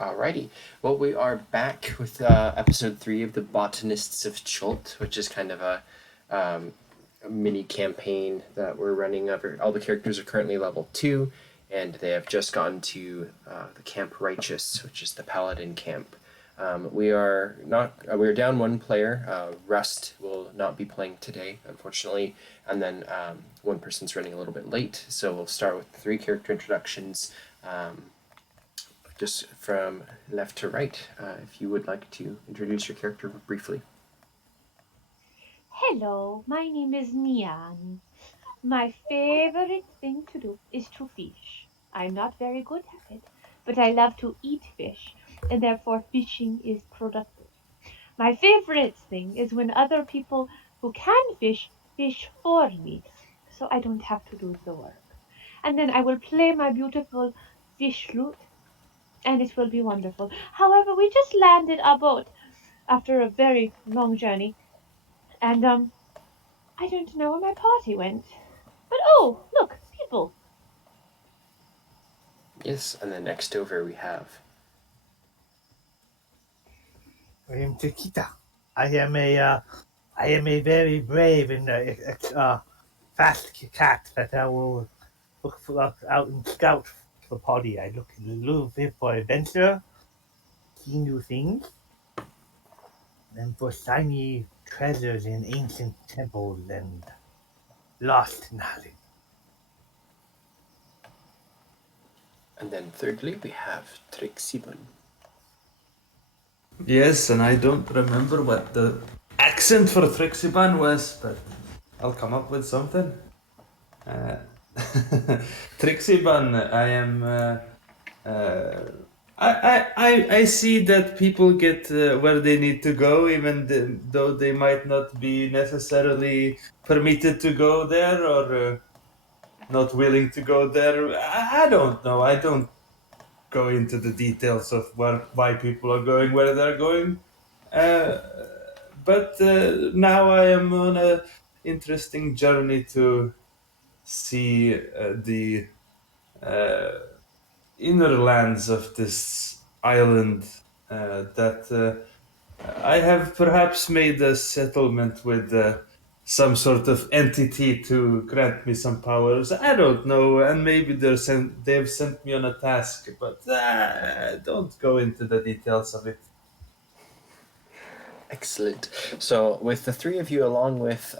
Alrighty. Well, we are back with episode 3 of the Botanists of Chult, which is kind of a mini campaign that we're running. All the characters are currently level 2, and they have just gotten to the Camp Righteous, which is the Paladin camp. We are down one player. Rust will not be playing today, unfortunately, and then one person's running a little bit late. So we'll start with 3 character introductions. Just from left to right, if you would like to introduce your character briefly. Hello, my name is Nyanni. My favorite thing to do is to fish. I'm not very good at it, but I love to eat fish, and therefore fishing is productive. My favorite thing is when other people who can fish for me, so I don't have to do the work. And then I will play my beautiful fish flute, and it will be wonderful. However, we just landed our boat after a very long journey, and I don't know where my party went. But oh, look, people. Yes, and then next over we have. I am Chiktikka. I am a very brave and fast cat that I will look out and scout for party. I look a little bit for adventure, see new things, and for shiny treasures in ancient temples and lost knowledge. And then thirdly we have Trixibun. Yes, and I don't remember what the accent for Trixiban was, but I'll come up with something. Uh, Trixiban, I am. I see that people get where they need to go, even though they might not be necessarily permitted to go there or not willing to go there. I don't know. I don't go into the details of why people are going where they're going. Uh, but now I am on a interesting journey to see the uh, inner lands of this island that I have perhaps made a settlement with some sort of entity to grant me some powers. I don't know, and maybe they've sent me on a task, but don't go into the details of it. Excellent. So with the 3 of you, along with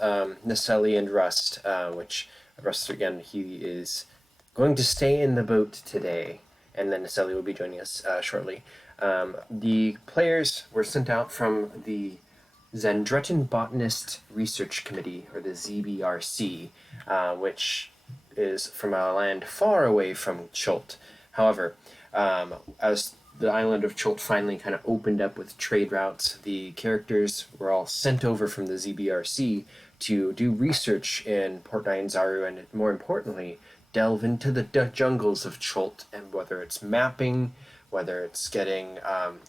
Nesselle and Rust, which Rust again, he is going to stay in the boat today, and then Nesselle will be joining us shortly. The players were sent out from the Zandrettan Botanist Research Committee, or the ZBRC, which is from a land far away from Chult. However, as the island of Chult finally kind of opened up with trade routes, the characters were all sent over from the ZBRC to do research in Port Nyanzaru and, more importantly, delve into the jungles of Chult, and whether it's mapping, whether it's getting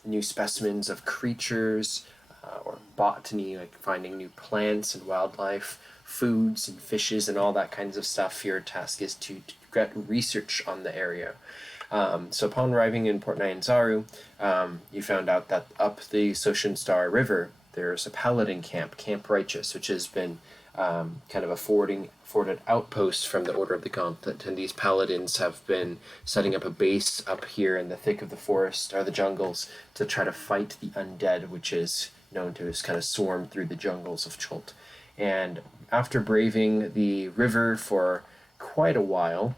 new specimens of creatures, or botany, like finding new plants and wildlife, foods and fishes and all that kinds of stuff. Your task is to get research on the area. So upon arriving in Port Nyanzaru, you found out that up the Soshenstar River there's a Paladin camp, Camp Righteous, which has been kind of a forwarded outpost from the Order of the Gauntlet, and these paladins have been setting up a base up here in the thick of the forest or the jungles to try to fight the undead, which is known to has kind of swarmed through the jungles of Chult. And after braving the river for quite a while,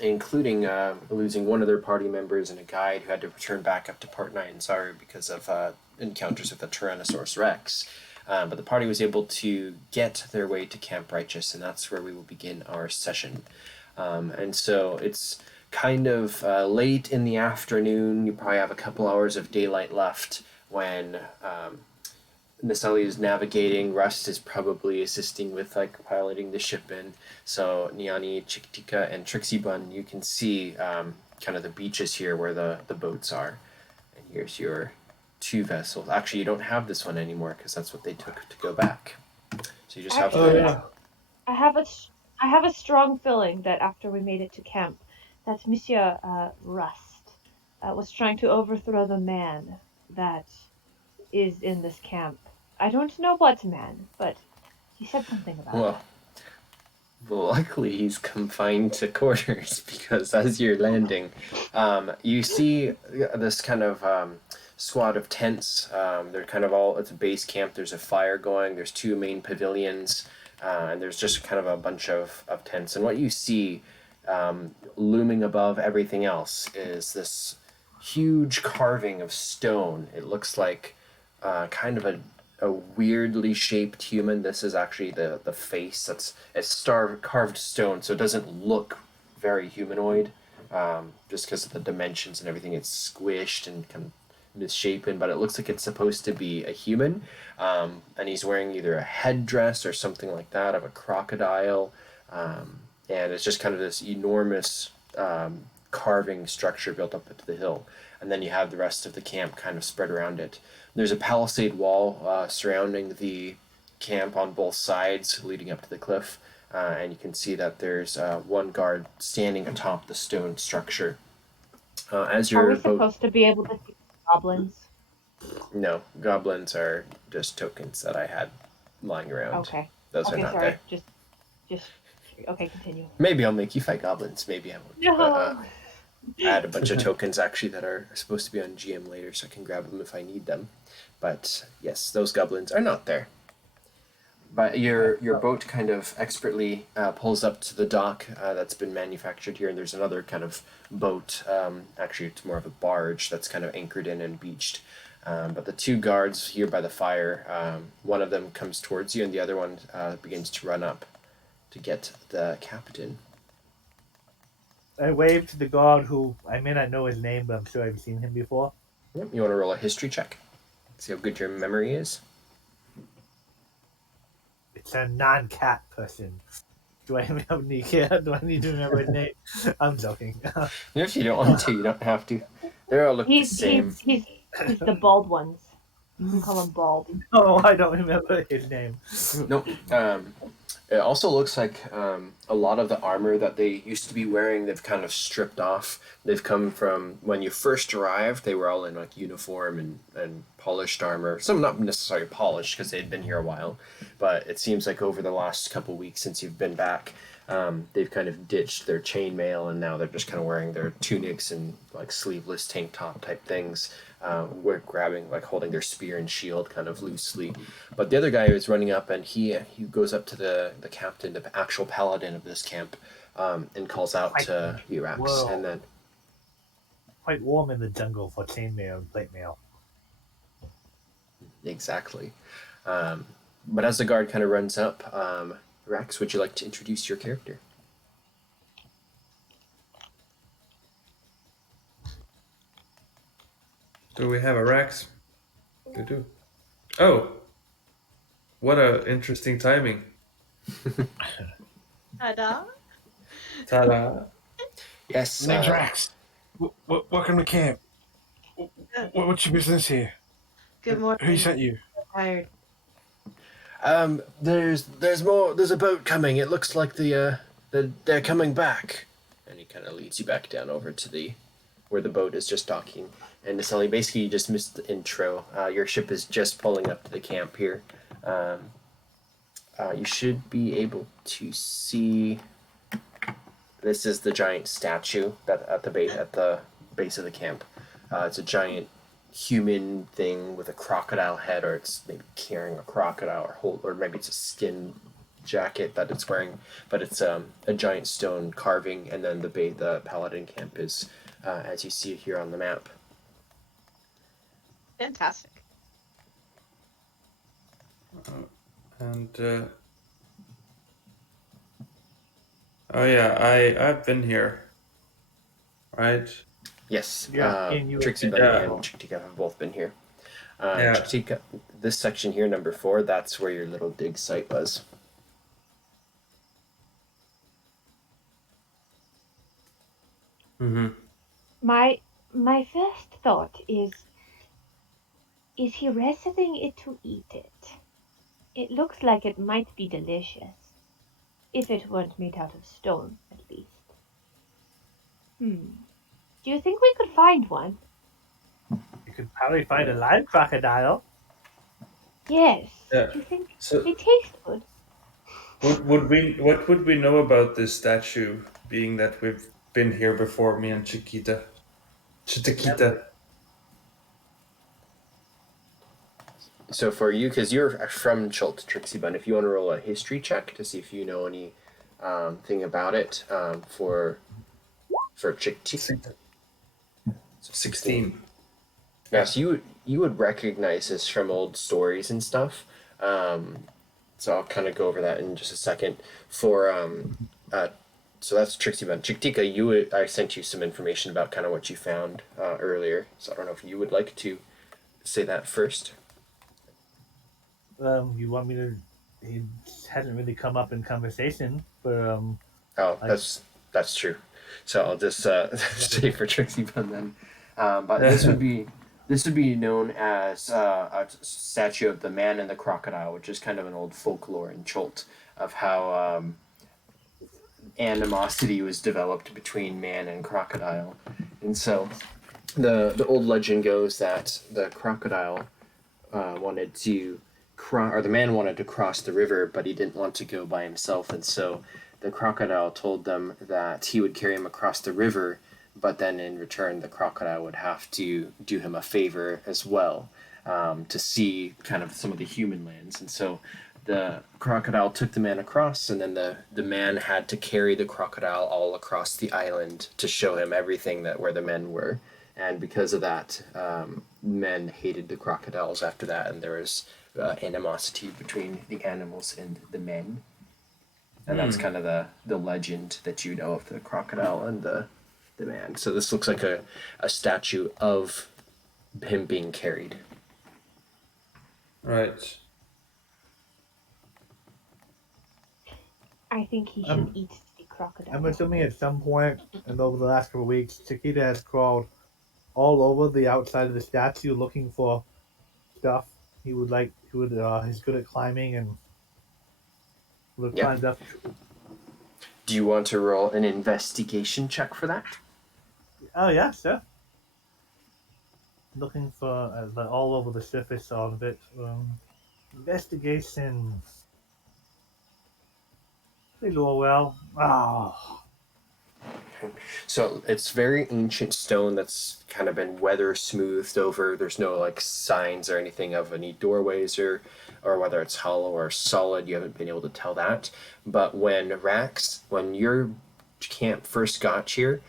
including losing one of their party members and a guide who had to return back up to Port Nyanzaru because of encounters with the Tyrannosaurus Rex. But the party was able to get their way to Camp Righteous, and that's where we will begin our session. And so it's kind of late in the afternoon. You probably have a couple hours of daylight left when Nesselle is navigating. Rust is probably assisting with like piloting the ship in. So Nyanni, Chiktikka, and Trixibun, you can see kind of the beaches here where the boats are. And here's your 2 vessels. Actually, you don't have this one anymore because that's what they took to go back. So you just have Oh Actually, the. yeah. I have I have a strong feeling that after we made it to camp, that Monsieur Rust was trying to overthrow the man that is in this camp. I don't know what man, but he said something about Well, luckily he's confined to quarters because as you're landing, you see this kind of squad of tents. They're kind of all, it's a base camp. There's a fire going. There's two main pavilions, and there's just kind of a bunch of tents. And what you see looming above everything else is this huge carving of stone. It looks like kind of a weirdly shaped human. This is actually the face. It's carved stone, so it doesn't look very humanoid. Just because of the dimensions and everything, it's squished and kind of misshapen, but it looks like it's supposed to be a human. And he's wearing either a headdress or something like that of a crocodile. And it's just kind of this enormous carving structure built up into the hill. And then you have the rest of the camp kind of spread around it. There's a palisade wall surrounding the camp on both sides leading up to the cliff. And you can see that there's one guard standing atop the stone structure. As it. Are your we boat... supposed to be able to see goblins? No, goblins are just tokens that I had lying around. Okay. Those are Okay, not sorry. there. Just okay, continue. Maybe I'll make you fight goblins. Maybe I won't. No. But, I had a bunch of tokens actually that are supposed to be on GM later, so I can grab them if I need them. But yes, those goblins are not there. But your boat kind of expertly pulls up to the dock that's been manufactured here, and there's another kind of boat. Actually, it's more of a barge that's kind of anchored in and beached. But the two guards here by the fire, one of them comes towards you, and the other one begins to run up to get the captain. I wave to the guard who, I may not know his name, but I'm sure I've seen him before. Yep. You want to roll a history check? See how good your memory is? It's a non-cat person. Do I need to remember his name? I'm joking. If you don't want to, you don't have to. They all look the same. He's the bald ones. You can call him bald. Oh, I don't remember his name. Nope. It also looks like a lot of the armor that they used to be wearing, they've kind of stripped off. They've come from when you first arrived, they were all in like uniform and polished armor. Some not necessarily polished because they'd been here a while, but it seems like over the last couple weeks since you've been back, they've kind of ditched their chainmail and now they're just kind of wearing their tunics and like sleeveless tank top type things. We're grabbing, like holding their spear and shield kind of loosely. But the other guy is running up and he goes up to the captain, the actual paladin of this camp, and calls out to Urax. Whoa. And then Quite warm in the jungle for chainmail and plate mail. exactly. But as the guard kind of runs up, Urax, would you like to introduce your character? Do we have a Rex? We do. Oh, what a interesting timing. Ta-da. Ta-da. Yes. Name's Rax. Welcome to camp. What's your business here? Good morning. Who sent you? I'm tired. There's more. There's a boat coming. It looks like they're coming back. And he kind of leads you back down over to where the boat is just docking. And Nesselle, basically you just missed the intro. Your ship is just pulling up to the camp here. You should be able to see. This is the giant statue that at the base of the camp. It's a giant human thing with a crocodile head, or it's maybe carrying a crocodile, or maybe it's a skin jacket that it's wearing. But it's a giant stone carving, and then the paladin camp is as you see it here on the map. Fantastic. And oh yeah, I've been here, right? Yes, Yeah, and you- Trixie Bunny Yeah. and Chiktikka have both been here. Yeah. Chiktikka, this section here, number 4, that's where your little dig site was. Mm-hmm. My first thought is he wrestling it to eat it? It looks like it might be delicious. If it weren't made out of stone, at least. Do you think we could find one? You could probably find a live crocodile. Yes. Yeah. Do you think So they taste good? what would we know about this statue, being that we've been here before, me and Chiktikka? So for you, because you're from Chult, Trixie Bun, if you want to roll a history check to see if you know any thing about it for Chiktikka. So 16. Yeah, so you would recognize this from old stories and stuff. So I'll kind of go over that in just a second. For so that's Trixie Bun. Chiktikka, I sent you some information about kind of what you found earlier. So I don't know if you would like to say that first. You want me to? He hasn't really come up in conversation, but Oh, that's true. So I'll just stay for Trixie Bun then. But this would be known as a statue of the man and the crocodile, which is kind of an old folklore in Chult of how animosity was developed between man and crocodile, and so the old legend goes that the crocodile wanted to or the man wanted to cross the river, but he didn't want to go by himself, and so the crocodile told them that he would carry him across the river, but then in return the crocodile would have to do him a favor as well, to see kind of some of the human lands. And so the crocodile took the man across, and then the man had to carry the crocodile all across the island to show him everything that where the men were. And because of that, men hated the crocodiles after that, and there was animosity between the animals and the men. And that's kind of the legend that you know of the crocodile and the man. So this looks like a statue of him being carried. Right. I think he should eat the crocodile. I'm assuming at some point and over the last couple of weeks, Chiquita has crawled all over the outside of the statue looking for stuff. He's good at climbing and would have Yep. climbed up. Do you want to roll an investigation check for that? Oh yeah, sure. Looking for all over the surface of it. Investigation. They go well. Oh. So it's very ancient stone that's kind of been weather smoothed over. There's no like signs or anything of any doorways or whether it's hollow or solid. You haven't been able to tell that. But when your camp first got here,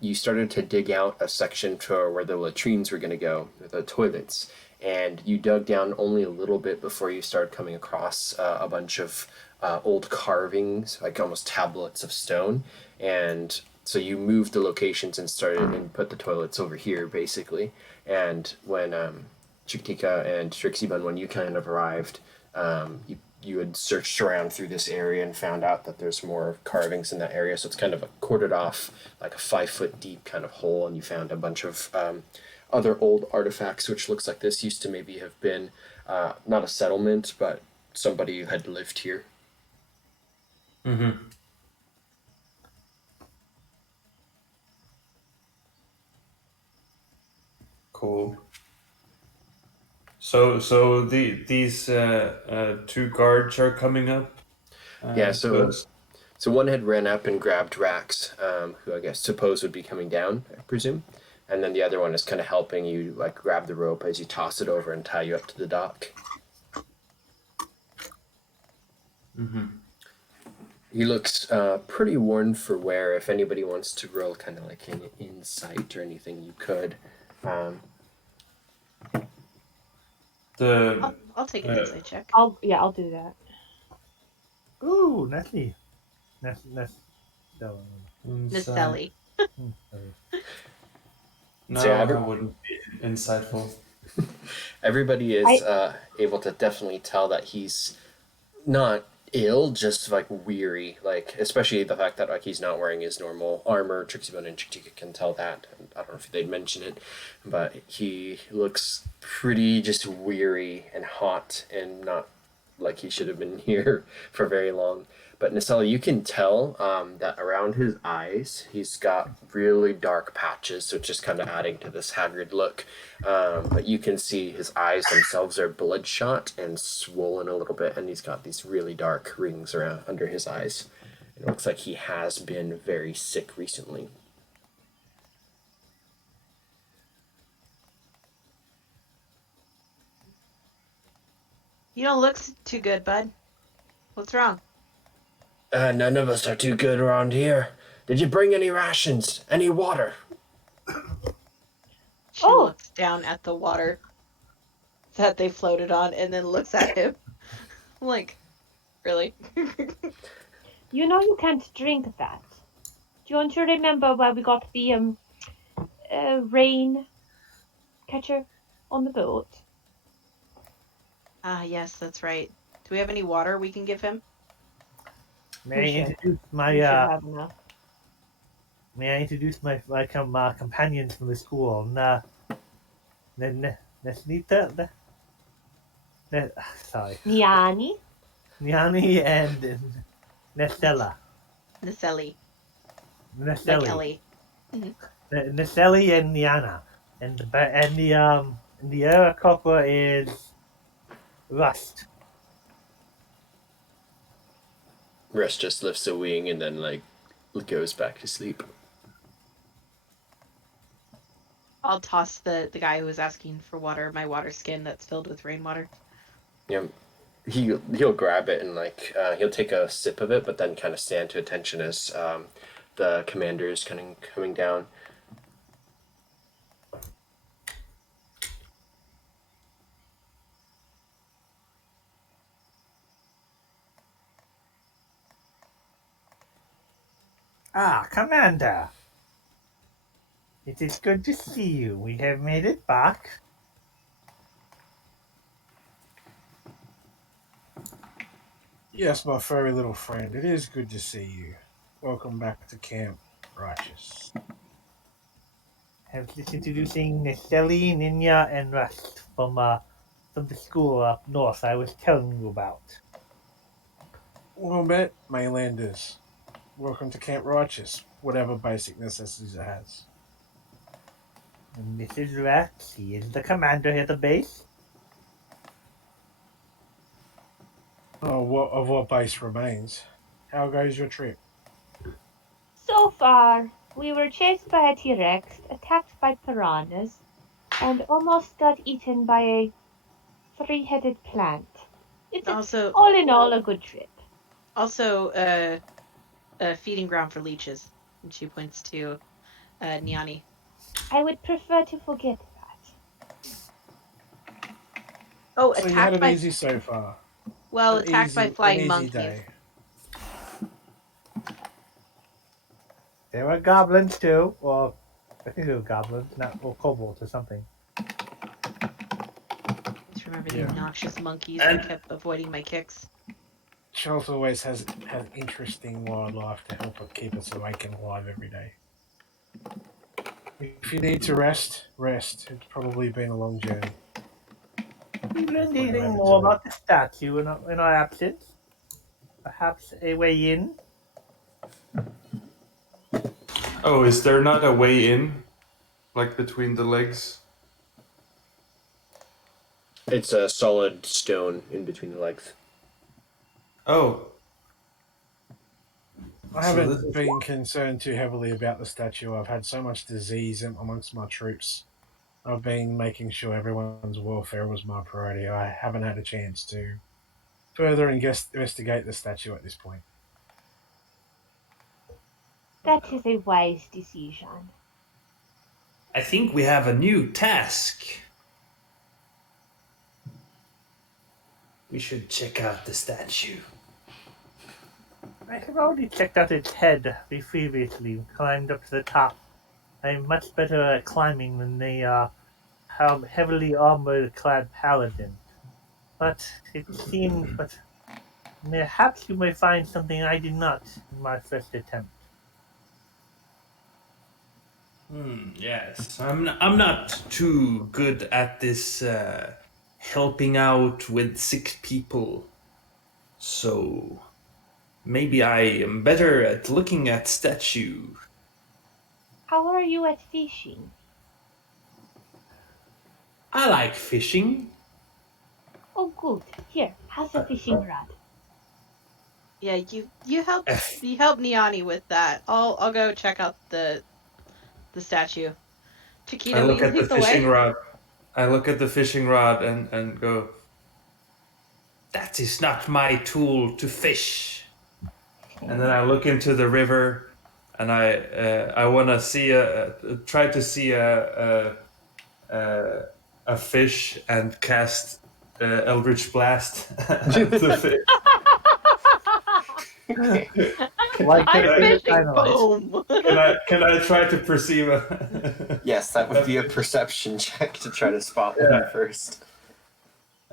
you started to dig out a section for where the latrines were going to go, the toilets, and you dug down only a little bit before you started coming across a bunch of old carvings, like almost tablets of stone, and so you moved the locations and started and put the toilets over here, basically. And when Chiktikka and Trixie Bun, when you kind of arrived, you had searched around through this area and found out that there's more carvings in that area. So it's kind of a corded off, like a 5-foot deep kind of hole, and you found a bunch of other old artifacts, which looks like this used to maybe have been not a settlement, but somebody who had lived here. Mm-hmm. Cool. So these two guards are coming up. Yeah, so one had ran up and grabbed Rax, who I guess suppose would be coming down, I presume, and then the other one is kind of helping you like grab the rope as you toss it over and tie you up to the dock. Mm-hmm. He looks pretty worn for wear. If anybody wants to roll kind of like an insight or anything, you could. I'll take an insight check. I'll do that. Ooh, Nessie. Nesselle. No, So I wouldn't be insightful. Everybody is able to definitely tell that he's not ill, just like weary, like especially the fact that like he's not wearing his normal armor. Trixie Bun and Chiktikka can tell that. I don't know if they'd mention it, but he looks pretty just weary and hot and not like he should have been here for very long. But But Nesselle, you can tell that around his eyes, he's got really dark patches, so it's just kind of adding to this haggard look. But you can see his eyes themselves are bloodshot and swollen a little bit, and he's got these really dark rings around under his eyes. It looks like he has been very sick recently. You don't look too good, bud. What's wrong? None of us are too good around here. Did you bring any rations? Any water? She looks down at the water that they floated on and then looks at him. I'm like, really? You know you can't drink that. Don't you remember where we got the rain catcher on the boat? Ah, yes, that's right. Do we have any water we can give him? May I introduce my companions from the school? Nesnita, sorry, Nyanni? Nyanni and Nesselle. Nesselle. Nesselle. Like Ellie. Nesselle and Nyanna, and the other couple is Rust. Rust just lifts a wing and then goes back to sleep. I'll toss the guy who was asking for water, my water skin that's filled with rainwater. Yeah, he'll grab it and he'll take a sip of it, but then kind of stand to attention as the commander is coming down. Ah, Commander. It is good to see you. We have made it back. Yes, my furry little friend. It is good to see you. Welcome back to Camp Righteous. I was just introducing Nesselle, Ninja, and Rust from the school up north I was telling you about. Well met, mainlanders. Welcome to Camp Righteous, whatever basic necessities it has. And this is Rex. He is the commander at the base. Oh, what base remains? How goes your trip? So far, we were chased by a T-Rex, attacked by piranhas, and almost got eaten by a three-headed plant. It's all in all a good trip. Also, a feeding ground for leeches. And she points to Nyanni. I would prefer to forget that. Oh, so you had it easy so far. Well, attacked by flying monkeys. Day. There were goblins too, or I think they were goblins, or kobolds or something. Just remember the obnoxious monkeys that kept avoiding my kicks. Chult always has interesting wildlife to help keep us awake and alive every day. If you need to rest. It's probably been a long journey. You learned anything more about the statue in our absence? Perhaps a way in? Oh, is there not a way in? Like between the legs? It's a solid stone in between the legs. Oh. I haven't been concerned too heavily about the statue. I've had so much disease amongst my troops. I've been making sure everyone's welfare was my priority. I haven't had a chance to further investigate the statue at this point. That is a wise decision. I think we have a new task. We should check out the statue. I have already checked out its head previously, climbed up to the top. I am much better at climbing than the heavily armored-clad paladin. But perhaps you may find something I did not in my first attempt. Yes. I'm not too good at this helping out with sick people. So Maybe I am better at looking at statue. How are you at fishing? I like fishing. Oh, good. Here, have a fishing rod. Yeah, you help Nyanni with that. I'll go check out the statue. I Chiquita, will look you at the lead the fishing way? rod. I look at the fishing rod and go, that is not my tool to fish. And then I look into the river, and I want to see try to see a fish and cast Eldritch Blast at the fish. Like I'm the fishing. dynamite. Boom. Can I try to perceive a? Yes, that would be a perception check to try to spot one first.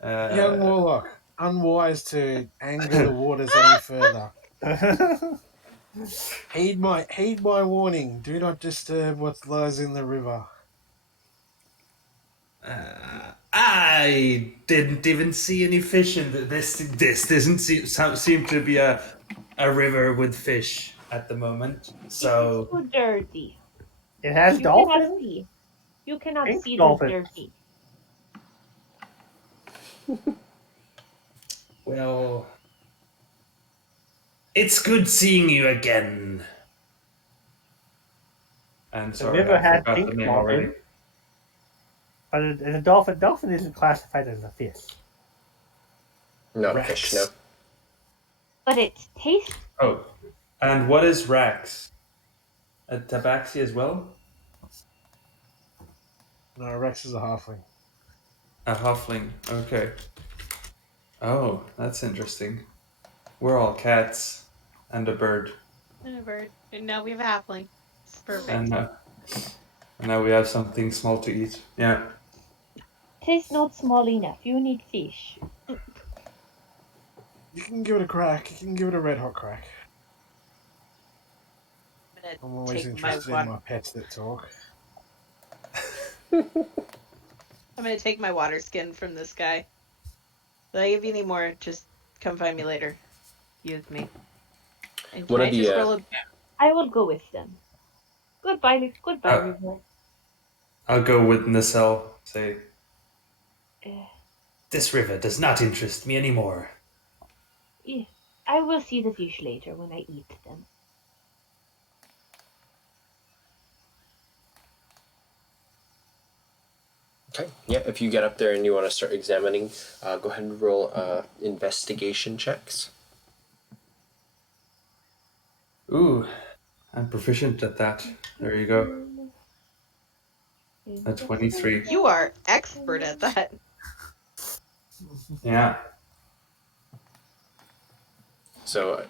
Young warlock, unwise to anger the waters any further. Heed my warning. Do not disturb what lies in the river. I didn't even see any fish in this. This doesn't seem to be a river with fish at the moment. So It is too dirty. It has You cannot dolphins. see. You cannot Pink see dolphins. the dirty. well, it's good seeing you again. And sorry, river I has forgot the pink name dolphins. already. But a dolphin isn't classified as a fish. Not a Rex. fish, no. But it's tasty. Oh, and what is Rax? A tabaxi as well? No, Rex is a halfling. A halfling. Okay. Oh, that's interesting. We're all cats and a bird, And a bird. And now we have a halfling. It's perfect. and now we have something small to eat. Yeah. Tis not small enough. You need fish. You can give it a crack. You can give it a red hot crack. I'm I'm gonna always take my interested in my pets that talk. I'm gonna take my water skin from this guy. If I give you any more, just come find me later. Use me. And can What are I just the, roll a I will go with them. Goodbye, River. I'll go with Nesselle. Say, Uh, this river does not interest me anymore. yeah, I will see the fish later when I eat them. Okay. Yeah, if you get up there and you want to start examining, go ahead and roll investigation checks. Ooh, I'm proficient at that. There you go. A 23. You are expert at that. Yeah. So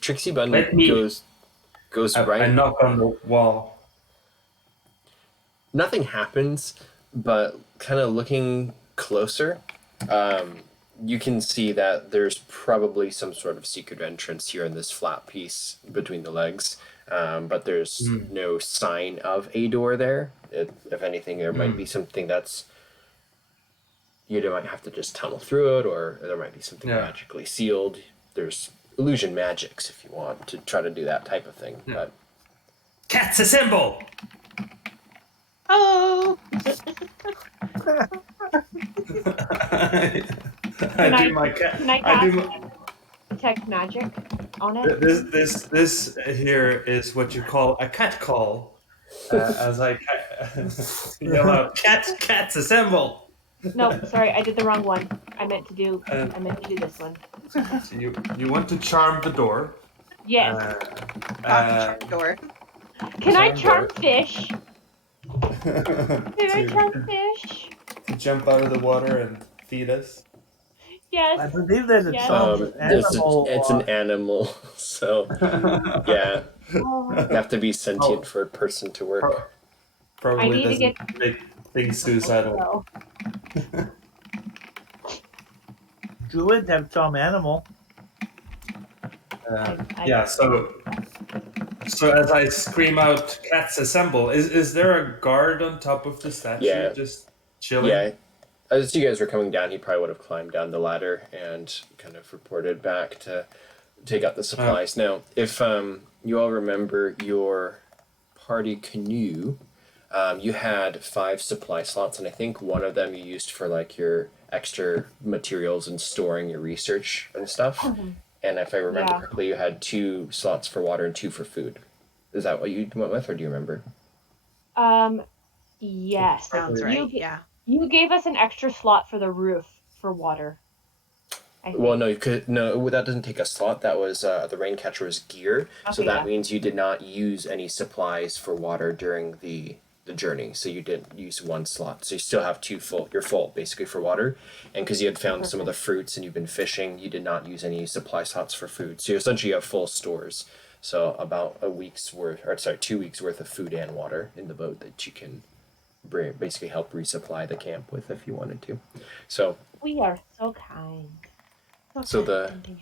Trixie Bun Let me- goes I right. knock on the wall. Nothing happens, but kind of looking closer, you can see that there's probably some sort of secret entrance here in this flat piece between the legs. But there's no sign of a door there. If anything, there might be something that's you might have to just tunnel through it, or there might be something magically sealed. There's illusion magics if you want to try to do that type of thing. Yeah. But Cats assemble! Oh, I do my cat. Can I I do cast my, detect magic on it? this here is what you call a cat call. As I yell out, cats assemble! No, sorry, I did the wrong one. I meant to do this one. You want to charm the door. Yes. charm door. Can I charm charm fish? Can I charm fish? to jump out of the water and feed us. I Yes. believe there's a Yes. charm animal. it's an animal, so yeah, Oh, you have to be sentient for a person to work. Probably I need to doesn't make things suicidal. so. Druids have charm animal. Yeah, so as I scream out, cats assemble, is there a guard on top of the statue Yeah. just chilling? Yeah, as you guys were coming down, he probably would have climbed down the ladder and kind of reported back to take out the supplies. Now, if you all remember your party canoe, you had 5 supply slots, and I think one of them you used for like your extra materials and storing your research and stuff. And if I remember Yeah. correctly, you had 2 slots for water and 2 for food. Is that what you went with, or do you remember? Yes. Sounds right. You Yeah. you gave us an extra slot for the roof for water. I think. Well, no, you could no. That doesn't take a slot. That was the rain catcher was gear, so Okay, that yeah. means you did not use any supplies for water during the journey. So you didn't use 1 slot. So you still have 2 full. You're full basically for water, and because you had found some of the fruits and you've been fishing, you did not use any supply slots for food. So you essentially have full stores. So about a week's worth, or sorry, 2 weeks worth of food and water in the boat that you can basically help resupply the camp with if you wanted to. So We are so kind. So kind.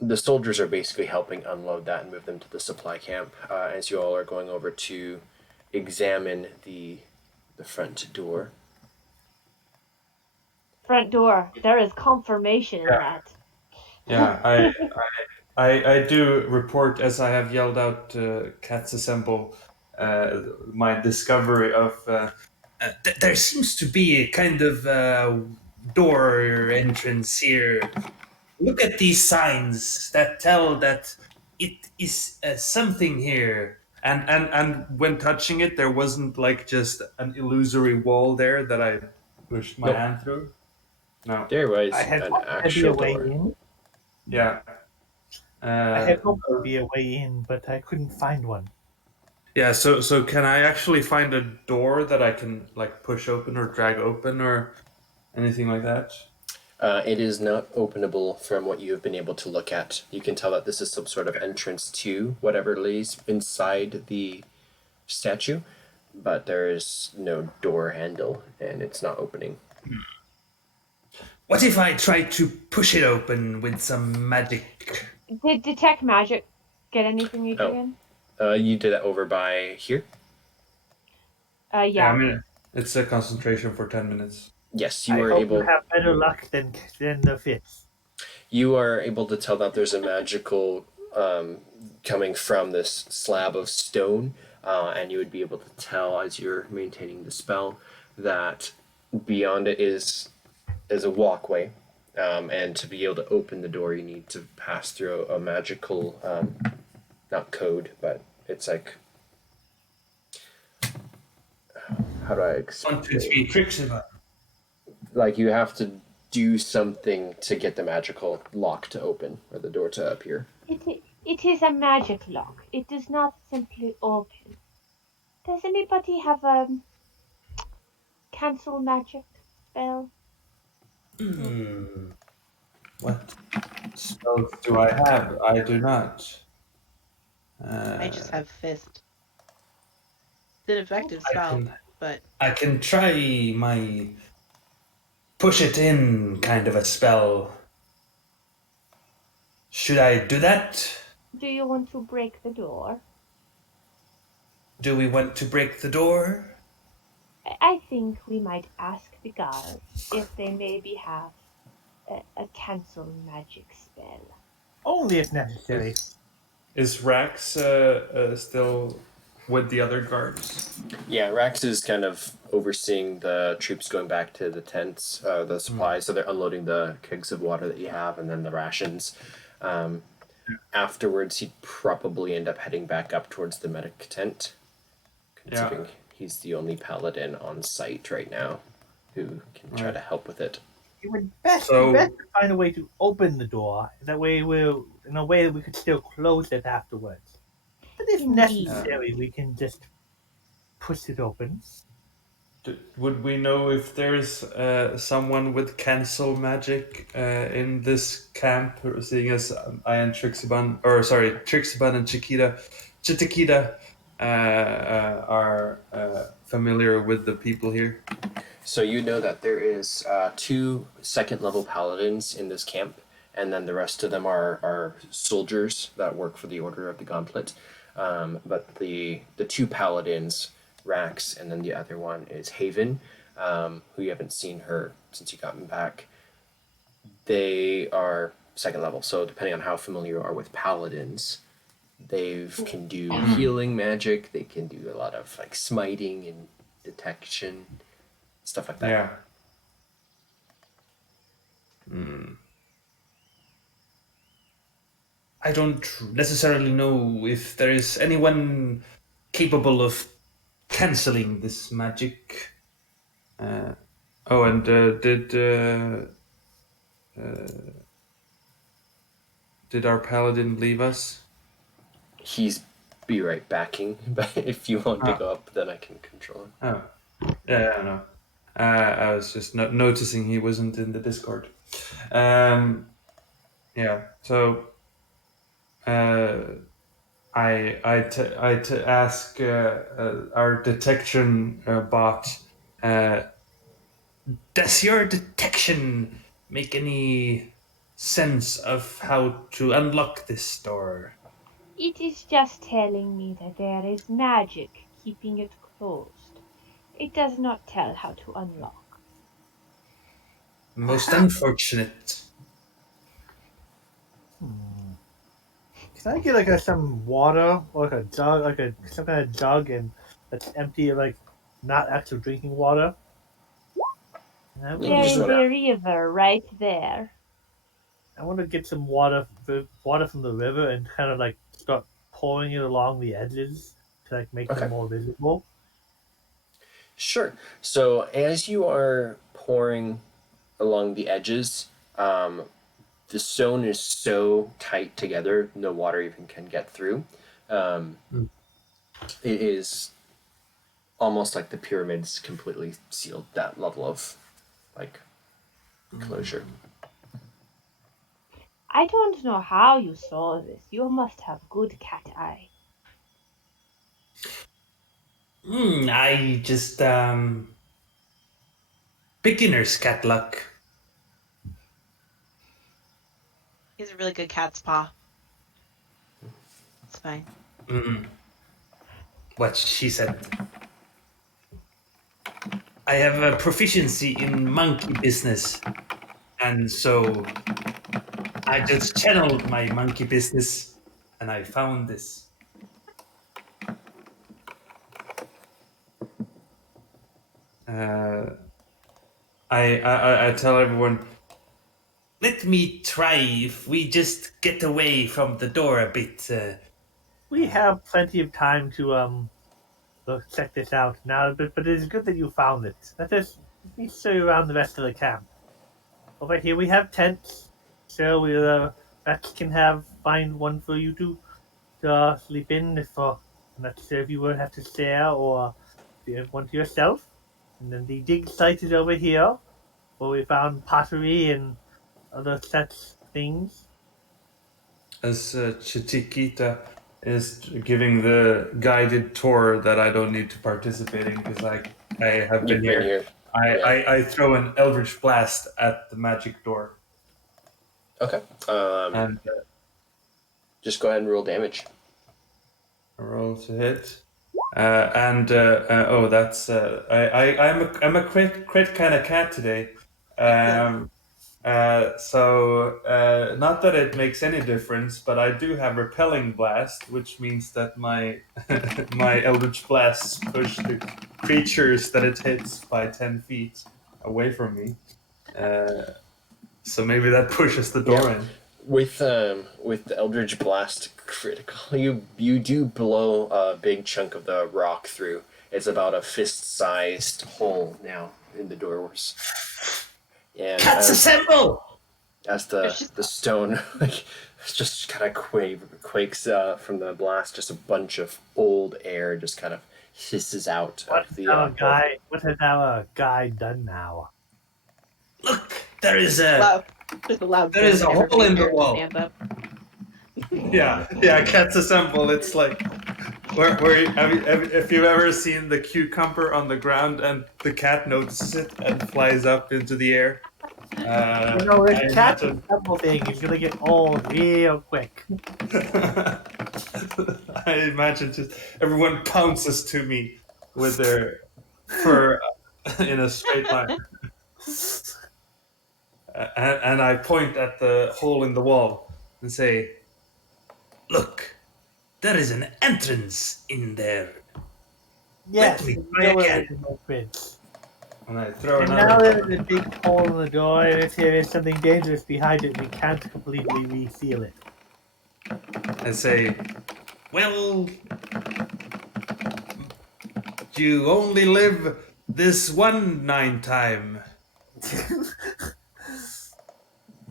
the soldiers are basically helping unload that and move them to the supply camp as you all are going over to examine the front door. Front door. There is confirmation in that. Yeah, I do report as I have yelled out cats assemble my discovery of there seems to be a kind of door entrance here. Look at these signs that tell that it is something here. And when touching it, there wasn't like just an illusory wall there that I pushed my Nope. hand through. No. There was I had an hoped there'd be a actual way door. in. Yeah. I had hoped there'd be a way in, but I couldn't find one. Yeah, so can I actually find a door that I can like push open or drag open or anything like that? It is not openable from what you have been able to look at. You can tell that this is some sort of entrance to whatever lays inside the statue, but there is no door handle and it's not opening. What if I try to push it open with some magic? Did detect magic get anything you Oh. again? You did that over by here? Yeah. I mean, it's a concentration for 10 minutes. Yes, you I were hope able. you have better luck than the fifth. You are able to tell that there's a magical coming from this slab of stone, and you would be able to tell as you're maintaining the spell that beyond it is a walkway, and to be able to open the door, you need to pass through a magical, not code, but it's like, how do I explain? 1, 2, 3, tricks of it. Like you have to do something to get the magical lock to open or the door to appear. It is a magic lock. It does not simply open. Does anybody have a cancel magic spell? What spells do I have? I do not. I just have fist. It's an effective spell, but I can try my push it in kind of a spell. Should I do that? Do you want to break the door? Do we want to break the door? I think we might ask the guards if they maybe have a cancel magic spell. Only if necessary. Is Rax still with the other guards? Yeah, Rax is kind of overseeing the troops going back to the tents, the supplies. So they're unloading the kegs of water that you have, and then the rations. Afterwards, he'd probably end up heading back up towards the medic tent, considering he's the only paladin on site right now who can try to help with it. It would best find a way to open the door. That way, we'll in a way that we could still close it afterwards. But if necessary, we can just push it open. Would we know if there's someone with cancel magic in this camp, seeing as I and Trixaban and Chiktikka are familiar with the people here? So you know that there is 2 second-level paladins in this camp, and then the rest of them are soldiers that work for the Order of the Gauntlet. But the 2 paladins, Rax, and then the other one is Haven, who you haven't seen her since you gotten back. They are second level. So depending on how familiar you are with paladins, they can do healing magic. They can do a lot of like smiting and detection, stuff like that. Yeah. I don't necessarily know if there is anyone capable of canceling this magic. Did our paladin leave us? He's be right backing, but if you want to Ah. go up, then I can control him. Oh, yeah, no. I was just noticing he wasn't in the Discord. Yeah, so I ask our detection bot. Does your detection make any sense of how to unlock this door? It is just telling me that there is magic keeping it closed. It does not tell how to unlock. Most unfortunate. Can I get like some water or like a jug, like some kind of jug, and that's empty, like not actual drinking water? And I You There just is wanna- a river right there. want to get some water from the river and kind of like start pouring it along the edges to like make Okay. them more visible. Sure. So as you are pouring along the edges, the stone is so tight together, no water even can get through. It is almost like the pyramids completely sealed that level of like closure. I don't know how you saw this. You must have good cat eye. I just beginner's cat luck. He has a really good cat's paw. It's fine. What she said. I have a proficiency in monkey business, and so I just channeled my monkey business, and I found this. I tell everyone, let me try if we just get away from the door a bit. We have plenty of time to check this out now, but it is good that you found it. Let me show you around the rest of the camp. Over here we have tents, so Rex can find one for you to sleep in if I'm not sure if you would have to share or if you have one to yourself. And then the dig site is over here, where we found pottery and other such things. As Chiktikka is giving the guided tour that I don't need to participate in because I have You've been here. I throw an Eldritch Blast at the magic door. Okay. And Just go ahead and roll damage. roll to hit. That's I'm a crit kind of cat today. Not that it makes any difference, but I do have repelling blast, which means that my my Eldritch blasts push the creatures that it hits by 10 feet away from me. So maybe that pushes the door in. With the Eldritch Blast critical, you do blow a big chunk of the rock through. It's about a fist-sized hole now in the doors. And Cats assemble! as the stone like just kind of quakes from the blast, just a bunch of old air just kind of hisses out of the What has our guy done now? Look, there is a. Loud. There's a loud. There is a boom, hole in the everybody wall. stands up. Yeah, cats assemble. It's like if you've ever seen the cucumber on the ground and the cat notices it and flies up into the air. This cat assemble thing is gonna get old real quick. I imagine just everyone pounces to me with their fur in a straight line. and I point at the hole in the wall and say, "Look, there is an entrance in there. Let Yes, me the try door again." is my prince. And I throw And another now there is pebble. a big hole in the door, and if there is something dangerous behind it, we can't completely reseal it. I say, "Well, you only live this one nine time."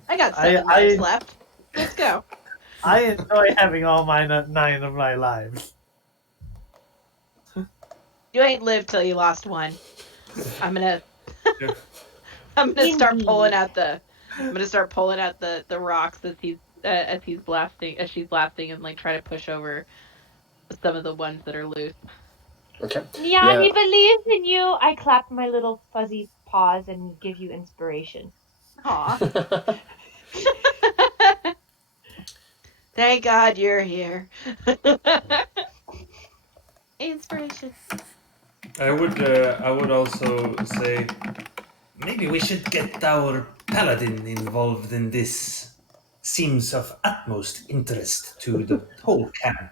I got I 7 lives left. Let's go. I enjoy having all my 9 of my lives. You ain't lived till you lost one. I'm gonna Yeah. I'm gonna start pulling Indeed. out the the rocks as he's blasting as she's blasting and like try to push over some of the ones that are loose. Okay. Yeah. Nyanni believes in you. I clap my little fuzzy paws and give you inspiration. Aw. Thank God you're here. Inspiration. I would also say maybe we should get our paladin involved in this. Seems of utmost interest to the whole camp.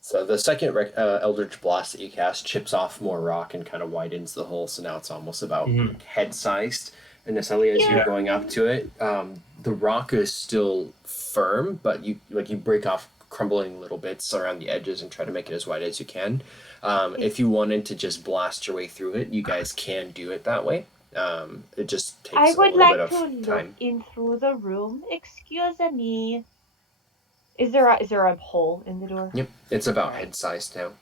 So the second Eldritch Blast that you cast chips off more rock and kind of widens the hole, so now it's almost about Mhm. head-sized. And Nesselle, as you're Yeah. going up to it, the rock is still firm, but you break off crumbling little bits around the edges and try to make it as wide as you can. If you wanted to just blast your way through it, you guys can do it that way. It just I takes a would little bit like of to look time. in through the room. Excuse me. Is there a hole in the door? Yep, it's about Alright. head-sized now.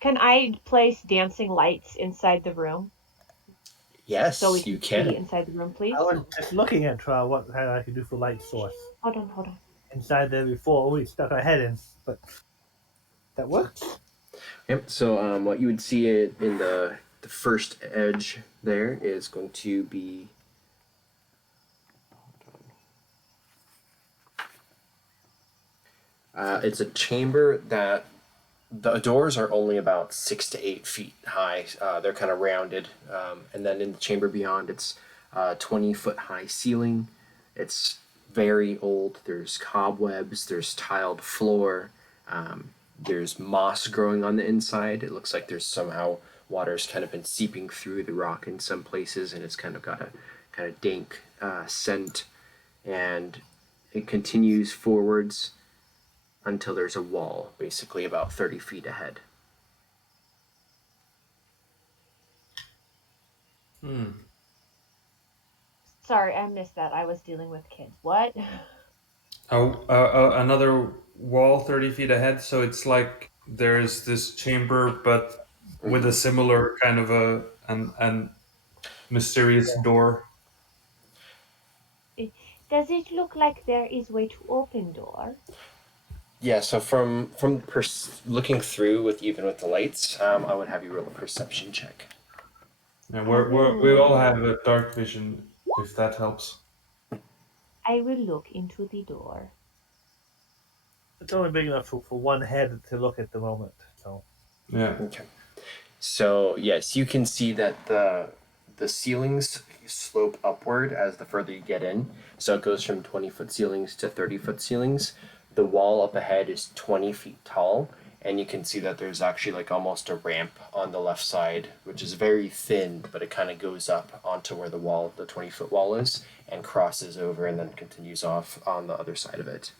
Can I place dancing lights inside the room Yes, so we you can see can. inside the room, please? I was just looking at what how I could do for light source Hold on. inside there before we stuck our head in, but that works. Yep. So what you would see it in the first edge there is going to be. It's a chamber that the doors are only about 6 to 8 feet high. They're kind of rounded, and then in the chamber beyond, it's 20-foot high ceiling. It's very old. There's cobwebs. There's tiled floor. There's moss growing on the inside. It looks like there's somehow water's kind of been seeping through the rock in some places, and it's kind of got a kind of dank scent. And it continues forwards until there's a wall, basically about 30 feet ahead. Sorry, I missed that. I was dealing with kids. What? Another wall 30 feet ahead, so it's like there's this chamber, but with a similar kind of an mysterious door. Does it look like there is way to open door? Yeah, so from looking through with even with the lights, I would have you roll a perception check. And we all have a dark vision, if that helps. I will look into the door. It's only big enough for one head to look at the moment. So Yeah. Okay. So yes, you can see that the ceilings slope upward as the further you get in. So it goes from 20-foot ceilings to 30-foot ceilings. The wall up ahead is 20 feet tall, and you can see that there's actually like almost a ramp on the left side, which is very thin, but it kind of goes up onto where the 20-foot wall is, and crosses over and then continues off on the other side of it.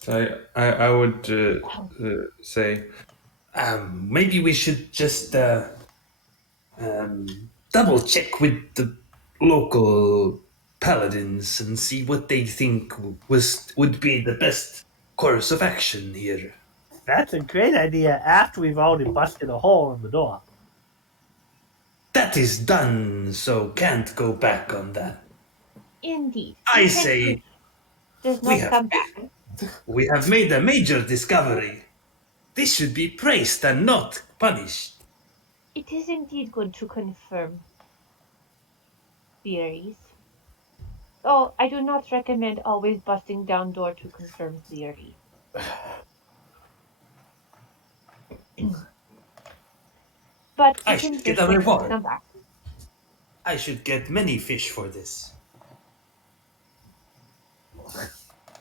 So I would say maybe we should just double check with the local paladins and see what they think would be the best course of action here. that's a great idea after we've already busted a hole in the door. That is done, so can't go back on that. Indeed. I You can say prove there's we no have comeback. we have made a major discovery. This should be praised and not punished. It is indeed good to confirm theories. Oh, I do not recommend always busting down door to confirm theory. But I you can should get fish a when you reward. come back. I should get many fish for this.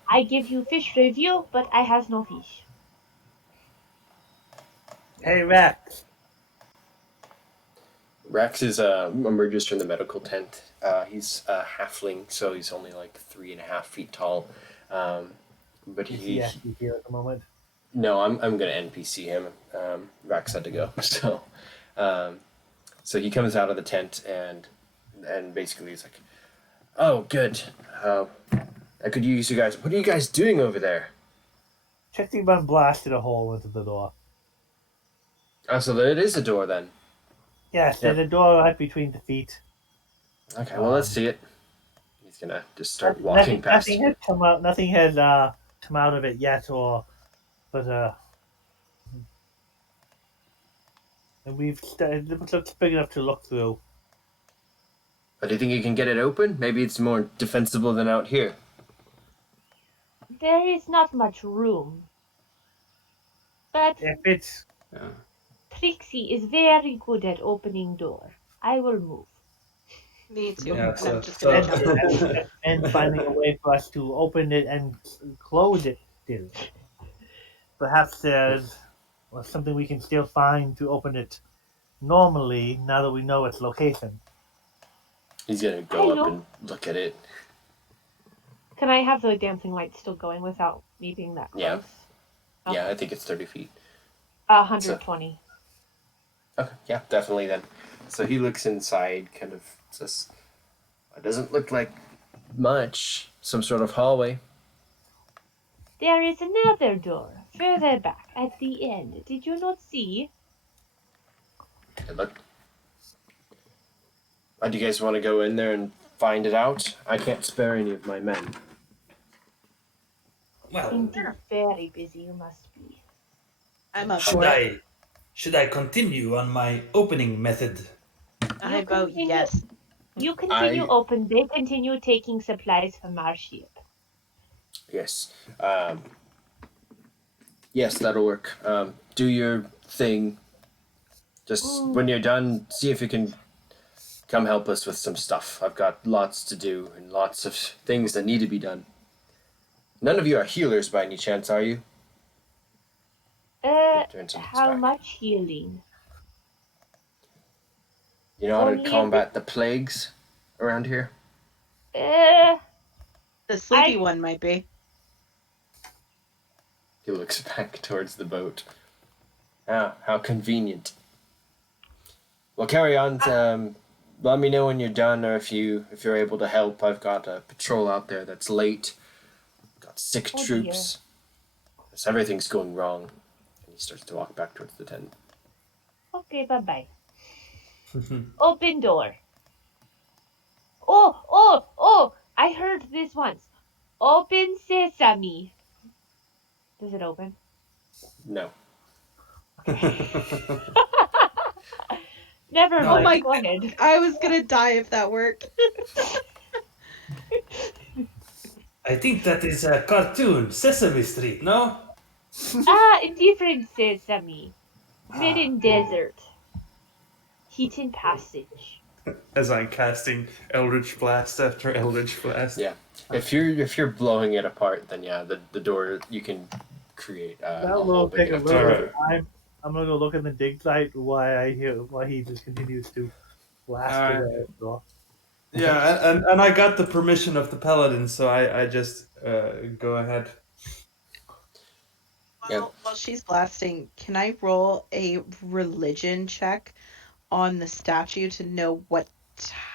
I give you fish review, but I has no fish. Hey, Rex. Rex is emerges from the medical tent. He's a halfling, so he's only like 3.5 feet tall. But Is he, he actually here at the moment? no, I'm gonna NPC him. Rex had to go, um, so he comes out of the tent and basically he's like, "Oh, good. I could use you guys. What are you guys doing over there?" Chiktikka blasted a hole into the door. Oh, so there it is a door then. Yes, Yep. there's a door right between the feet. Okay, well let's see it. He's gonna just start walking Nothing, past nothing you. has come out. Nothing has come out of it yet, but and it looks big enough to look through. But do you think you can get it open? Maybe it's more defensible than out here. There is not much room. But If it's Yeah. Trixie is very good at opening door. I will move. Me too. Yeah, And so- I'm just gonna so- jump. and finding a way for us to open it and close it still. Perhaps there's something we can still find to open it normally. Now that we know its location. He's gonna I go know. up and look at it. Can I have the dancing light still going without me being that close? Yeah. Okay. Yeah, I think it's 30 feet. 120. Okay, yeah, definitely then. So he looks inside, kind of says, "It doesn't look like much. Some sort of hallway." There is another door further back at the end. Did you not see? Hey, look. Do you guys want to go in there and find it out? I can't spare any of my men. Well, Indeed, very busy you must be. I'm up should for it. I continue on my opening method? I You vote continue- yes. You continue open. They continue taking supplies from our ship. Yes. Yes, that'll work. Do your thing. Just when you're done, see if you can come help us with some stuff. I've got lots to do and lots of things that need to be done. None of you are healers by any chance, are you? Turn some How back. much healing? You know how Only to a combat the plagues around here? Uh, The sleepy I- one might be. He looks back towards the boat. Ah, how convenient. Well, carry on. Let me know when you're done, or if you're able to help. I've got a patrol out there that's late. Got sick Oh, troops. So everything's going wrong. And he starts to walk back towards the tent. Okay, bye-bye. Open door. Oh! I heard this once. Open sesame. Does it open? No. Never No, mind. my Go ahead. I was gonna die if that worked. I think that is a cartoon, Sesame Street, no? A different sesame. Made in desert. Hidden passage. As I'm casting Eldritch Blast after Eldritch Blast. Yeah. If you're blowing it apart, then yeah, the door you can create a That hole will big take a enough to little fit bit of time. I'm gonna go look in the dig site why he just continues to blast Alright. the door. Yeah, and I got the permission of the paladin, so I just go ahead. Well, while she's blasting, can I roll a religion check on the statue to know what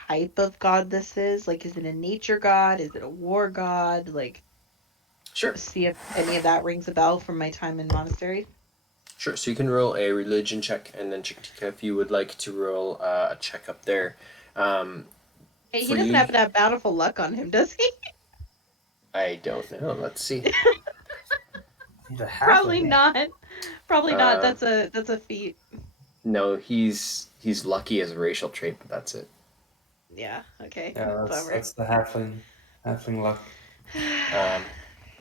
type of god this is? Like, is it a nature god? Is it a war god? Like, Sure. see if any of that rings a bell from my time in monastery. Sure. So you can roll a religion check, and then Chiktikka, if you would like to roll a check up there. Hey, he For doesn't you- happen to have bountiful luck on him, does he? I don't know. Let's see. He's a halfling. Probably not. Probably not. Um, That's a feat. No, he's lucky as a racial trait, but that's it. Yeah. Okay. Yeah, Bummer. that's the halfling. Halfling luck.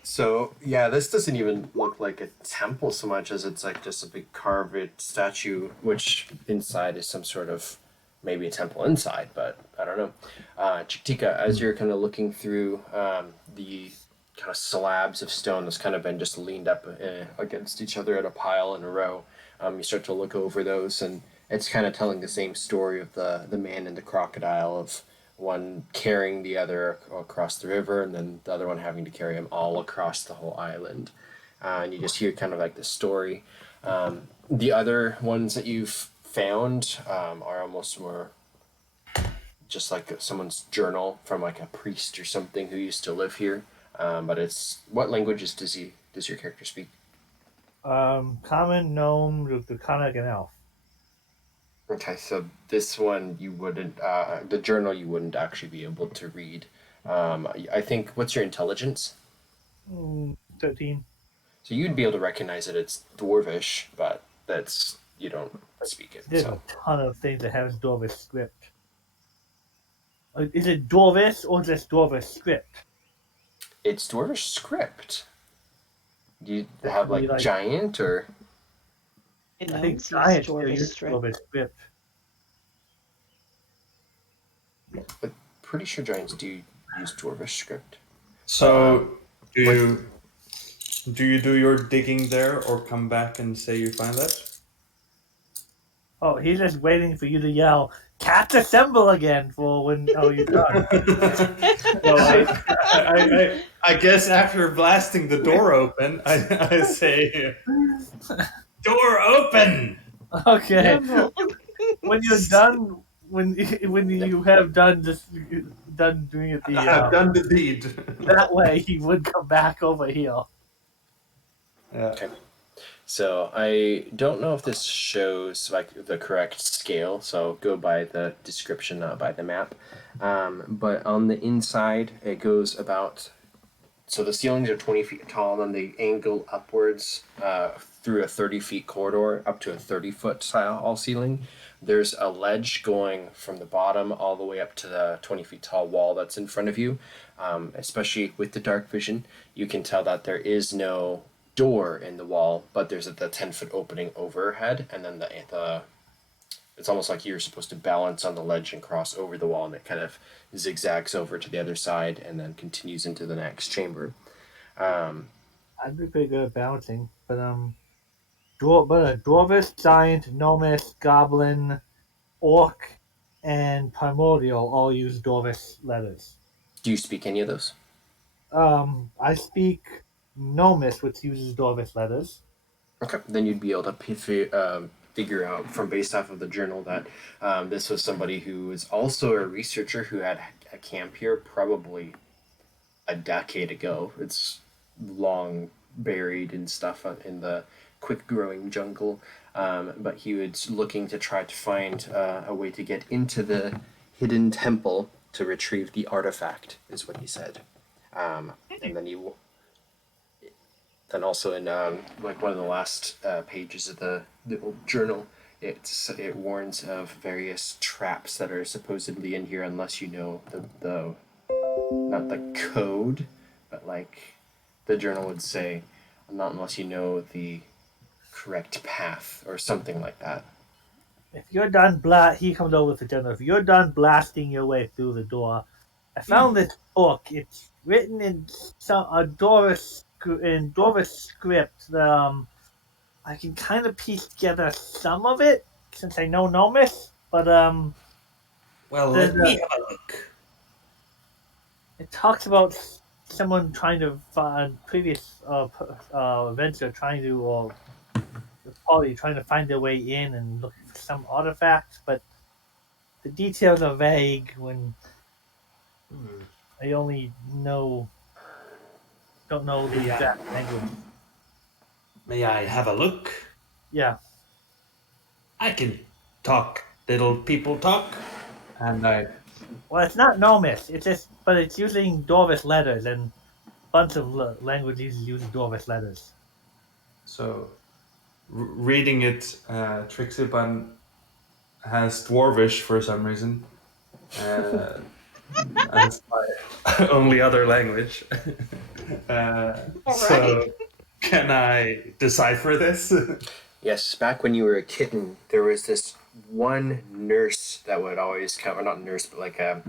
So yeah, this doesn't even look like a temple so much as it's like just a big carved statue, which inside is some sort of maybe a temple inside, but I don't know. Chiktikka, as you're kind of looking through the kind of slabs of stone that's kind of been just leaned up against each other in a pile in a row, you start to look over those, and it's kind of telling the same story of the man and the crocodile, of one carrying the other across the river, and then the other one having to carry him all across the whole island. And you just hear kind of like the story. The other ones that you've found are almost more just like someone's journal from like a priest or something who used to live here. But it's what languages does your character speak? Common, gnome, draconic, and elf. Okay, so this one you wouldn't, the journal you wouldn't actually be able to read. I think, what's your intelligence? 13. So you'd be able to recognize that it's Dwarvish, but that's, you don't speak it. There's So a ton of things that have Dwarvish script. Is it Dwarvish or just Dwarvish script? it's Dwarvish script. Do you That have could be like giant or? I think Gnomes use giants do Dwarvish use strip. Dwarvish script. I'm pretty sure giants do use Dwarvish script. So do you do your digging there, or come back and say you find that? Oh, he's just waiting for you to yell, "Cats assemble again!" for when you're done. Well, I guess after blasting the door open, I say, door open. Okay. Rumble. When you're done, when you have done done doing it, I have done the deed. that way he would come back over here. Yeah. Okay. So I don't know if this shows like the correct scale, so go by the description, not by the map. But on the inside, it goes about. So the ceilings are 20 feet tall, and they angle upwards through a 30-foot corridor up to a 30-foot tall ceiling. There's a ledge going from the bottom all the way up to the 20 feet tall wall that's in front of you. Especially with the dark vision, you can tell that there is no door in the wall, but there's the 10-foot opening overhead, and then the it's almost like you're supposed to balance on the ledge and cross over the wall, and it kind of zigzags over to the other side and then continues into the next chamber. I'd be pretty good at balancing, but a dwarvish, giant, gnomish, goblin, orc, and primordial all use dwarvish letters. Do you speak any of those? I speak gnomish, which uses dwarvish letters. Okay, then you'd be able to figure out from based off of the journal that this was somebody who was also a researcher who had a camp here probably a decade ago. It's long buried and stuff in the quick growing jungle, but he was looking to try to find a way to get into the hidden temple to retrieve the artifact, is what he said. And then also in like one of the last pages of the old journal, it warns of various traps that are supposedly in here unless you know the not the code, but like the journal would say, not unless you know the correct path or something like that. If you're done he comes over to dinner. If you're done blasting your way through the door, I found this book. It's written in Dorish script. I can kind of piece together some of it since I know Gnomish, but Well, let me have a look. it talks about someone trying to find previous adventure trying to the party trying to find their way in and look for some artifacts, but the details are vague when I only don't know the exact language. May I have a look? Yeah. I can talk little people talk. And I Well, it's not Gnomish. But it's using Dwarvish letters, and a bunch of languages use Dwarvish letters. so reading it, Trixiban has Dwarvish for some reason. As only other language. So, can I decipher this? Yes, back when you were a kitten, there was this one nurse that would always come, or not nurse, but like a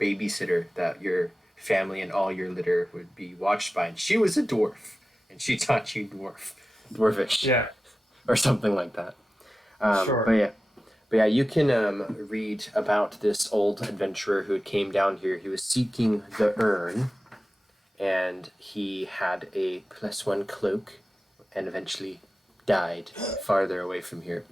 babysitter that your family and all your litter would be watched by, and she was a dwarf, and she taught you dwarfish, Yeah, or something like that. sure. But yeah, you can read about this old adventurer who came down here. He was seeking the urn, and he had a +1 cloak, and eventually died farther away from here.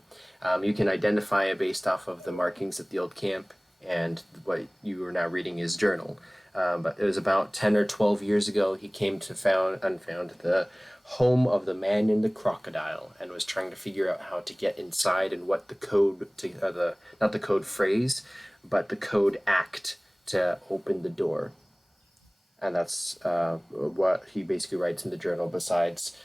You can identify it based off of the markings at the old camp and what you are now reading his journal. But it was about 10 or 12 years ago he came to unfound the home of the man in the crocodile and was trying to figure out how to get inside and what the code to not the code phrase, but the code act to open the door. And that's what he basically writes in the journal. Besides,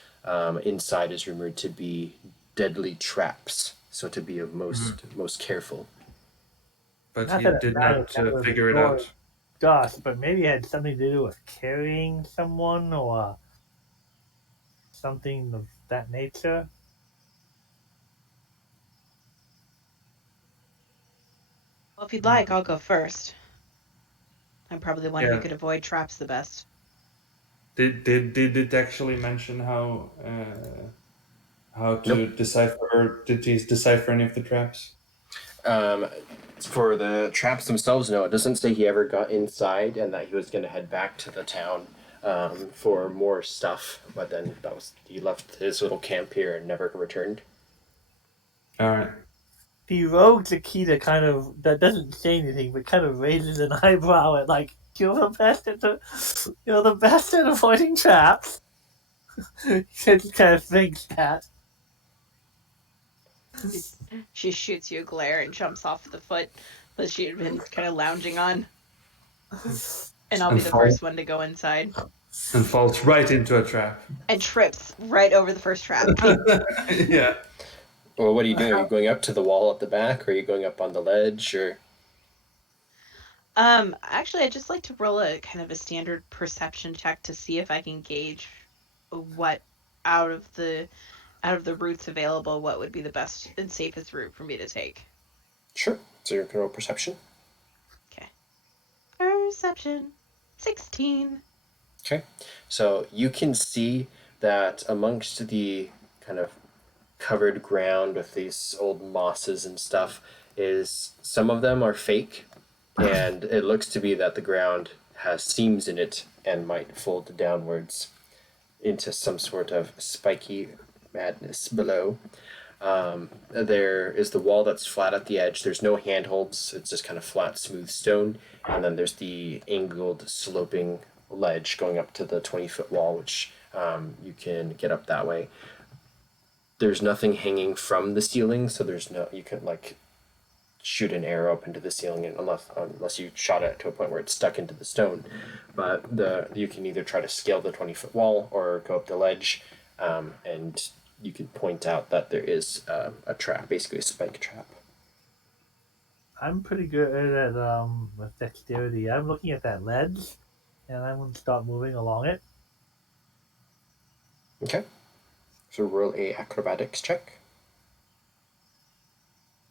inside is rumored to be deadly traps, so to be of most careful. But Not he that it did matters not that was figure it your out. dust, but maybe it had something to do with carrying someone or something of that nature. Well, if you'd like, I'll go first. I'm probably the one who Yeah. could avoid traps the best. Did it actually mention how to Nope. decipher, or did he decipher any of the traps? Um, for the traps themselves, no, it doesn't say he ever got inside and that he was going to head back to the town for more stuff. But then he left his little camp here and never returned. All right. The rogue Chiktikka kind of that doesn't say anything, but kind of raises an eyebrow at like you're the best at avoiding traps. He kind of thinks that. She shoots you a glare and jumps off the foot that she had been kind of lounging on. And I'll be the first one to go inside. And falls right into a trap. And trips right over the first trap. Yeah. Well, what are you doing? Are you going up to the wall at the back, or are you going up on the ledge, or? Actually, I'd just like to roll a kind of a standard perception check to see if I can gauge what out of the routes available, what would be the best and safest route for me to take. Sure. So you're going to roll perception. Okay. Perception 16. Okay. So you can see that amongst the kind of covered ground with these old mosses and stuff is some of them are fake, and it looks to be that the ground has seams in it and might fold downwards into some sort of spiky madness below. There is the wall that's flat at the edge. There's no handholds. It's just kind of flat, smooth stone. And then there's the angled, sloping ledge going up to the 20-foot wall, which you can get up that way. There's nothing hanging from the ceiling, so you can like shoot an arrow up into the ceiling, unless you shot it to a point where it's stuck into the stone. But you can either try to scale the 20-foot wall or go up the ledge, and you can point out that there is a trap, basically a spike trap. I'm pretty good at with dexterity. I'm looking at that ledge, and I'm going to start moving along it. Okay. So roll a acrobatics check.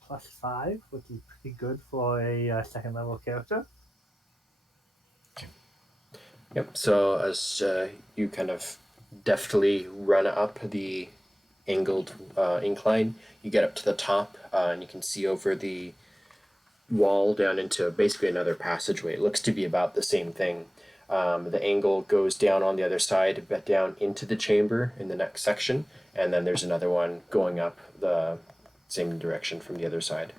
+5, which is pretty good for a second level character. Yep. So as you kind of deftly run up the angled incline, you get up to the top, and you can see over the wall down into basically another passageway. It looks to be about the same thing. The angle goes down on the other side, but down into the chamber in the next section, and then there's another one going up the same direction from the other side.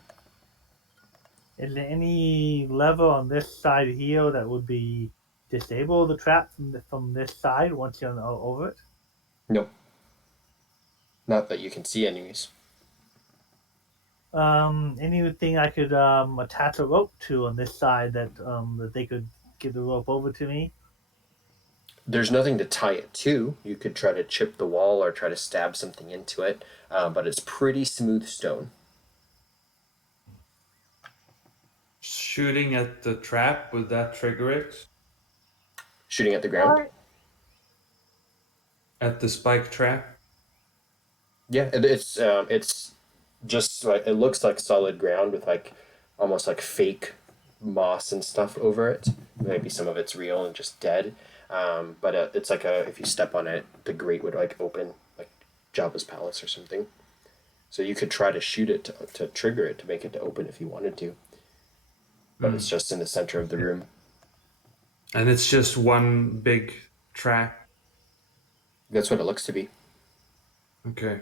Is there any lever on this side here that would be disable the trap from this side once you're over it? Nope. Not that you can see, anyways. Anything I could attach a rope to on this side that they could give the rope over to me? There's nothing to tie it to. You could try to chip the wall or try to stab something into it, but it's pretty smooth stone. Shooting at the trap, would that trigger it? Shooting at the ground? Or At the spike trap? Yeah, it's just like it looks like solid ground with like almost like fake moss and stuff over it. Maybe some of it's real and just dead. But it's like if you step on it, the grate would like open like Jabba's palace or something. So you could try to shoot it to trigger it to make it to open if you wanted to. But it's just in the center of the room. And it's just one big trap. That's what it looks to be. Okay.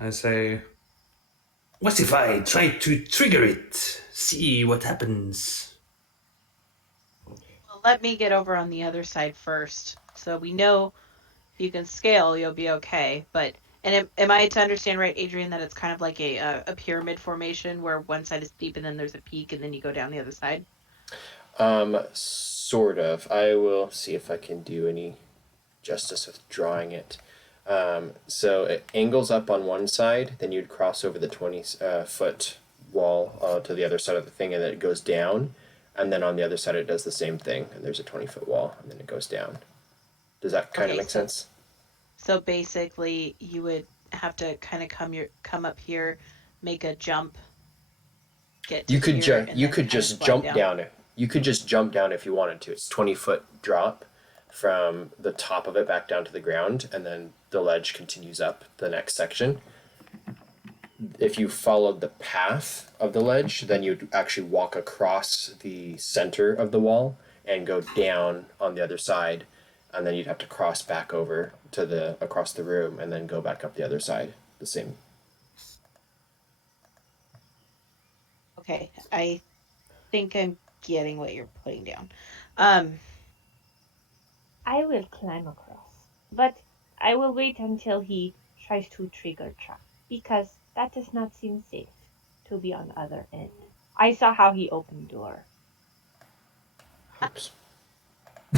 I say, What if I try to trigger it? See what happens. Well, let me get over on the other side first. So we know if you can scale, you'll be okay. But am I to understand right, Adrian, that it's kind of like a pyramid formation where one side is steep and then there's a peak and then you go down the other side? Sort of. I will see if I can do any justice with drawing it. So it angles up on one side, then you'd cross over the 20-foot wall to the other side of the thing, and then it goes down. And then on the other side, it does the same thing, and there's a 20-foot wall, and then it goes down. Does that kind of make sense? So basically, you would have to kind of come up here, make a jump, get to You could here, and you then could kind just of slide jump down. You could just jump down if you wanted to. It's 20-foot drop from the top of it back down to the ground, and then the ledge continues up the next section. If you followed the path of the ledge, then you'd actually walk across the center of the wall and go down on the other side, and then you'd have to cross back over to across the room and then go back up the other side. The same. Okay, I think I'm getting what you're putting down. I will climb across, but I will wait until he tries to trigger trap, because that does not seem safe to be on the other end. I saw how he opened door. Oops.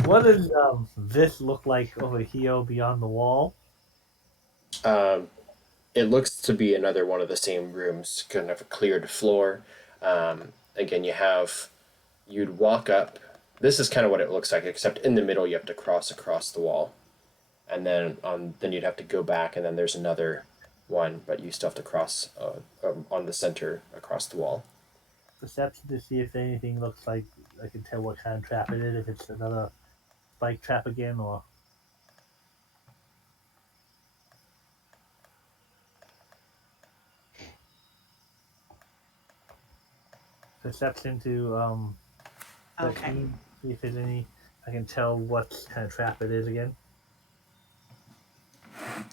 What does this look like over here beyond the wall? It looks to be another one of the same rooms, kind of a cleared floor. Again, you'd walk up. This is kind of what it looks like, except in the middle you have to cross across the wall, and then then you'd have to go back, and then there's another one, but you still have to cross on the center across the wall. Perception to see if anything looks like I can tell what kind of trap it is. If it's another spike trap again, or perception to Okay. see if there's any. I can tell what kind of trap it is again.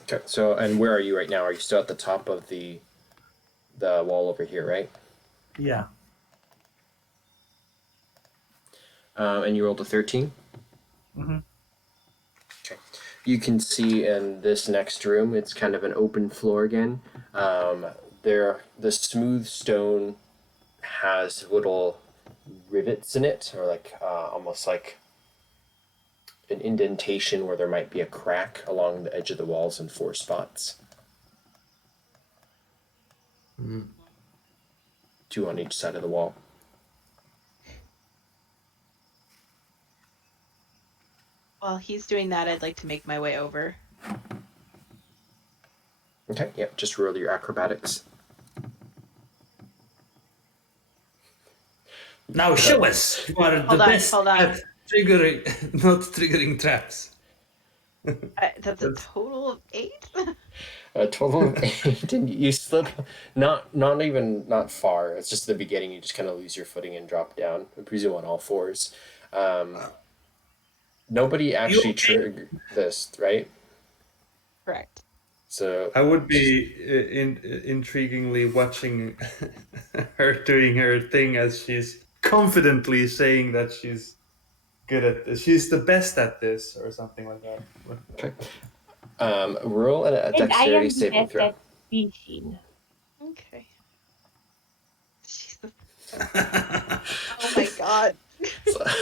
Okay. So, and where are you right now? Are you still at the top of the wall over here, right? Yeah. And you rolled a 13. Mm-hmm. Okay. You can see in this next room, it's kind of an open floor again. The smooth stone has little rivets in it, or like almost like an indentation where there might be a crack along the edge of the walls in 4 spots. 2 on each side of the wall. While he's doing that, I'd like to make my way over. Okay, yeah, just roll your acrobatics. Now show us. You are the Hold on, best hold on. at triggering, not triggering traps. That's a total of 8? A total of 8, and you slip not far. It's just the beginning. You just kind of lose your footing and drop down. I presume on all 4s. Nobody actually triggered this, right? Correct. So I would be intriguingly watching her doing her thing as she's confidently saying that she's good at this. She's the best at this, or something like that. okay. Roll a And I dexterity am the saving best throw. at fishing. Okay. Jesus. Oh my god.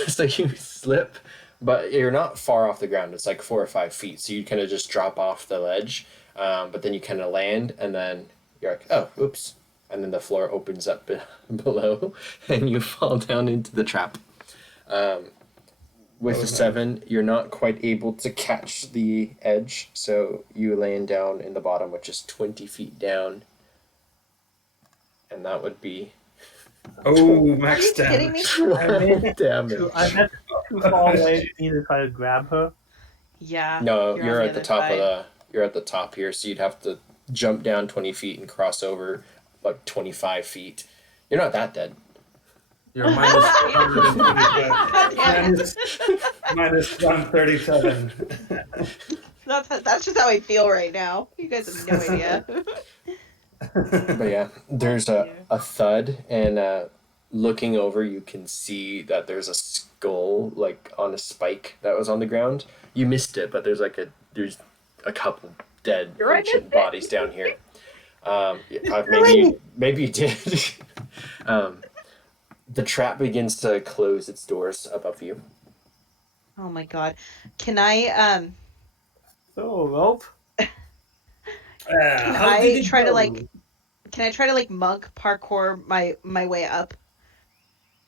So you slip, but you're not far off the ground. It's like 4 or 5 feet. So you kind of just drop off the ledge, but then you kind of land, and then you're like, oh, oops. And then the floor opens up below, and you fall down into the trap. With Oh, the nice. 7, you're not quite able to catch the edge, so you land down in the bottom, which is 20 feet down. And that would be Oh, Are max you kidding me? damage. damage. I'm not too far away for me to try to grab her. Yeah. No, on you're the at the other top side. of the. You're at the top here, so you'd have to jump down 20 feet and cross over like 25 feet. You're not that dead. You're minus 425. God damn it. minus 137. That's just how I feel right now. You guys have no idea. But yeah, there's dear. a thud, and looking over, you can see that there's a skull like on a spike that was on the ground. You missed it, but there's a couple dead Sure I ancient missed it. bodies down here. Maybe you did. The trap begins to close its doors above you. Oh my god. Can I So, rope. can How did I it try to go? like monk parkour my way up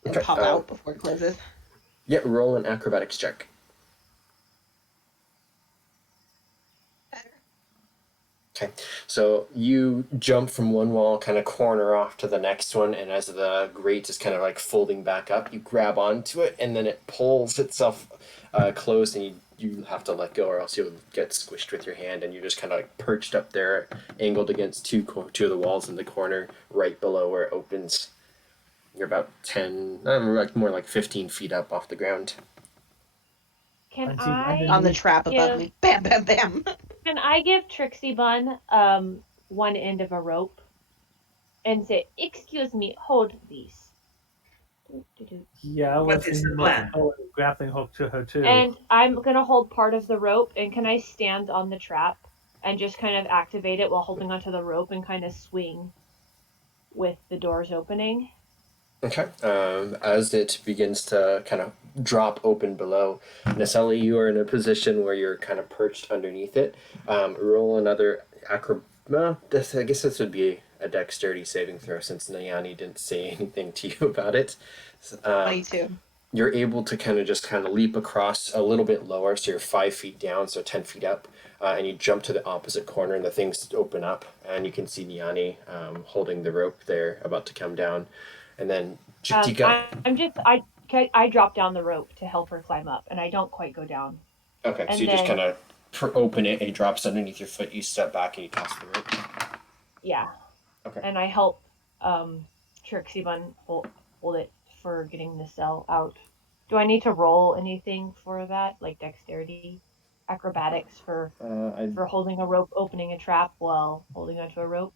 and Okay, pop out before it closes? Yeah, roll an acrobatics check. Okay, so you jump from one wall, kind of corner off to the next one, and as the grate is kind of like folding back up, you grab onto it, and then it pulls itself closed, and you have to let go, or else you'll get squished with your hand, and you're just kind of like perched up there, angled against two of the walls in the corner, right below where it opens. You're about 10, like more like 15 feet up off the ground. Can Aren't you I On the trap above give me. Bam bam bam. can I give Trixie Bun one end of a rope and say, "Excuse me, hold these." Doo-doo-doo. Yeah, I was What is thinking the about plan? throwing a grappling hook to her too. And I'm gonna hold part of the rope, and can I stand on the trap and just kind of activate it while holding onto the rope and kind of swing with the doors opening? Okay. As it begins to kind of drop open below, Nesselle, you are in a position where you're kind of perched underneath it. Roll another I guess this would be a dexterity saving throw since Nyanni didn't say anything to you about it. Um, 22. you're able to kind of leap across a little bit lower, so you're 5 feet down, so 10 feet up, and you jump to the opposite corner, and the things open up, and you can see Nyanni holding the rope there, about to come down, and then Chiktikka. I drop down the rope to help her climb up, and I don't quite go down. Okay, so And you just then kind of open it, and it drops underneath your foot. You step back, and you toss the rope. yeah, Okay. and I help Trixie Bun hold it for getting the cell out. Do I need to roll anything for that, like dexterity, acrobatics for holding a rope, opening a trap while holding onto a rope?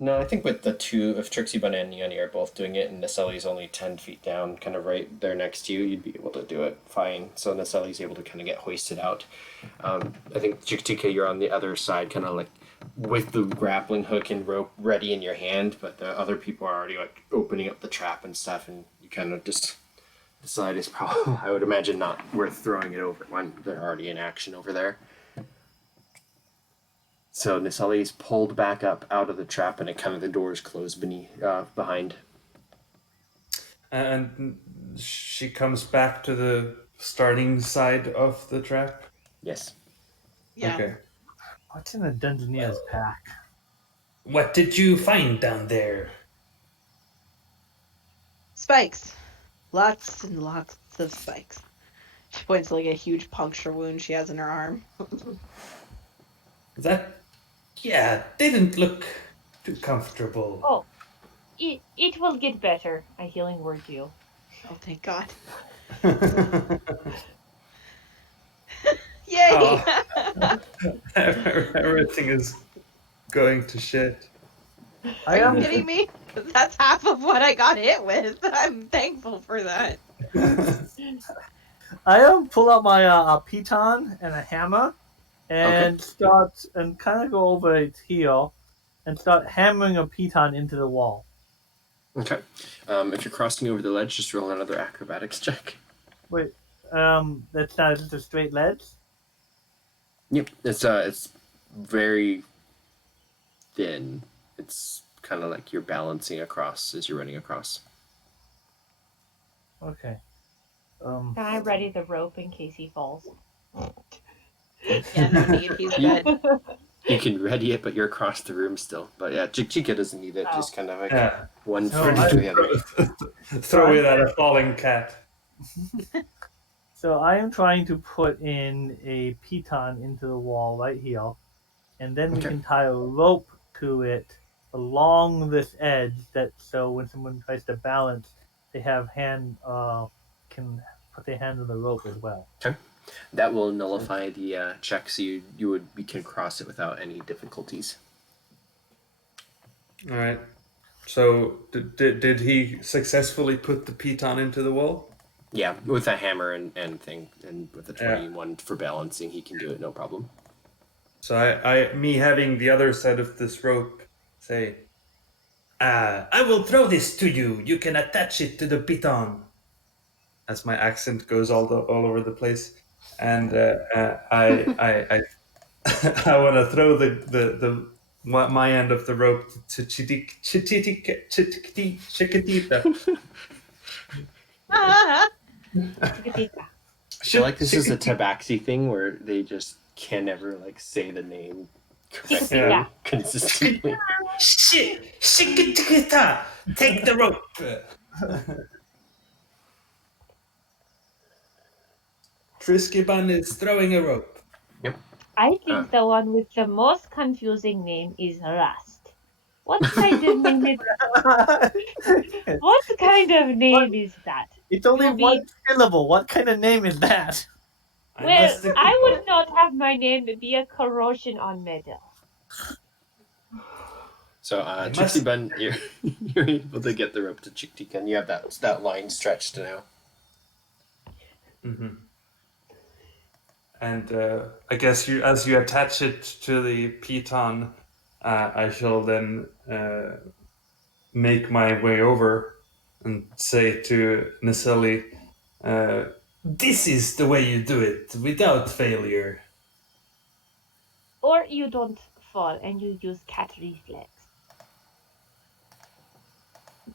No, I think with the two, if Trixie Bun and Nyanni are both doing it, and Nesseli's only 10 feet down, kind of right there next to you, you'd be able to do it fine. So Nesseli's able to kind of get hoisted out. I think Chiktikka, you're on the other side, kind of like with the grappling hook and rope ready in your hand, but the other people are already like opening up the trap and stuff, and you kind of just decide it's probably, I would imagine, not worth throwing it over when they're already in action over there. So Nesselle is pulled back up out of the trap, and it kind of the doors close behind. And she comes back to the starting side of the trap. Yes. Yeah. Okay. What's in the Dungeoneer's pack? What did you find down there? Spikes. Lots and lots of spikes. She points to like a huge puncture wound she has in her arm. That, yeah, didn't look too comfortable. Oh, it will get better. I healing word you. Oh, thank God. Yay! Everything is going to shit. Are you kidding me? That's half of what I got hit with. I'm thankful for that. I pull out my piton and a hammer and start and kind of go over its heel and start hammering a piton into the wall. Okay. If you're crossing over the ledge, just roll another acrobatics check. Wait, that's not just a straight ledge? Yep. It's very thin. It's kind of like you're balancing across as you're running across. Okay. Can I ready the rope in case he falls? Yeah, no need. He's You- good. You can ready it, but you're across the room still. But yeah, Chiktikka doesn't need it. Oh. Just kind of like Yeah. one So foot I- to the other. Throw it at a falling cat. So I am trying to put in a piton into the wall right here, and then we Okay. can tie a rope to it along this edge. That so when someone tries to balance, they have can put their hand on the rope as well. That will nullify the check, so you can cross it without any difficulties. All right. So did he successfully put the piton into the wall? Yeah, with a hammer and thing, and with a Yeah. 21 for balancing, he can do it no problem. So me having the other side of this rope, say, I will throw this to you. You can attach it to the piton. as my accent goes all over the place, and I want to throw my end of the rope to Chiktikka. Chiktikka. I feel like this is a tabaxi thing where they just can never like say the name correctly Yeah. consistently. Chiktikka, take the rope. Triskiban is throwing a rope. I think the one with the most confusing name is Rust. What kind of name is What kind of name is that? It's only You'll be- one syllable. What kind of name is that? Well, I would not have my name be a corrosion on metal. So, Chiktikka, you're able to get the rope to Chiktikka, and you have that line stretched now. Mm-hmm. And I guess as you attach it to the piton, I shall then make my way over and say to Nesselle, This is the way you do it, without failure. Or you don't fall and you use cat reflex.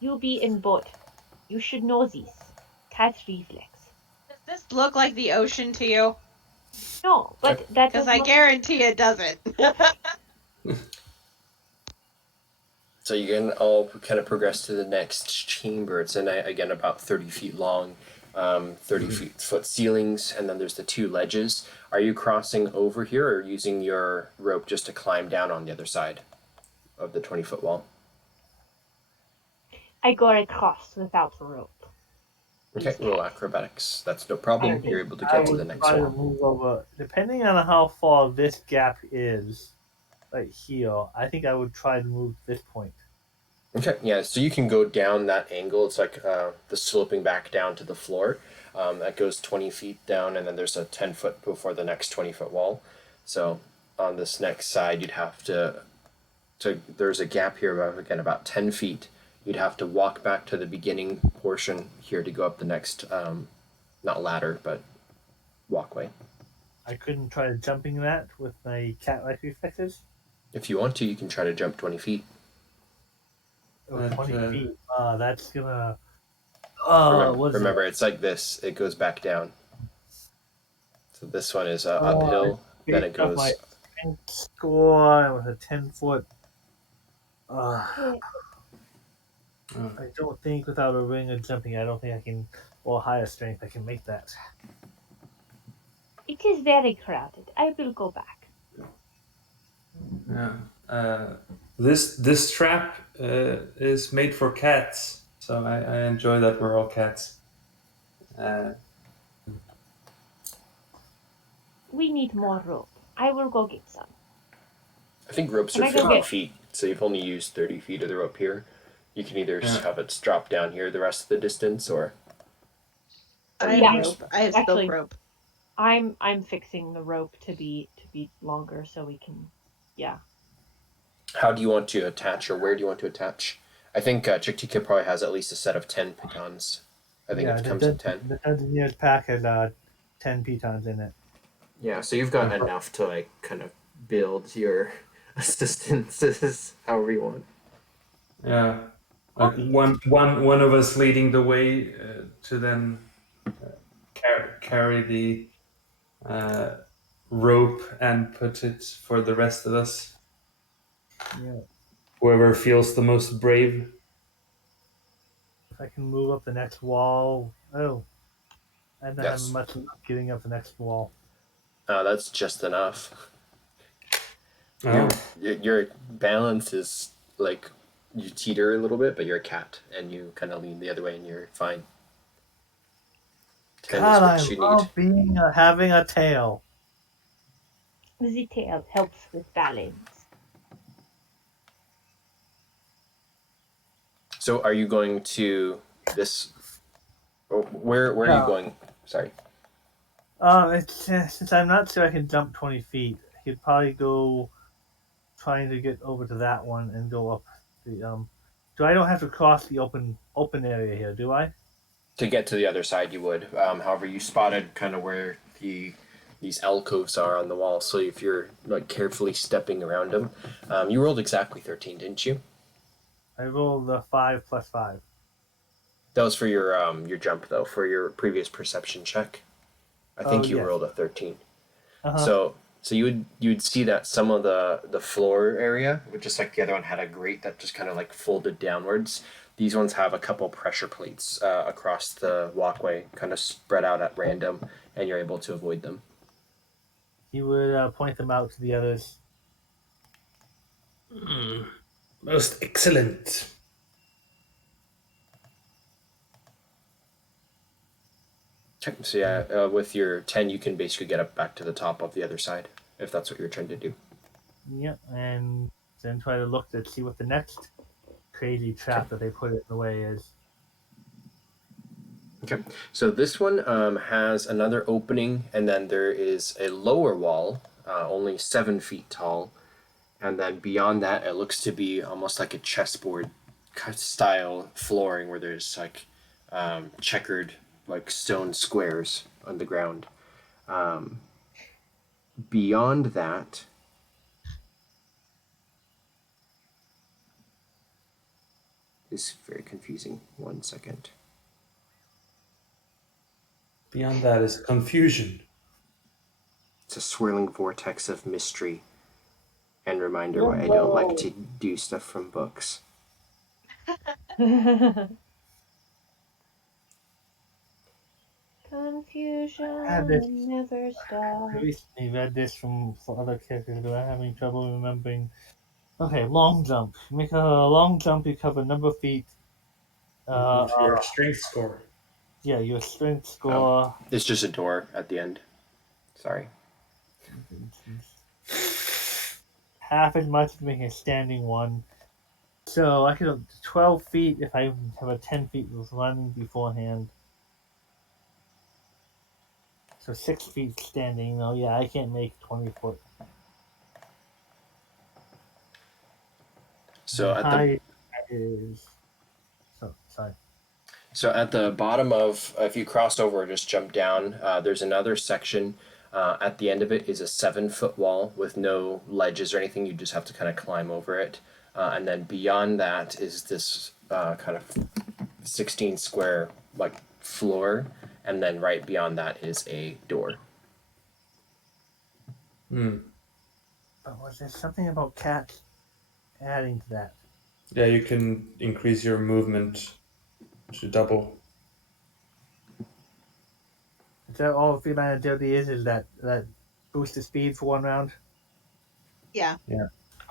You be in boat. You should know this. Cat reflex. Does this look like the ocean to you? No, but that Because does I not- guarantee it doesn't. So you can all kind of progress to the next chamber. It's again about 30 feet long, 30 foot ceilings, and then there's the two ledges. Are you crossing over here or using your rope just to climb down on the other side of the 20-foot wall? I go across without rope. Okay, roll acrobatics. That's no problem. You're able to get to the next try to one. move over, depending on how far this gap is, right here. I think I would try to move this point. Okay, yeah, so you can go down that angle. It's like the sloping back down to the floor. That goes 20 feet down, and then there's a 10-foot before the next 20-foot wall. So on this next side, you'd have to there's a gap here of, again, about 10 feet. You'd have to walk back to the beginning portion here to go up the next, not ladder, but walkway. I couldn't try jumping that with my cat-like reflexes. If you want to, you can try to jump 20 feet. Oh, 20 But, feet. That's gonna. Remember, it's like this. It goes back down. So this one is uphill. Then it goes. My score with a 10-foot. I don't think without a ring of jumping, I don't think I can, or higher strength, I can make that. It is very crowded. I will go back. yeah, this trap is made for cats, so I enjoy that we're all cats. We need more rope. I will go get some. I think ropes Can are I go 50 get- feet, so you've only used 30 feet of the rope here. You can either Yeah. have it drop down here the rest of the distance, or I Yeah. have rope. I have Actually- silk rope. I'm fixing the rope to be longer so we can. Yeah. how do you want to attach, or where do you want to attach? I think Chiktikka probably has at least a set of 10 pitons. I think it comes in 10. The engineer's pack has 10 pitons in it. Yeah, so you've got enough to like kind of build your assistances however you want. Yeah, like one of us leading the way to then carry the rope and put it for the rest of us. Yeah. Whoever feels the most brave. If I can move up the next wall. Oh, I'm not having Yes. much luck getting up the next wall. That's just enough. Oh. Your balance is like you teeter a little bit, but you're a cat, and you kind of lean the other way, and you're fine. 10 is God, I what you need. love having a tail. The tail helps with balance. So, are you going to this? Where are you Yeah. going? Sorry. Since I'm not sure I can jump 20 feet, I could probably go trying to get over to that one and go up the. Do I don't have to cross the open area here, do I? To get to the other side, you would. However, you spotted kind of where these alcoves are on the wall. So if you're like carefully stepping around them, you rolled exactly 13, didn't you? I rolled a 5 plus 5. That was for your jump though. For your previous perception check, I Oh, think you yes. rolled a 13. Uh-huh. So you would see that some of the floor area, just like the other one, had a grate that just kind of like folded downwards. These ones have a couple pressure plates across the walkway, kind of spread out at random, and you're able to avoid them. He would point them out to the others. Most excellent. Okay, so yeah, with your 10, you can basically get up back to the top of the other side, if that's what you're trying to do. Yep, and then try to look to see what the next crazy trap that they put in the way is. Okay, so this one has another opening, and then there is a lower wall, only 7 feet tall, and then beyond that, it looks to be almost like a chessboard style flooring where there's like checkered like stone squares on the ground. Beyond that, is very confusing. 1 second. Beyond that is confusion. It's a swirling vortex of mystery and reminder why I don't like to do stuff from books. Confusion never I stops. recently read this from for other characters. Do I have any trouble remembering? Okay, long jump. Make a long jump. You cover number of feet. For your strength score. Yeah, your strength score. It's just a door at the end. Sorry. Half as much as making a standing one. So I could 12 feet if I have a 10 feet run beforehand. So 6 feet standing. No, yeah, I can't make 20 foot. So And at the height is. Sorry. So at the bottom of, if you cross over or just jump down, there's another section. At the end of it is a 7 foot wall with no ledges or anything. You just have to kind of climb over it. And then beyond that is this kind of 16 square like floor. And then right beyond that is a door. But was there something about cats adding to that? Yeah, you can increase your movement to double. Is that all Feline Agility is that boost the speed for 1 round? Yeah.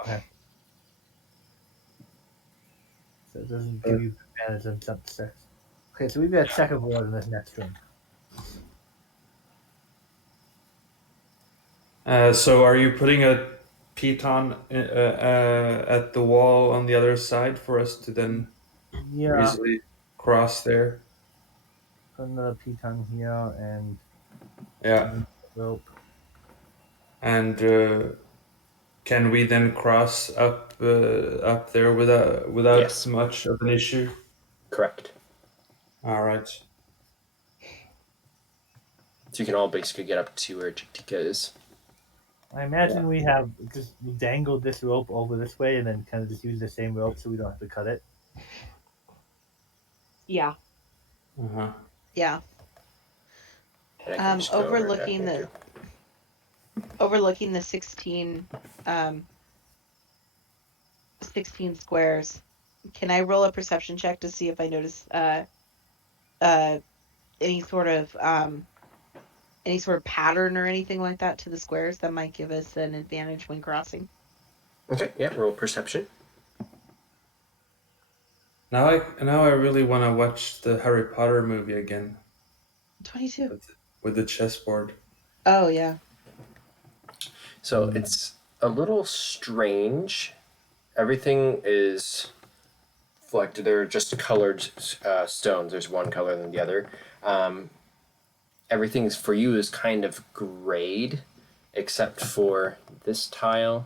Okay. So it doesn't give you advantage on jump checks. Okay, so we've got a checkerboard in this next room. So are you putting a piton at the wall on the other side for us to then Yeah, easily cross there? put another piton here and Yeah. rope. And can we then cross up there without Yes. much of an issue? Correct. All right. So you can all basically get up to where Chiktikka is. I imagine we have just dangled this rope over this way and then kind of just use the same rope so we don't have to cut it. Yeah. Uh-huh. Yeah. And I can just go over it. Overlooking Thank the 16 16 squares. Can I roll a perception check to see if I notice any sort of pattern or anything like that to the squares that might give us an advantage when crossing? Okay, yeah, roll perception. Now I really want to watch the Harry Potter movie again 22. with the chessboard. Oh yeah. So it's a little strange. Everything is like they're just colored stones. There's one color than the other. Everything's for you is kind of grayed, except for this tile,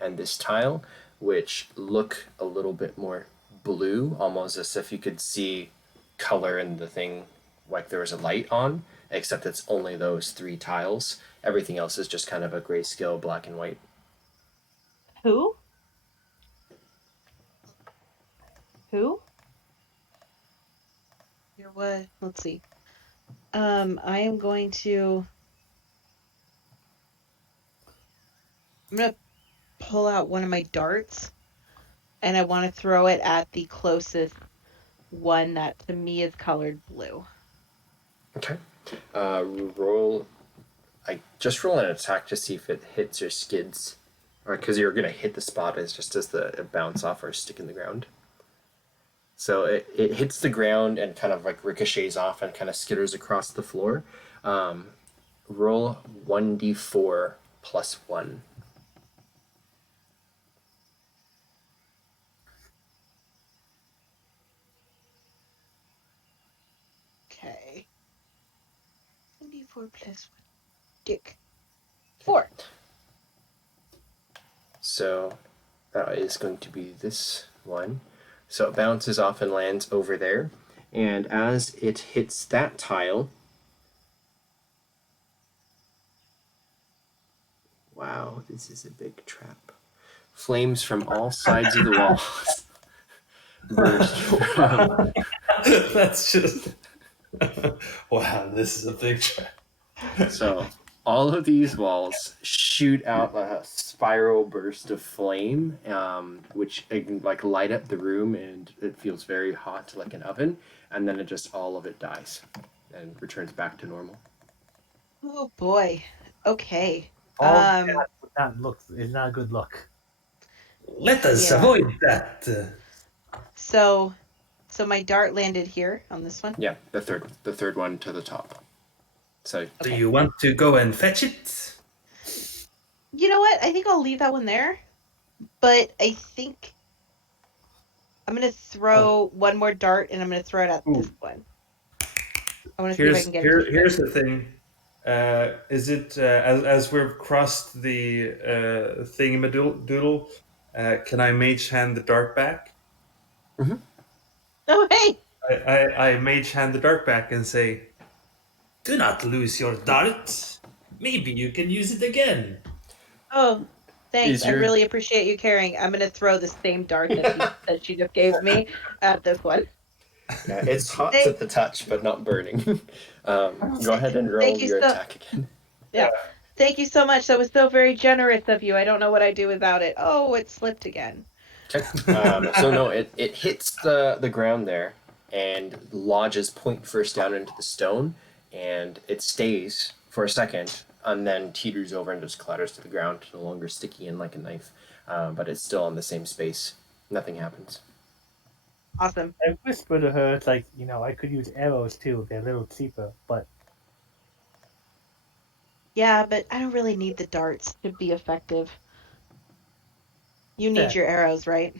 and this tile, which look a little bit more blue, almost as if you could see color in the thing, like there was a light on, except it's only those 3 tiles. Everything else is just kind of a grayscale black and white. Who? Who? Here what? Let's see. I am going to. I'm gonna pull out one of my darts, and I want to throw it at the closest one that to me is colored blue. Okay. Roll. Just roll an attack to see if it hits or skids, or because you're gonna hit the spot as just as it bounce off or stick in the ground. So it hits the ground and kind of like ricochets off and kind of skitters across the floor. Roll 1d4 plus 1. Okay. 24 plus 1. Dick. 4. So that is going to be this one. So it bounces off and lands over there. And as it hits that tile, wow, this is a big trap. Flames from all sides of the walls burst from. That's just wow. This is a big trap. So all of these walls shoot out a spiral burst of flame, which like light up the room, and it feels very hot, like an oven. And then all of it dies and returns back to normal. Oh boy. Okay. All that is not a good look. Let us Yeah. avoid that. So my dart landed here on this one. Yeah, the third one to the top. So Do you want to go and fetch it? You know what? I think I'll leave that one there. But I think I'm gonna throw one more dart, and I'm gonna throw it at this one. I want to see if I can get it. Here's the thing. Is it as we've crossed the thingamadoodle? Can I mage hand the dart back? Oh hey! I mage hand the dart back and say, Do not lose your dart. Maybe you can use it again. Oh, thanks. Is I your- really appreciate you caring. I'm gonna throw the same dart that she just gave me at this one. yeah, it's hot to the touch, but not burning. Go ahead and roll Thank you your so- attack again. Yeah. Thank you so much. That was so very generous of you. I don't know what I'd do without it. Oh, it slipped again. Okay. So no, it hits the ground there and lodges point first down into the stone, and it stays for a second and then teeters over and just clatters to the ground, no longer sticky in like a knife, but it's still on the same space. Nothing happens. Awesome. I whispered to her, it's like, I could use arrows too. They're a little cheaper, but Yeah, but I don't really need the darts to be effective. You need Yeah. your arrows, right?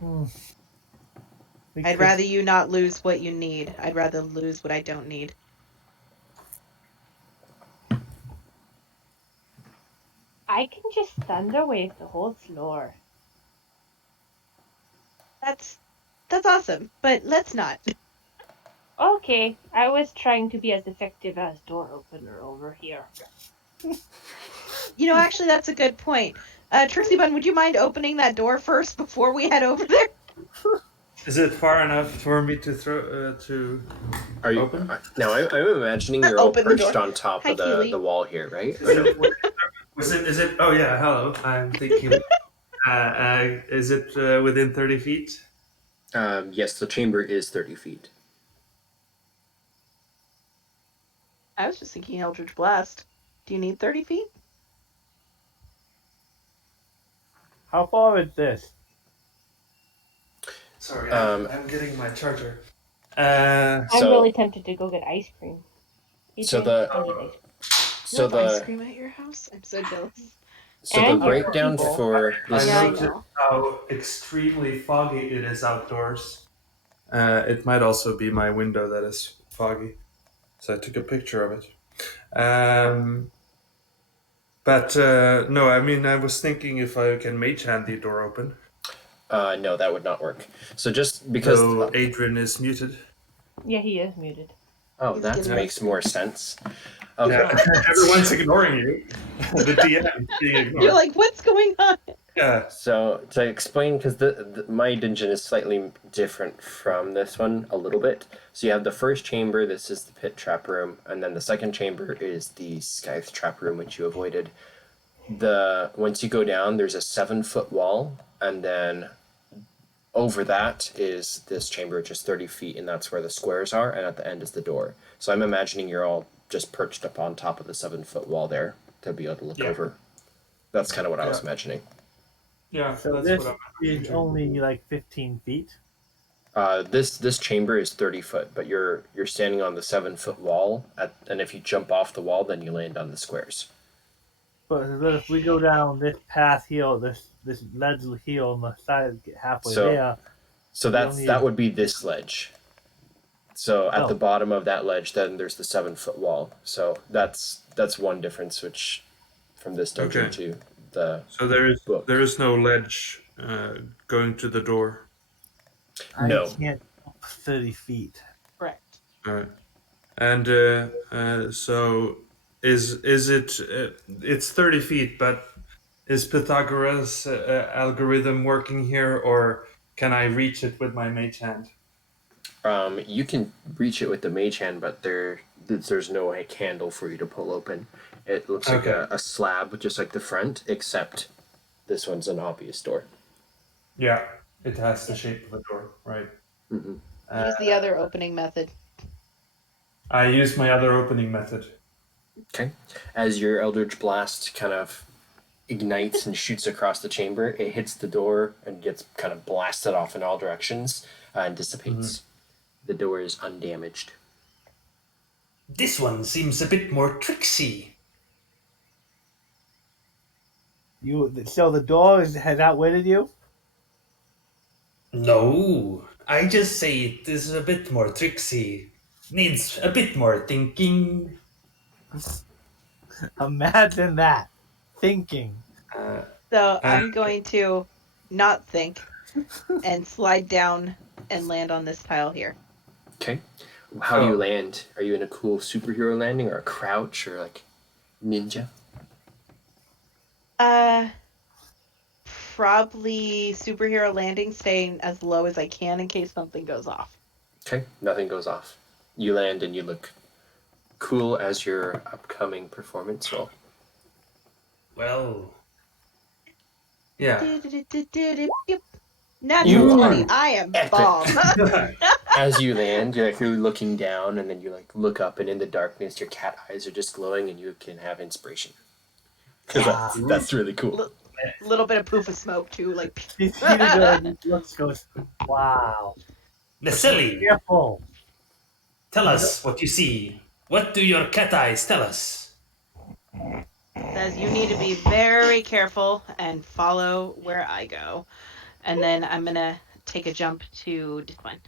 we I'd could- rather you not lose what you need. I'd rather lose what I don't need. I can just thunderwave the whole floor. That's awesome, but let's not. Okay, I was trying to be as effective as door opener over here. Actually, that's a good point. Trixie Bun, would you mind opening that door first before we head over there? Is it far enough for me to throw to Are you open? now? I'm imagining you're all Open the perched door. on top Hi, of the Keely. wall here, right? Or Is no? it, is it? Oh yeah, hello. I'm thinking. Is it within 30 feet? Yes, the chamber is 30 feet. I was just thinking Eldritch Blast. Do you need 30 feet? How far is this? Sorry, Um, I'm getting my charger. I'm So- really tempted to go get ice cream. So Adrian, the- I need ice cream. So You have ice the cream at your house? I'm so jealous. And your breakdown people. for I this. Yeah, I noticed know. how extremely foggy it is outdoors. It might also be my window that is foggy, so I took a picture of it. But no, I mean, I was thinking if I can mage hand the door open. No, that would not work. So just because. So Adrian is muted. Yeah, he is muted. Oh, He's that getting makes ice more cream. sense. Okay. Yeah, everyone's ignoring you. The DM is being ignored. You're like, what's going on? Yeah. So to explain, because my dungeon is slightly different from this one a little bit. So you have the first chamber. This is the pit trap room, and then the second chamber is the scythe trap room, which you avoided. Once you go down, there's a 7-foot wall, and then over that is this chamber, which is 30 feet, and that's where the squares are, and at the end is the door. So I'm imagining you're all just perched up on top of the 7-foot wall there to be able to look Yeah. over. That's kind of what I was Yeah. imagining. Yeah, So that's this what is only like 15 feet. This chamber is 30 foot, but you're standing on the 7-foot wall, and if you jump off the wall, then you land on the squares. But if we go down this path here, this ledge here on the side, get halfway So- there. So only- that would be this ledge. So at Oh. the bottom of that ledge, then there's the 7-foot wall. So that's one difference, which from this dungeon Okay. to the So there book. is no ledge going to the door. No. I can't jump 30 feet. Correct. All right. And so is it? It's 30 feet, but is Pythagoras' algorithm working here, or can I reach it with my mage hand? You can reach it with the mage hand, but there's no like handle for you to pull open. It looks like Okay. a slab, just like the front, except this one's an obvious door. Yeah, it has the shape of a door, right? Mm-hmm. Use the other opening method. I use my other opening method. Okay. As your Eldritch Blast kind of ignites and shoots across the chamber, it hits the door and gets kind of blasted off in all directions and dissipates. The door is undamaged. This one seems a bit more tricksy. So the door has outwitted you? No, I just say it is a bit more tricksy. Needs a bit more thinking. Imagine that. Thinking. So I'm going to not think and slide down and land on this tile here. Okay. How do you Oh. land? Are you in a cool superhero landing or a crouch or like ninja? Probably superhero landing, staying as low as I can in case something goes off. Okay. Nothing goes off. You land and you look cool as your upcoming performance roll. Well, Yeah. Natural You 20. are I am epic. bomb. As you land, you're looking down, and then you look up, and in the darkness, your cat eyes are just glowing, and you can have inspiration. Because that's really cool. Little bit of poof of smoke too, like. He goes, wow. Nesselle, Careful. tell us what you see. What do your cat eyes tell us? Says you need to be very careful and follow where I go. And then I'm gonna take a jump to this one.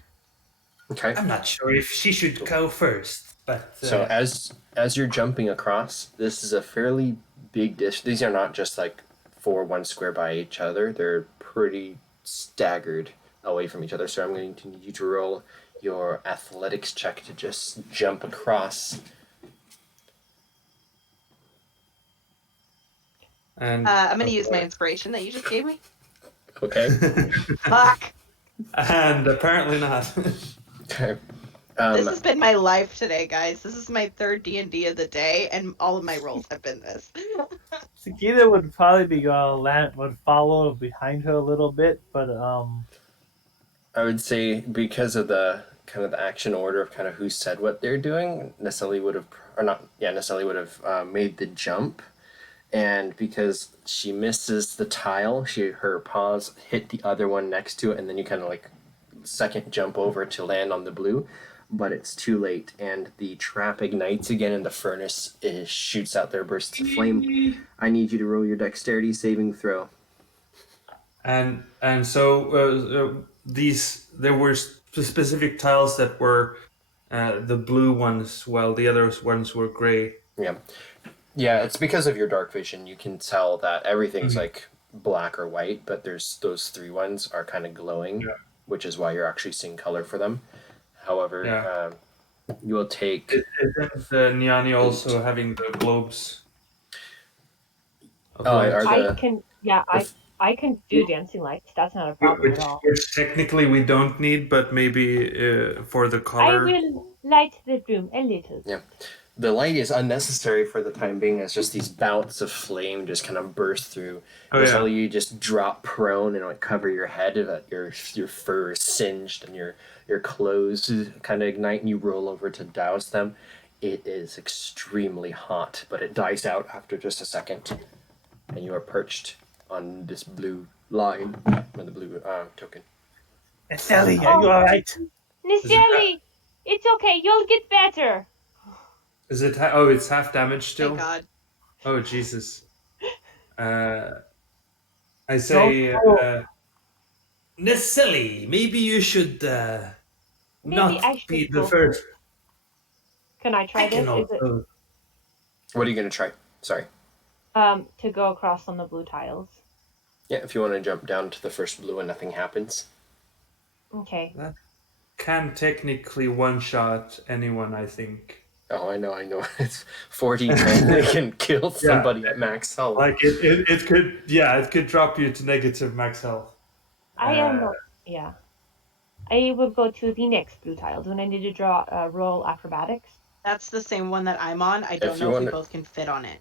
Okay. I'm not sure if she should go first, but So as you're jumping across, this is a fairly big dish. These are not just like 1 square by each other. They're pretty staggered away from each other. So I'm going to need you to roll your athletics check to just jump across. And I'm gonna use my inspiration that you just gave me. Okay. Fuck. And apparently not. Okay. This has been my life today, guys. This is my third D&D of the day, and all of my rolls have been this. Sakita would probably be would follow behind her a little bit, but I would say because of the kind of the action order of kind of who said what they're doing, Nesselle would have, or not, yeah, Nesselle would have made the jump, and because she misses the tile, her paws hit the other one next to it, and then you kind of like second jump over to land on the blue, but it's too late, and the trap ignites again, and the furnace shoots out their bursts of flame. I need you to roll your dexterity saving throw. And so there were specific tiles that were the blue ones, while the other ones were gray. Yeah. Yeah, it's because of your dark vision. You can tell that everything's like black or white, but there's those three ones are kind of glowing, which is why you're actually seeing color for them. However, you will take. Isn't Nyanni also having the globes? I can do dancing lights. That's not a problem at all. Which technically we don't need, but maybe for the color. I will light the room a little. Yeah. The light is unnecessary for the time being, as just these bouts of flame just kind of burst through. So you just drop prone and like cover your head, that your fur is singed and your clothes kind of ignite, and you roll over to douse them. It is extremely hot, but it dies out after just a second, and you are perched on this blue line, on the blue token. Nesselle, are you all right? Nesselle, it's okay. You'll get better. Is it? It's half damage still. Thank God. Oh Jesus! I say, Nesselle, maybe you should not be the first. Can I try this? What are you gonna try? Sorry. To go across on the blue tiles. Yeah, if you want to jump down to the first blue and nothing happens. Okay. That can technically one-shot anyone, I think. Oh, I know. It's 40 they can kill somebody at max health. Like it could drop you to negative max health. I will go to the next blue tile. Do I need to roll acrobatics? That's the same one that I'm on. I don't know if we both can fit on it.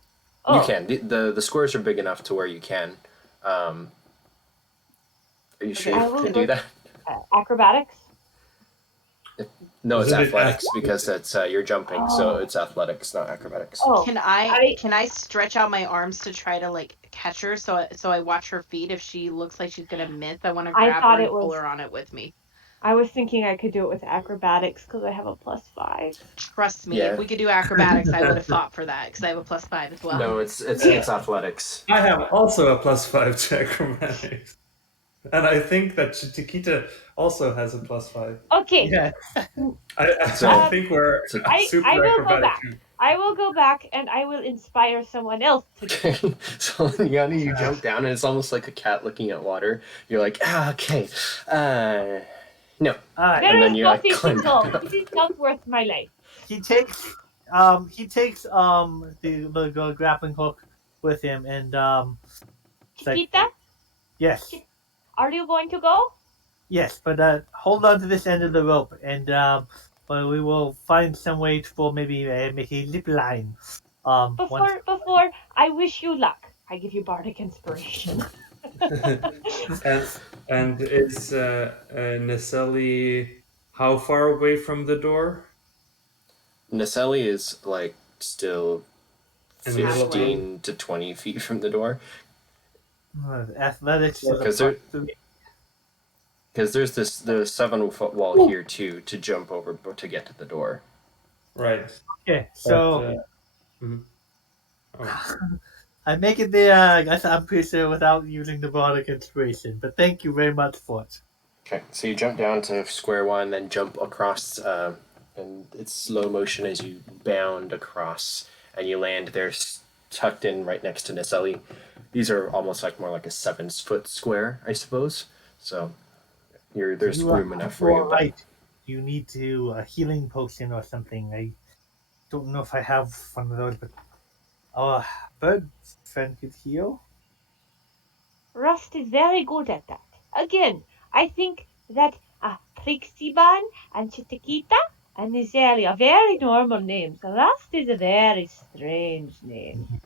You can. The squares are big enough to where you can. Are you sure you can do that? Acrobatics? No, it's athletics because it's you're jumping, so it's athletics, not acrobatics. Oh, can I stretch out my arms to try to like catch her? So I watch her feet. If she looks like she's gonna miss, I want to grab her and pull her on it with me. I was thinking I could do it with acrobatics because I have a +5. Trust me, if we could do acrobatics, I would have fought for that because I have a +5 as well. No, it's athletics. I have also a +5 to acrobatics. And I think that Chiktikka also has a +5. Okay. Yeah. I think we're super I will acrobatic. go back. I will go back and I will inspire someone else to do it. So Nyanni, you jump down and it's almost like a cat looking at water. You're like, okay, no. There is nothing to go. This is not worth my life. He takes the grappling hook with him and Chiktikka? Yes. Are you going to go? Yes, but hold on to this end of the rope, and we will find some way for maybe make a zip line. Before I wish you luck, I give you bardic inspiration. and is Nesselle how far away from the door? Nesselle is like still 15 to 20 feet from the door. Athletics because there's the 7-foot wall here too to jump over to get to the door. Right. Okay, so I make it there. I guess I'm pretty sure without using the bardic inspiration. But thank you very much for it. Okay, so you jump down to square one, then jump across, and it's slow motion as you bound across, and you land there, tucked in right next to Nesselle. These are almost like more like a 7-foot square, I suppose. So there's room enough for you. Right. You need to a healing potion or something. I don't know if I have one of those, but our bird friend could heal. Rust is very good at that. Again, I think that Trixiban and Chiktikka and Nesselle are very normal names. Rust is a very strange name.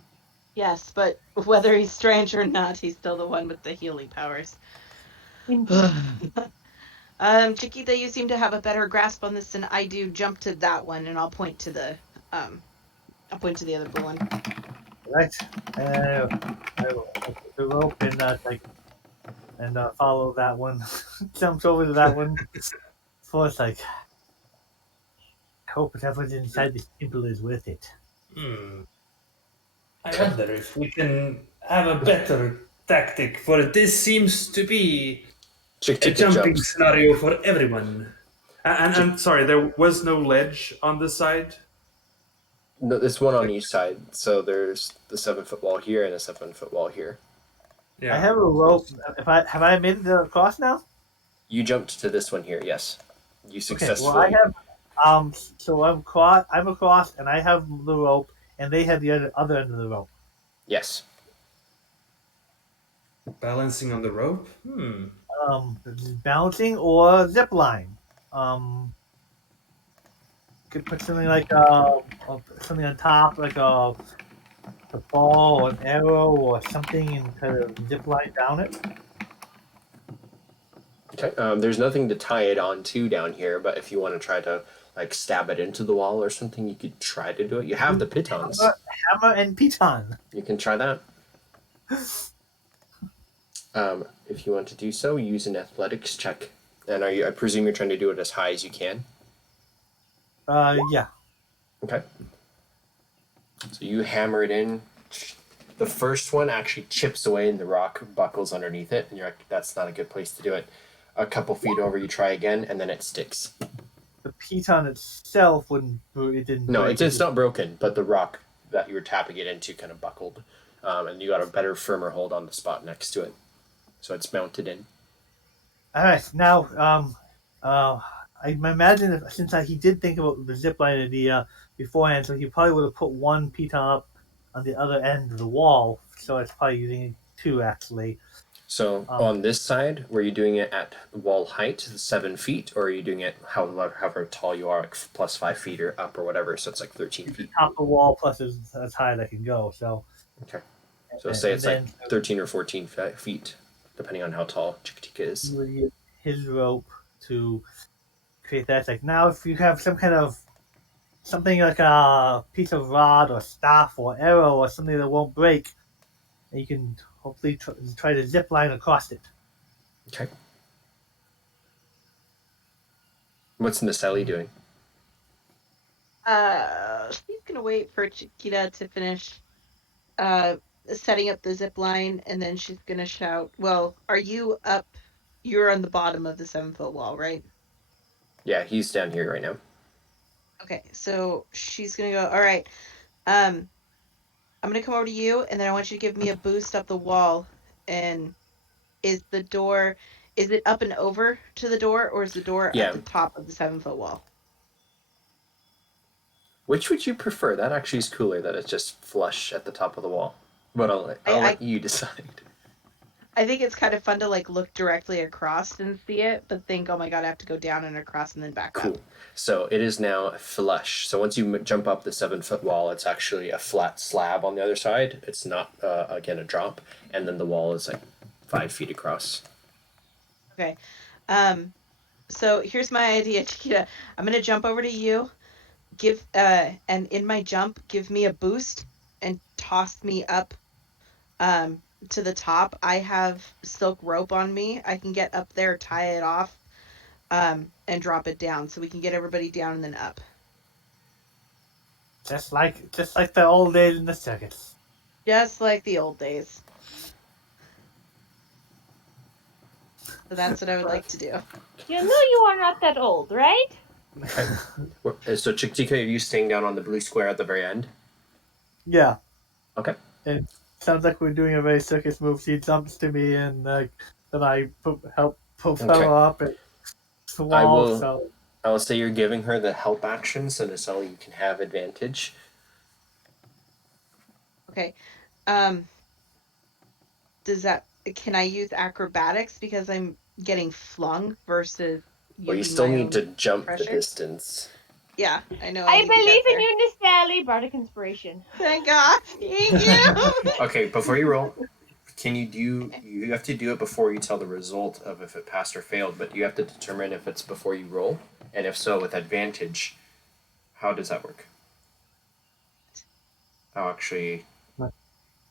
Yes, but whether he's strange or not, he's still the one with the healing powers. Indeed. Chiquita, you seem to have a better grasp on this than I do. Jump to that one, and I'll point to the other blue one. Right. I will take the rope and follow that one. Jumps over to that one. So it's like, I hope whatever's inside this temple is worth it. I wonder if we can have a better tactic, for this seems to be a Chiktikka jumping jumps. scenario for everyone. And sorry, there was no ledge on the side. No, there's one on each side. So there's the 7-foot wall here and a 7-foot wall here. Yeah. I have a rope. Have I made it across now? You jumped to this one here. Yes, you successfully. Okay. Well, I have. So I'm across, and I have the rope, and they have the other end of the rope. Yes. Balancing on the rope? Balancing or zip line. Could put something like something on top, like a ball or an arrow or something, and kind of zip line down it. Okay. There's nothing to tie it onto down here, but if you want to try to like stab it into the wall or something, you could try to do it. You have the pitons. Hammer and piton. You can try that. If you want to do so, use an athletics check. And I presume you're trying to do it as high as you can. Yeah. Okay. So you hammer it in. The first one actually chips away and the rock buckles underneath it, and you're like, that's not a good place to do it. A couple feet over, you try again, and then it sticks. The piton itself wouldn't. It didn't. No, break. it's not broken, but the rock that you were tapping it into kind of buckled, and you got a better, firmer hold on the spot next to it. So it's mounted in. All right, now, I imagine since he did think about the zipline idea beforehand, so he probably would have put one piton up on the other end of the wall. So it's probably using two actually. So on this side, were you doing it at wall height, 7 feet, or are you doing it however tall you are, like plus 5 feet or up or whatever? So it's like 13 feet. Top of the wall plus as high as I can go. So. Okay. So say it's like 13 or 14 feet, depending on how tall Chiktikka is. You would use his rope to create that. It's like now, if you have some kind of something like a piece of rod or staff or arrow or something that won't break, and you can hopefully try to zip line across it. Okay. What's Nesselle doing? She's gonna wait for Chiquita to finish setting up the zip line, and then she's gonna shout, well, are you up? You're on the bottom of the 7-foot wall, right? Yeah, he's down here right now. Okay, so she's gonna go, all right, I'm gonna come over to you, and then I want you to give me a boost up the wall. And is it up and over to the door, or is the door at the top of the 7-foot wall? Which would you prefer? That actually is cooler that it's just flush at the top of the wall. But I'll let you decide. I think it's kind of fun to like look directly across and see it, but think, oh my god, I have to go down and across and then back up. Cool. So it is now flush. So once you jump up the 7-foot wall, it's actually a flat slab on the other side. It's not, again, a drop. And then the wall is like 5 feet across. Okay. So here's my idea, Chiquita. I'm going to jump over to you, and in my jump, give me a boost and toss me up to the top. I have silk rope on me. I can get up there, tie it off, and drop it down, so we can get everybody down and then up. Just like the old days in the circus. Just like the old days. So that's what I would like to do. You know you are not that old, right? Okay. So Chiktikka, are you staying down on the blue square at the very end? Yeah. Okay. It sounds like we're doing a very circus move. She jumps to me, and then I help pull her up and the wall. I will say you're giving her the help action, so Nesselle, you can have advantage. Okay. Can I use acrobatics because I'm getting flung versus Well, you using still my need own to jump the pressure. distance. Yeah, I know. I I need to get believe in there. you, Nesselle. Bardic inspiration. Thank God. Thank you. Okay, before you roll, can you do? You have to do it before you tell the result of if it passed or failed, but you have to determine if it's before you roll, and if so, with advantage. How does that work? Oh, actually,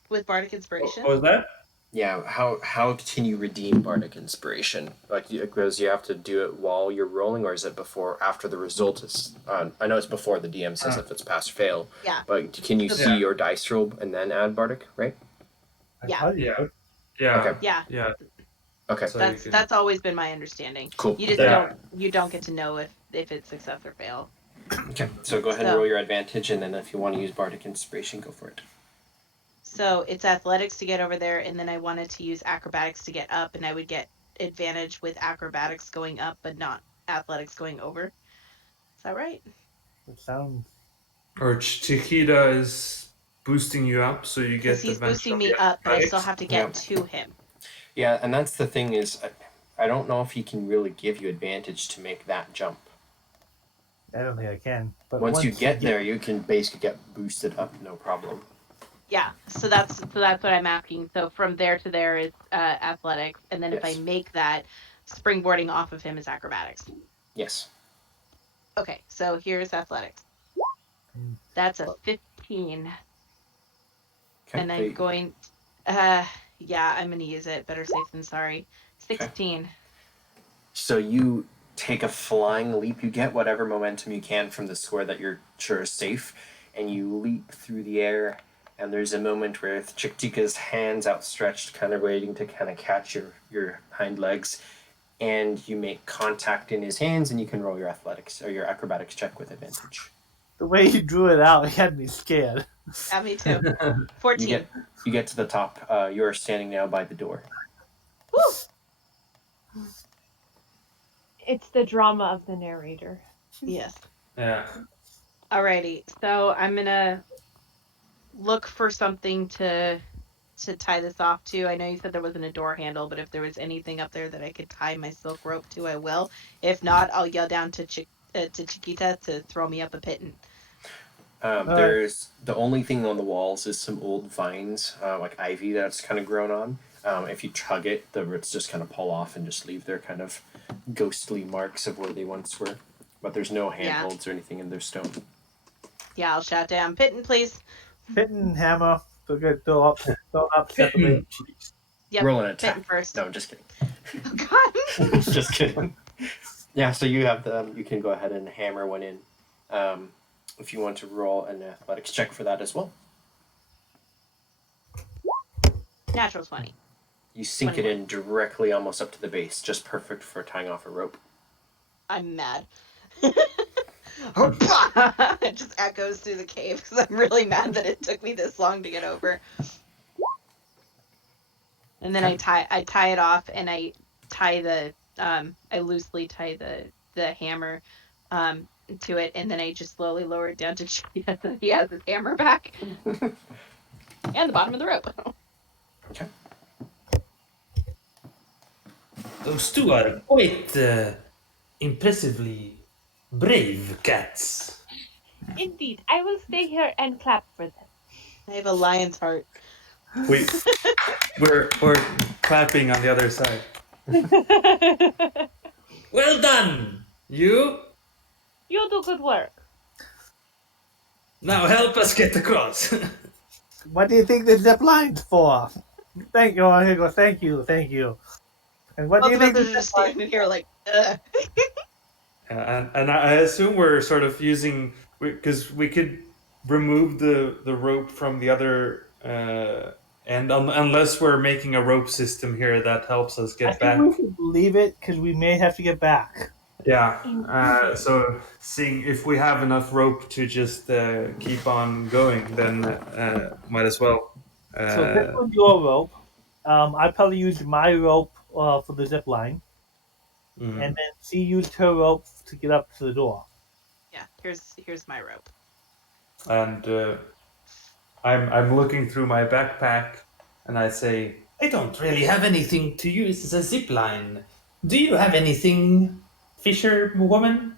With bardic inspiration. What was that? yeah. How can you redeem bardic inspiration? Like, because you have to do it while you're rolling, or is it before after the result is? I know it's before the DM says if it's pass or fail. Yeah. But can you see your dice roll and then add bardic? Right. I Yeah. thought you Yeah. could. Yeah. Okay. Yeah. Okay. So That's always been my understanding. Cool. You just Yeah. don't get to know if it's success or fail. Okay. So go ahead and roll your advantage, and then if you want to use bardic inspiration, go for it. So it's athletics to get over there, and then I wanted to use acrobatics to get up, and I would get advantage with acrobatics going up, but not athletics going over. Is that right? It sounds. Or Chiquita is boosting you up, so you Because get he's advantage boosting on me the up, but I still athletics. have to get to him. Yeah, and that's the thing is, I don't know if he can really give you advantage to make that jump. I don't think I can. But Once you get there, you can basically get boosted up, no problem. Yeah, so that's what I'm asking. So from there to there is athletics, and then if I Yes. make that, springboarding off of him is acrobatics. Yes. Okay, so here's athletics. That's a 15. Okay. And I'm going, yeah, I'm going to use it. Better safe than sorry. 16. So you take a flying leap. You get whatever momentum you can from the square that you're sure is safe, and you leap through the air. And there's a moment where Chiktika's hands outstretched, kind of waiting to kind of catch your hind legs, and you make contact in his hands, and you can roll your athletics or your acrobatics check with advantage. The way you drew it out, it had me scared. Yeah, me too. 14. You get to the top. You are standing now by the door. Woo! It's the drama of the narrator. Yes. Yeah. Alrighty, so I'm going to look for something to tie this off to. I know you said there wasn't a door handle, but if there was anything up there that I could tie my silk rope to, I will. If not, I'll yell down to Chiquita to throw me up a pit. There's the only thing on the walls is some old vines, like ivy that's kind of grown on. If you tug it, the roots just kind of pull off and just leave their kind of ghostly marks of where they once were. But there's no handholds or anything in their stone. Yeah, I'll shout down, Pitten, please. Pitten, hammer, go up separately. Yep, Roll an attack. Pitten first. No, I'm just kidding. Oh, God. Just kidding. Yeah, so you have you can go ahead and hammer one in. If you want to roll an athletics check for that as well. Natural 20. You sink 21. it in directly almost up to the base, just perfect for tying off a rope. I'm mad. It just echoes through the cave because I'm really mad that it took me this long to get over. And then I tie it off, and I tie I loosely tie the hammer to it, and then I just slowly lower it down to Cheetah so he has his hammer back. And the bottom of the rope. Okay. Those two are quite impressively brave cats. Indeed, I will stay here and clap for them. I have a lion's heart. We're clapping on the other side. Well done! You? You do good work. Now help us get across. What do you think the zip line's for? Thank you. Here you go. Thank you. And what do you Both think? of us are just standing here like, ugh. And I assume we're sort of using, because we could remove the rope from the other end, unless we're making a rope system here that helps us I get think back. we should leave it because we may have to get back. Yeah. So seeing if we have enough rope to just keep on going, then might as well. So this was your rope. I probably used my rope for the zip line, and then she used her rope to get up to the door. Yeah, here's my rope. And I'm looking through my backpack, and I say, I don't really have anything to use as a zip line. Do you have anything, fisher woman?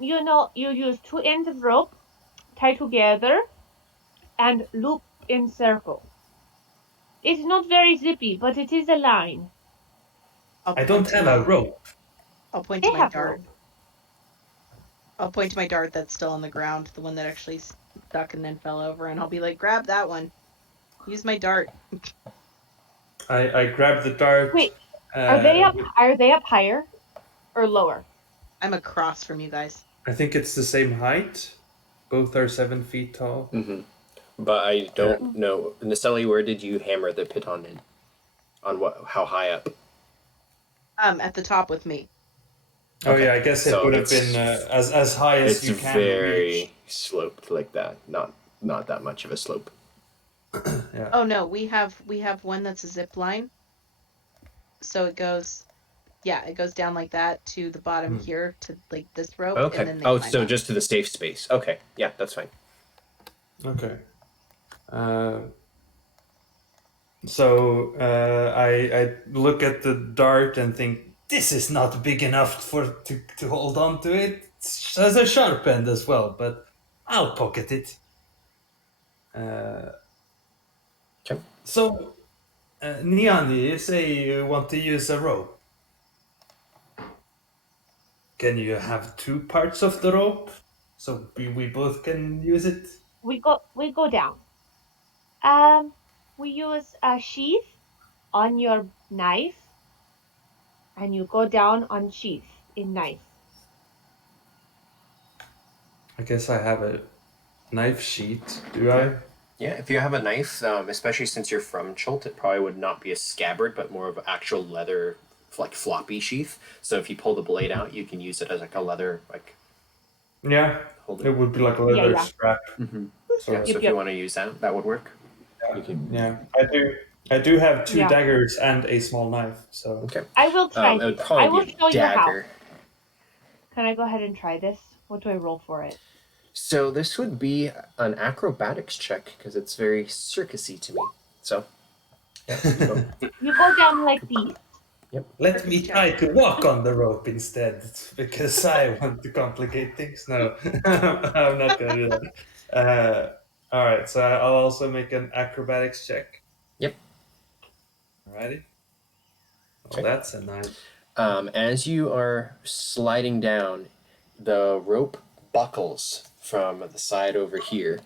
You know, you use two ends of rope, tie together, and loop in circle. It's not very zippy, but it is a line. I'll I point don't to have a my rope. I'll point They to my have dart. rope. I'll point to my dart that's still on the ground, the one that actually stuck and then fell over, and I'll be like, grab that one. Use my dart. I grab the dart. Wait, are they up? With, Are they up higher or lower? I'm across from you guys. I think it's the same height. Both are 7 feet tall. Mm-hmm. But I Yeah. don't know. Nesselle, where did you hammer the piton in? On what? How high up? At the top with me. Oh Okay. yeah, I guess it So would have it's- been as high as It's you can very reach. sloped like that. Not that much of a slope. Yeah. Oh no, we have one that's a zip line. So it goes down like that to the bottom here to like this rope, Okay. and then they Oh, climb so up. just to the safe space. Okay. Yeah, that's fine. Okay. So I look at the dart and think this is not big enough to hold on to it. It has a sharp end as well, but I'll pocket it. Okay. So, Nyanni, you say you want to use a rope. Can you have two parts of the rope so we both can use it? We go down. We use a sheath on your knife, and you go down on sheath in knife. I guess I have a knife sheet. Do I? Yeah, if you have a knife, especially since you're from Chult, it probably would not be a scabbard, but more of an actual leather, like floppy sheath. So if you pull the blade out, you can use it as like a leather, like Yeah, hold it it. would be like a leather Yeah. strap. Mm-hmm. Sort Yeah. of. So if Yep. you want to use that, that would work. You can. Yeah, I do. I do have two Yeah. daggers and a small knife. So Okay. I will try It would this. probably I will be a show you how. dagger. Can I go ahead and try this? What do I roll for it? So this would be an acrobatics check because it's very circusy to me. So. You go down like these. let me try to walk on the rope instead, because I want to complicate things. No, I'm not gonna do that. All right, so I'll also make an acrobatics check. Yep. Alrighty. Well, Okay. that's a 9. As you are sliding down, the rope buckles from the side over here.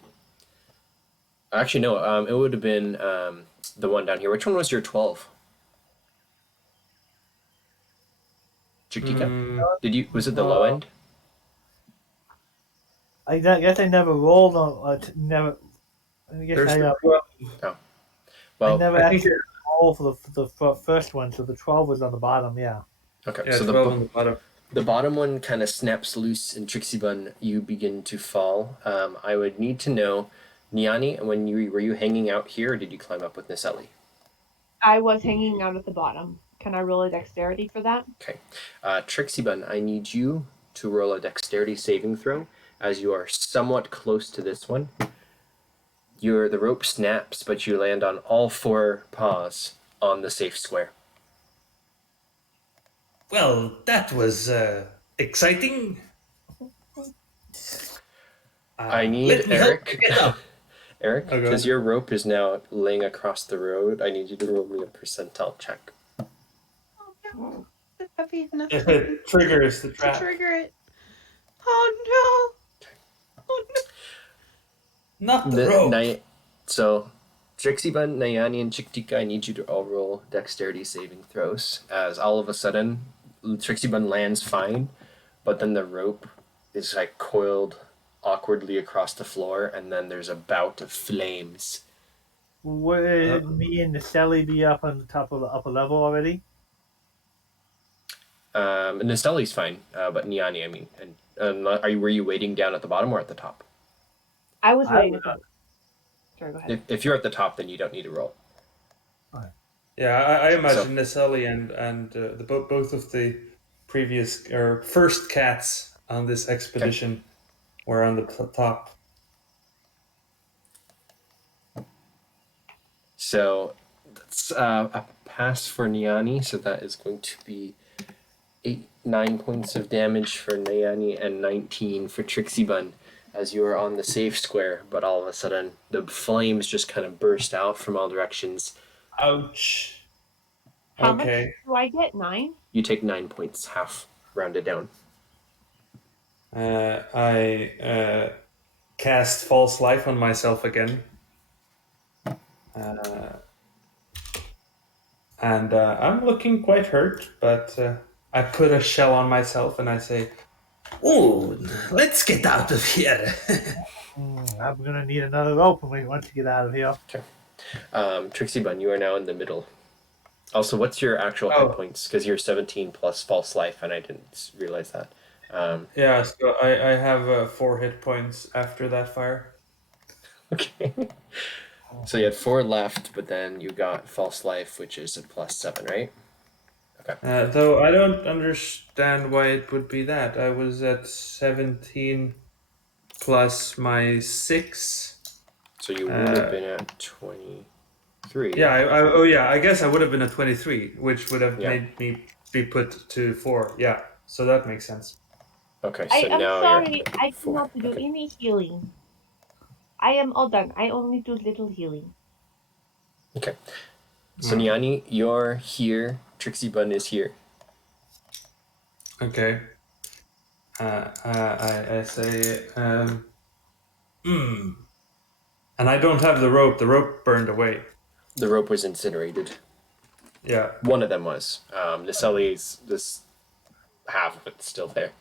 Actually, no. It would have been the one down here. Which one was your 12? Chiktikka? Did you? Was it the low end? I guess I never rolled on. Never. I guess There's I, the 12. Well, I never I think actually rolled for the first one, so the 12 was on the bottom. Yeah. okay. Yeah, So 12 on the bottom. the bottom one kind of snaps loose, and Trixie Bun, you begin to fall. I would need to know, Nyanni, when you were you hanging out here, or did you climb up with Nesselle? I was hanging out at the bottom. Can I roll a dexterity for that? Okay. Trixie Bun, I need you to roll a dexterity saving throw as you are somewhat close to this one. The rope snaps, but you land on all four paws on the safe square. Well, that was exciting. I need Let me help you Eric. get up. Eric, Oh, go because ahead. your rope is now laying across the road, I need you to roll me a percentile check. Heavy enough If it triggers the to trap. trigger it. Oh no! Oh no! Not the rope. So, Trixie Bun, Nyanni, and Chiktikka, I need you to all roll dexterity saving throws. As all of a sudden, Trixie Bun lands fine, but then the rope is like coiled awkwardly across the floor, and then there's a bout of flames. Would me and Nesselle be up on the top of the upper level already? Nastelli's fine, but Nyanni, I mean, and were you waiting down at the bottom or at the top? I was waiting at the. Sorry, go ahead. If you're at the top, then you don't need to roll. Yeah, I imagine Nesselle and both of the previous or first cats on this expedition were on the top. So that's a pass for Nyanni, so that is going to be 9 points of damage for Nyanni and 19 for Trixie Bun as you are on the safe square, but all of a sudden the flames just kind of burst out from all directions. Ouch. How Okay. much do I get? 9? You take 9 points, half rounded down. I cast false life on myself again. And I'm looking quite hurt, but I put a shell on myself and I say, Oh, let's get out of here. I'm gonna need another rope when we want to get out of here. Trixie Bun, you are now in the middle. Also, what's your actual hit points? Because you're 17 plus false life, and I didn't realize that. yeah, so I have 4 hit points after that fire. Okay. So you had 4 left, but then you got false life, which is a +7, right? Though I don't understand why it would be that. I was at 17 plus my 6. So you would have been at 23. Yeah, I guess I would have been at 23, which would have made me be put to 4. Yeah, so that makes sense. Okay, I so am now sorry, you're I 4. cannot do Okay. any healing. I am all done. I only do little healing. Okay. So Nyanni, you're here. Trixie Bun is here. Okay. I say, and I don't have the rope. The rope burned away. The rope was incinerated. Yeah. One of them was. Nesselle's, this half of it's still there.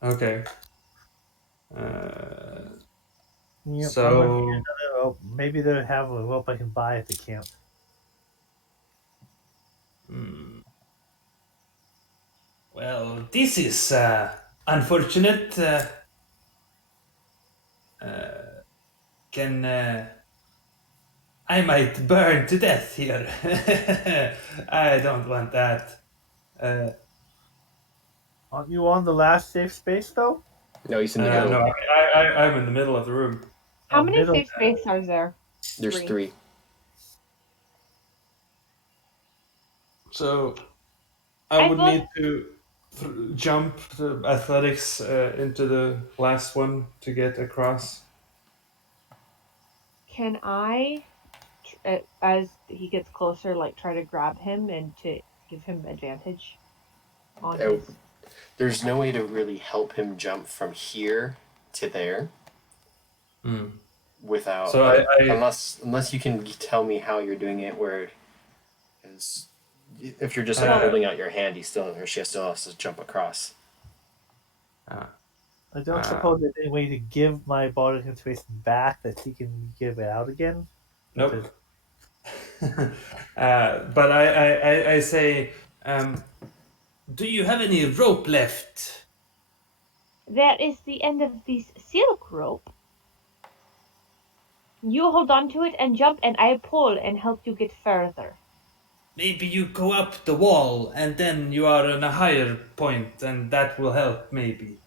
Okay. Yep, So- I'm gonna need another rope. Maybe they have a rope I can buy at the camp. Well, this is unfortunate. I might burn to death here. I don't want that. Aren't you on the last safe space though? No, he's in the middle. No, I'm in the middle of the room. How many middle. safe spaces are there? There's 3. So I would vote- need to jump the athletics into the last one to get across. Can I, as he gets closer, like try to grab him and to give him advantage on Oh. his... There's no way to really help him jump from here to there without So I unless you can tell me how you're doing it where is if you're just like holding out your hand, he still or she still has to jump across. I don't suppose there's any way to give my body concentration back that he can give it out again. Nope. But I say, Do you have any rope left? That is the end of this silk rope. You hold on to it and jump, and I pull and help you get further. Maybe you go up the wall and then you are on a higher point, and that will help, maybe.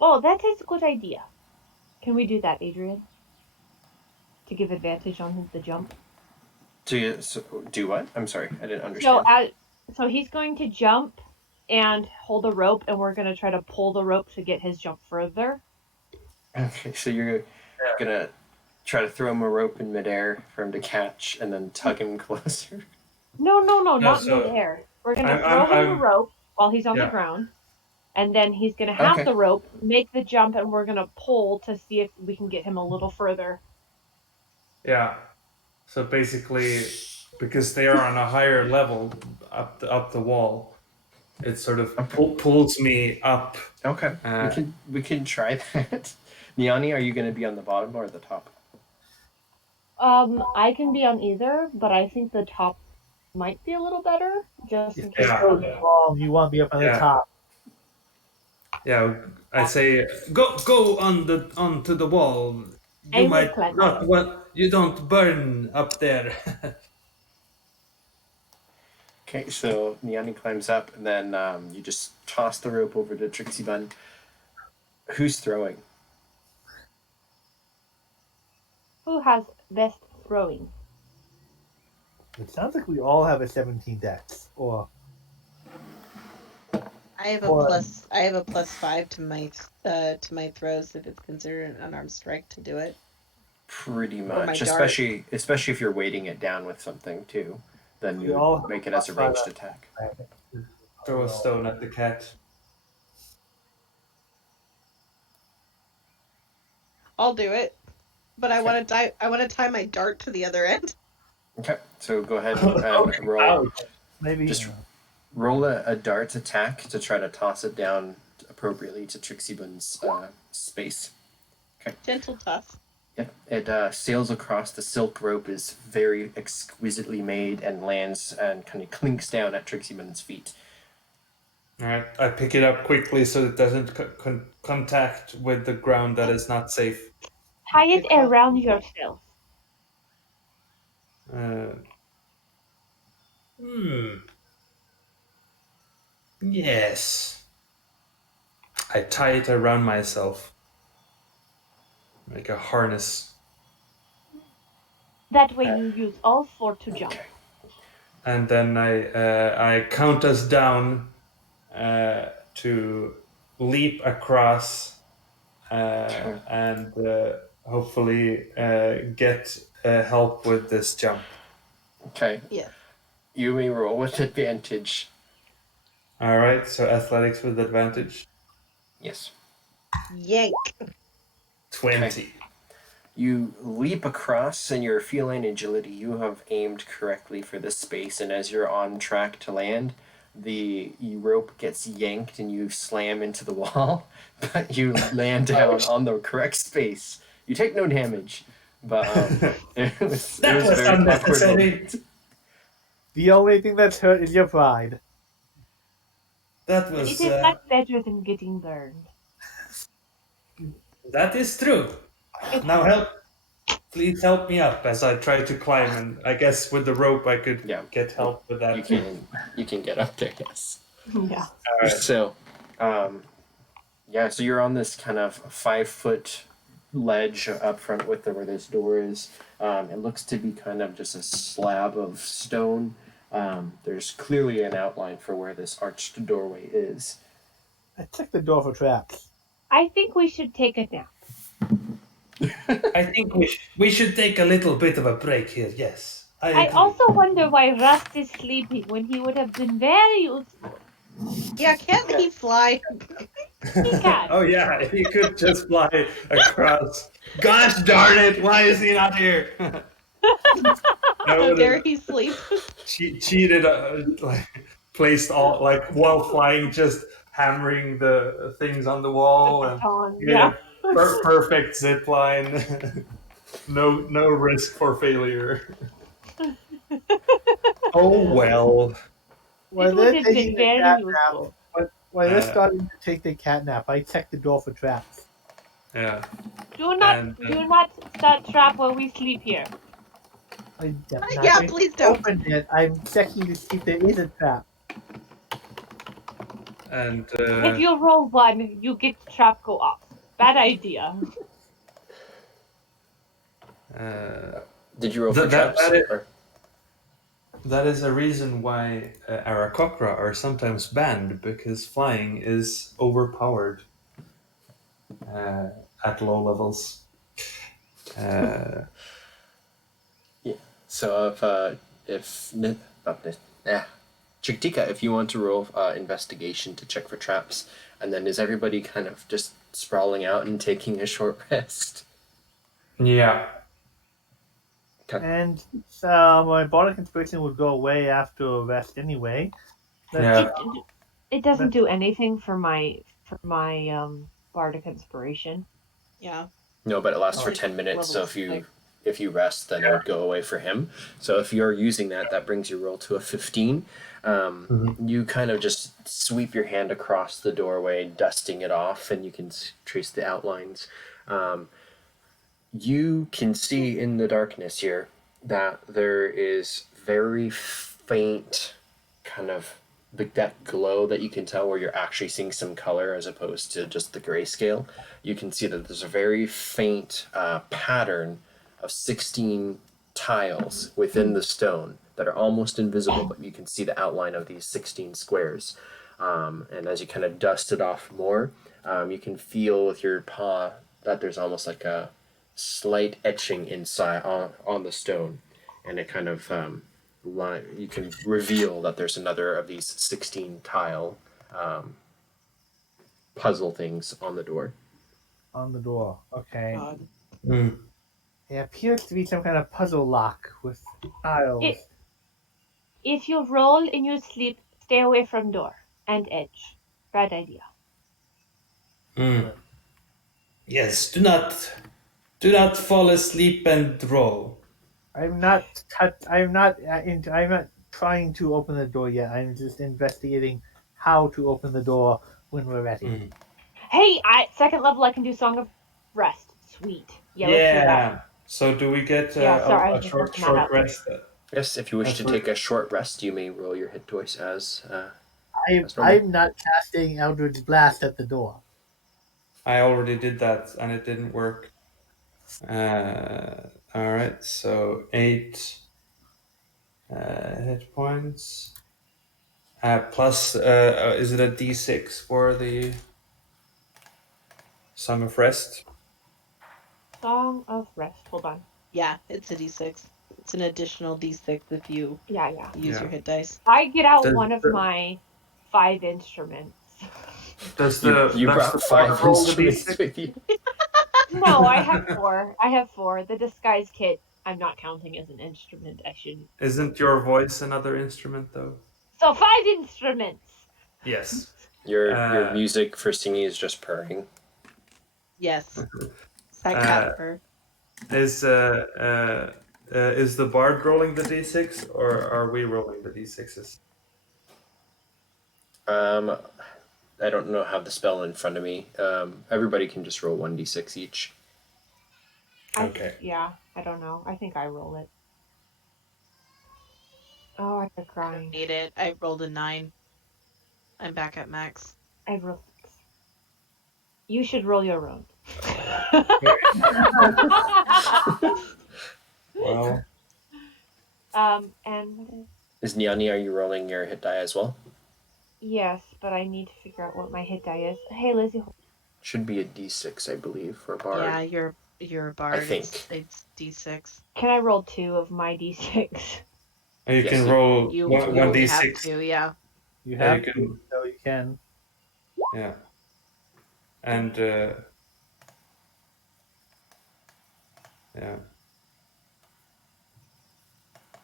Oh, that is a good idea. Can we do that, Adrian? To give advantage on the jump. Do what? I'm sorry, I didn't understand. So he's going to jump and hold a rope, and we're going to try to pull the rope to get his jump further. Okay, so you're gonna try to throw him a rope in midair for him to catch, and then tug him closer. No, not so midair. We're going to I'm- throw him I'm- a rope while he's on the Yeah. ground, and then he's going to have Okay. the rope, make the jump, and we're going to pull to see if we can get him a little further. yeah. So basically, because they are on a higher level up the wall, it sort of pulls me up. Okay, we can try that. Nyanni, are you gonna be on the bottom or the top? I can be on either, but I think the top might be a little better, just in case. Yeah. Oh, you want to be up on the Yeah. top. Yeah, I say, Go onto the wall. I You will might climb not you don't burn up there. Okay, so Nyanni climbs up, and then you just toss the rope over to Trixie Bun. Who's throwing? Who has best throwing? It sounds like we all have a 17 dex. Or I have a Or- +5 to my throws if it's considered an unarmed strike to do it. Pretty Or my much, dart. especially if you're weighting it down with something too. Then We you all would have make it as a +5 ranged attack. Throw a stone at the cat. I'll do it. But I Okay. want to tie my dart to the other end. Okay, so go ahead and roll. Maybe. Just roll a dart attack to try to toss it down appropriately to Trixie Bun's space. Gentle toss. Yep, it sails across. The silk rope is very exquisitely made and lands and kind of clinks down at Trixie Bun's feet. All right, I pick it up quickly so it doesn't contact with the ground that is not safe. Tie it Good call. around yourself. Yes. I tie it around myself. Like a harness. That way you use all four to jump. Okay. And then I count us down to leap across and hopefully get help with this jump. Okay. Yeah. You may roll with advantage. All right, so athletics with advantage. Yes. Yank. 20. Okay. You leap across, and your feline agility, you have aimed correctly for this space, and as you're on track to land, the rope gets yanked and you slam into the wall, but you land down on the correct space. You take no damage, but it was That was very awkward unnecessary. moment. The only thing that's hurt is your pride. That It was is much better than getting burned. that is true. Now help. Please help me up as I try to climb, and I guess with the rope I could get help with that. You can get up there, yes. Yeah. Alright. So, so you're on this kind of 5-foot ledge up front with where this door is. It looks to be kind of just a slab of stone. There's clearly an outline for where this arched doorway is. I checked the door for traps. I think we should take a nap. I think we should take a little bit of a break here. Yes, I I agree. also wonder why Rust is sleeping when he would have been very useful. Yeah, can't he fly? He can. Oh yeah, he could just fly across. Gosh darn it! Why is he not here? How dare he sleep? Cheated, placed all while flying, just hammering the things on the wall and made Yeah. a perfect zip line. No risk for failure. Oh well. When It they're would have been taking the very cat useful. nap, when they're starting to take the cat nap, I check the door for traps. Yeah. Do not start trap while we sleep here. Yeah, please don't. Open it. I'm checking to see if there is a trap. And If you roll 1, you get trap go off. Bad idea. Did you roll for traps? that is a reason why Aarakocra are sometimes banned, because flying is overpowered at low levels. So Chiktikka, if you want to roll investigation to check for traps, and then is everybody kind of just sprawling out and taking a short rest? Yeah. And my bardic inspiration would go away after a rest anyway. It doesn't do anything for my bardic inspiration. Yeah. No, but it lasts for 10 minutes. So if you rest, then it would go away for him. So if you're using that brings your roll to a 15. You kind of just sweep your hand across the doorway, dusting it off, and you can trace the outlines. You can see in the darkness here that there is very faint kind of that glow that you can tell where you're actually seeing some color as opposed to just the grayscale. You can see that there's a very faint pattern of 16 tiles within the stone that are almost invisible, but you can see the outline of these 16 squares. And as you kind of dust it off more, you can feel with your paw that there's almost like a slight etching inside on the stone, and it kind of you can reveal that there's another of these 16 tile puzzle things on the door. On the door. Okay. God. Mm. It appears to be some kind of puzzle lock with tiles. If you roll in your sleep, stay away from door and edge. Bad idea. Mm. Yes, do not fall asleep and roll. I'm not trying to open the door yet. I'm just investigating how to open the door when we're ready. Mm. Hey, second level, I can do Song of Rest. Sweet. Yeah, let's do that. Yeah. So do we get Yeah, sorry, I a was just short looking that up. rest? Yes, if you wish That's to what- take a short rest, you may roll your hit dice as normal. I'm not casting Eldritch Blast at the door. I already did that and it didn't work. All right, so 8 hit points. Plus, is it a D6 for the Song of Rest? Song of Rest. Hold on. Yeah, it's a D6. It's an additional D6 if you Yeah. use Yeah. your hit dice. I get out Does one of the- my 5 instruments. Does You the does brought the 5 roll the instruments D6? with you. No, I have 4. I have 4. The disguise kit, I'm not counting as an instrument. I shouldn't. Isn't your voice another instrument though? So 5 instruments. Yes. Your music for singing is just purring. Yes. That cat purr. Is the bard rolling the D6 or are we rolling the D6s? I don't know have the spell in front of me. Everybody can just roll 1d6 each. Okay. Yeah, I don't know. I think I roll it. Oh, I start crying. Need it. I rolled a 9. I'm back at max. I rolled 6. You should roll your own. Well, And what is? Is Nyanni, are you rolling your hit die as well? Yes, but I need to figure out what my hit die is. Hey, Lizzie. Should be a d6, I believe, for a bard. Yeah, you're a bard. think. It's D6. Can I roll 2 of my d6? you Yes, can you- roll You one only have D6. 2, yeah. You Yeah, have you to, can. so you can. Yeah. And yeah.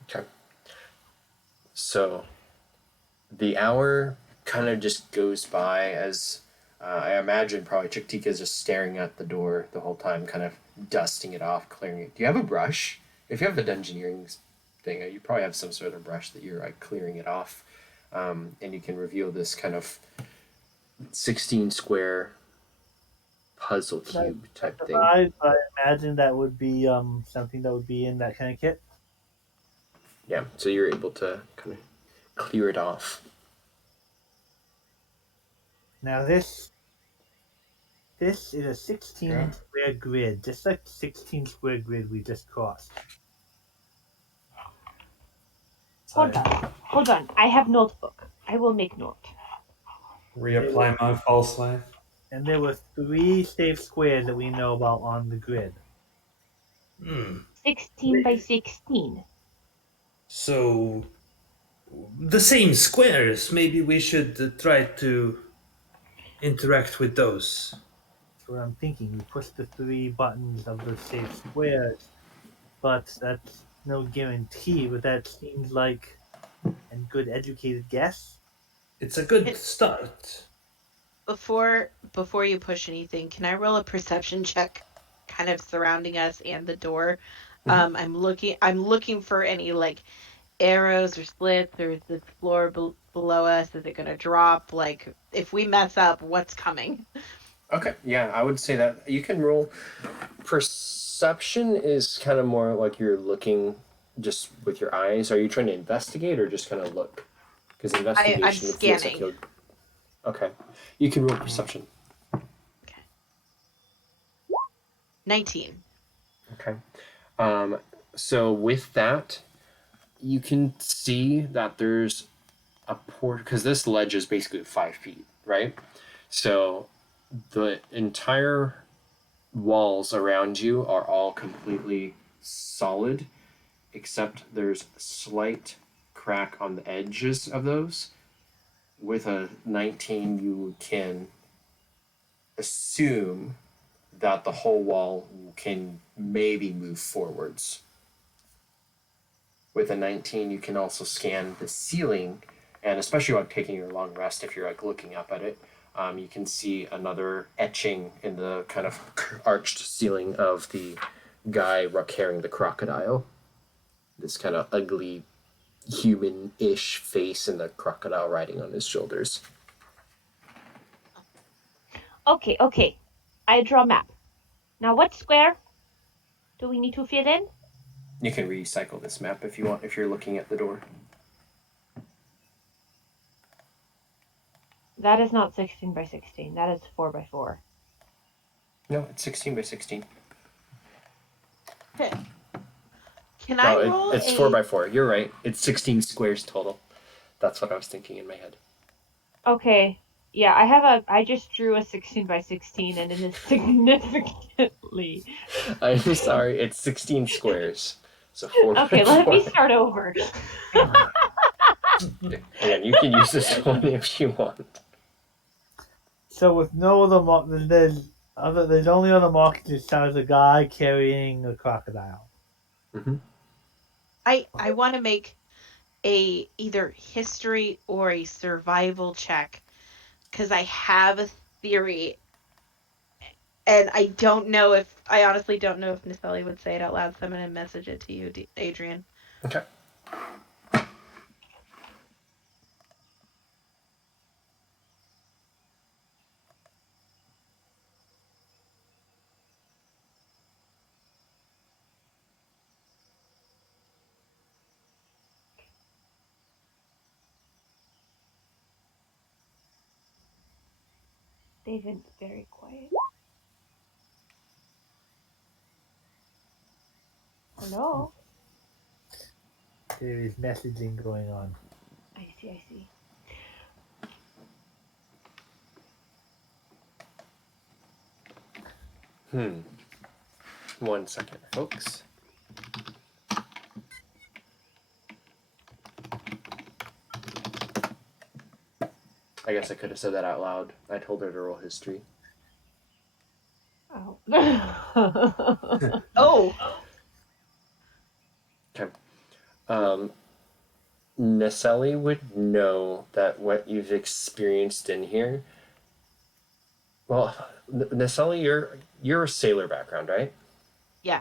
Okay. So the hour kind of just goes by as I imagine probably Chiktikka is just staring at the door the whole time, kind of dusting it off, clearing it. Do you have a brush? If you have a dungeoneering thing, you probably have some sort of brush that you're like clearing it off, and you can reveal this kind of 16 square puzzle cube type thing. I imagine that would be something that would be in that kind of kit. Yeah, so you're able to kind of clear it off. Now this is a 16 Yeah. square grid, just like the 16 square grid we just crossed. Hold on. I have notebook. I will make note. Reapply my false life. And there were 3 safe squares that we know about on the grid. 16 by 16. So, the same squares. Maybe we should try to interact with those. That's what I'm thinking. We push the 3 buttons of the safe squares, but that's no guarantee. But that seems like a good educated guess. It's a good start. Before you push anything, can I roll a perception check kind of surrounding us and the door? I'm looking for any like arrows or slits, or is this floor below us? Is it gonna drop? Like if we mess up, what's coming? Okay, yeah, I would say that you can roll. Perception is kind of more like you're looking just with your eyes. Are you trying to investigate or just kind of look? Because investigation I'm it feels scanning. like you'll. Okay, you can roll perception. 19. Okay, so with that, you can see that there's a because this ledge is basically 5 feet, right? So the entire walls around you are all completely solid, except there's a slight crack on the edges of those. With a 19, you can assume that the whole wall can maybe move forwards. With a 19, you can also scan the ceiling, and especially while taking your long rest, if you're like looking up at it, you can see another etching in the kind of arched ceiling of the guy carrying the crocodile. This kind of ugly, human-ish face and the crocodile riding on his shoulders. Okay. I draw a map. Now, what square do we need to fill in? You can recycle this map if you want, if you're looking at the door. That is not 16 by 16. That is 4 by 4. No, it's 16 by 16. Okay. Can I roll it's 4 by 4. You're right. It's 16 squares total. That's what I was thinking in my head. Okay. Yeah, I just drew a 16 by 16 and it is significantly. I'm sorry, it's 16 squares. So 4 Okay, by 4. let me start over. Again, you can use this one if you want. So with no other there's only other markings besides a guy carrying a crocodile. Mm-hmm. I want to make a either history or a survival check because I have a theory, and I honestly don't know if Nesselle would say it out loud, so I'm gonna message it to you, Adrian. Okay. David's very quiet. Hello? There is messaging going on. I see. One second, folks. I guess I could have said that out loud. I told her to roll history. Oh. Oh, Okay. Nesselle would know that what you've experienced in here. Well, Nesselle, you're a sailor background, right? yeah.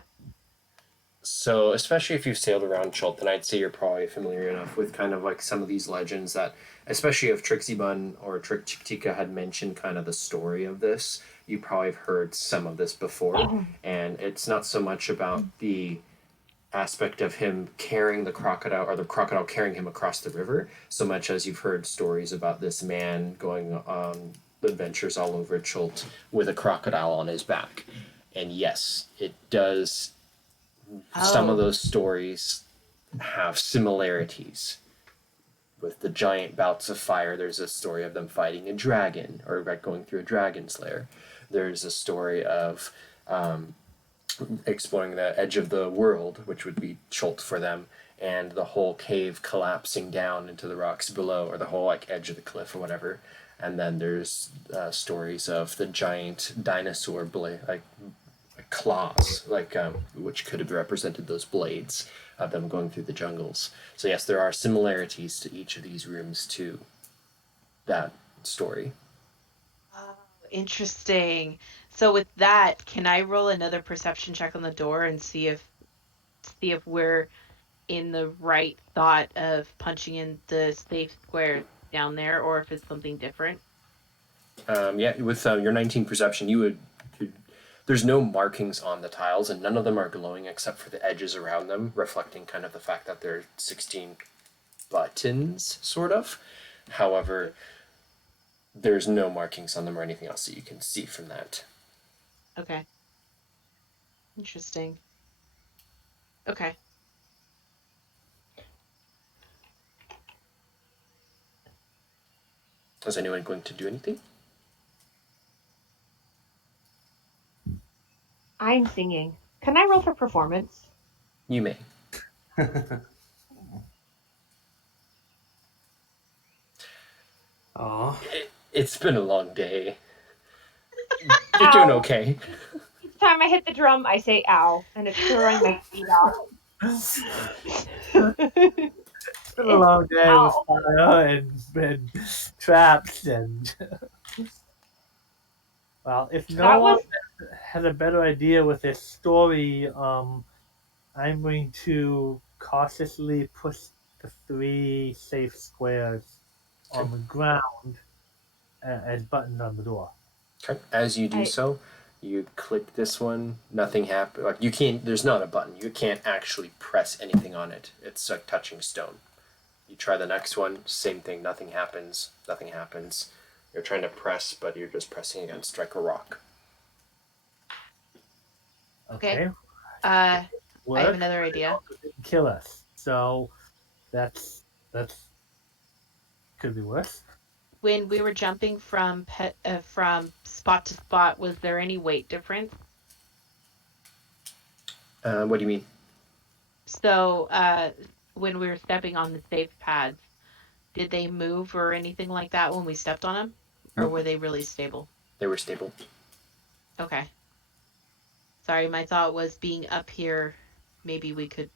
So, especially if you've sailed around Chult, then I'd say you're probably familiar enough with kind of like some of these legends that, especially if Trixie Bun or Chiktikka had mentioned kind of the story of this, you probably have heard some of this before. And it's not so much about the aspect of him carrying the crocodile or the crocodile carrying him across the river, so much as you've heard stories about this man going on adventures all over Chult with a crocodile on his back. And yes, it does. Some of those stories have similarities. With the giant bouts of fire, there's a story of them fighting a dragon or going through a dragon's lair. There's a story of exploring the edge of the world, which would be Chult for them, and the whole cave collapsing down into the rocks below, or the whole like edge of the cliff or whatever. And then there's stories of the giant dinosaur blade, like claws, which could have represented those blades of them going through the jungles. So yes, there are similarities to each of these rooms to that story. Interesting. So with that, can I roll another perception check on the door and see if we're in the right thought of punching in the safe square down there, or if it's something different? Yeah, with your 19 perception, there's no markings on the tiles, and none of them are glowing except for the edges around them, reflecting kind of the fact that they're 16 buttons, sort of. However, there's no markings on them or anything else that you can see from that. Okay. Interesting. Okay. Is anyone going to do anything? I'm singing. Can I roll for performance? You may. Aw. It's been a long day. You're doing Ow. okay. Each time I hit the drum, I say "ow," and it's throwing my feet off. It's been a long day with Ow. fire and traps and. Well, if no That one was has a better idea with this story, I'm going to cautiously push the 3 safe squares on the ground as buttons on the door. Okay. As you do so, you click this one. Nothing happens. Like you can't. There's not a button. You can't actually press anything on it. It's like touching stone. You try the next one. Same thing. Nothing happens. Nothing happens. You're trying to press, but you're just pressing against like a rock. Okay. Work. I have another idea. Didn't kill us, so that's could be worse. When we were jumping from spot to spot, was there any weight difference? What do you mean? So when we were stepping on the safe pads, did they move or anything like that when we stepped on them? Or Nope. were they really stable? They were stable. Okay. Sorry, my thought was being up here, maybe we could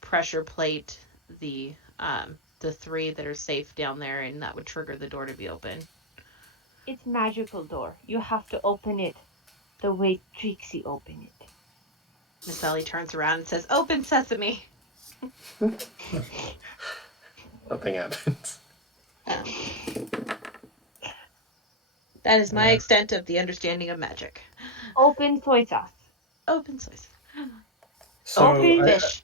pressure plate the 3 that are safe down there, and that would trigger the door to be open. It's magical door. You have to open it the way Trixie opened it. Nesselle turns around and says, "Open sesame." Nothing happens. That is my extent of the understanding of magic. Open soy sauce. Open source. So Open Fish.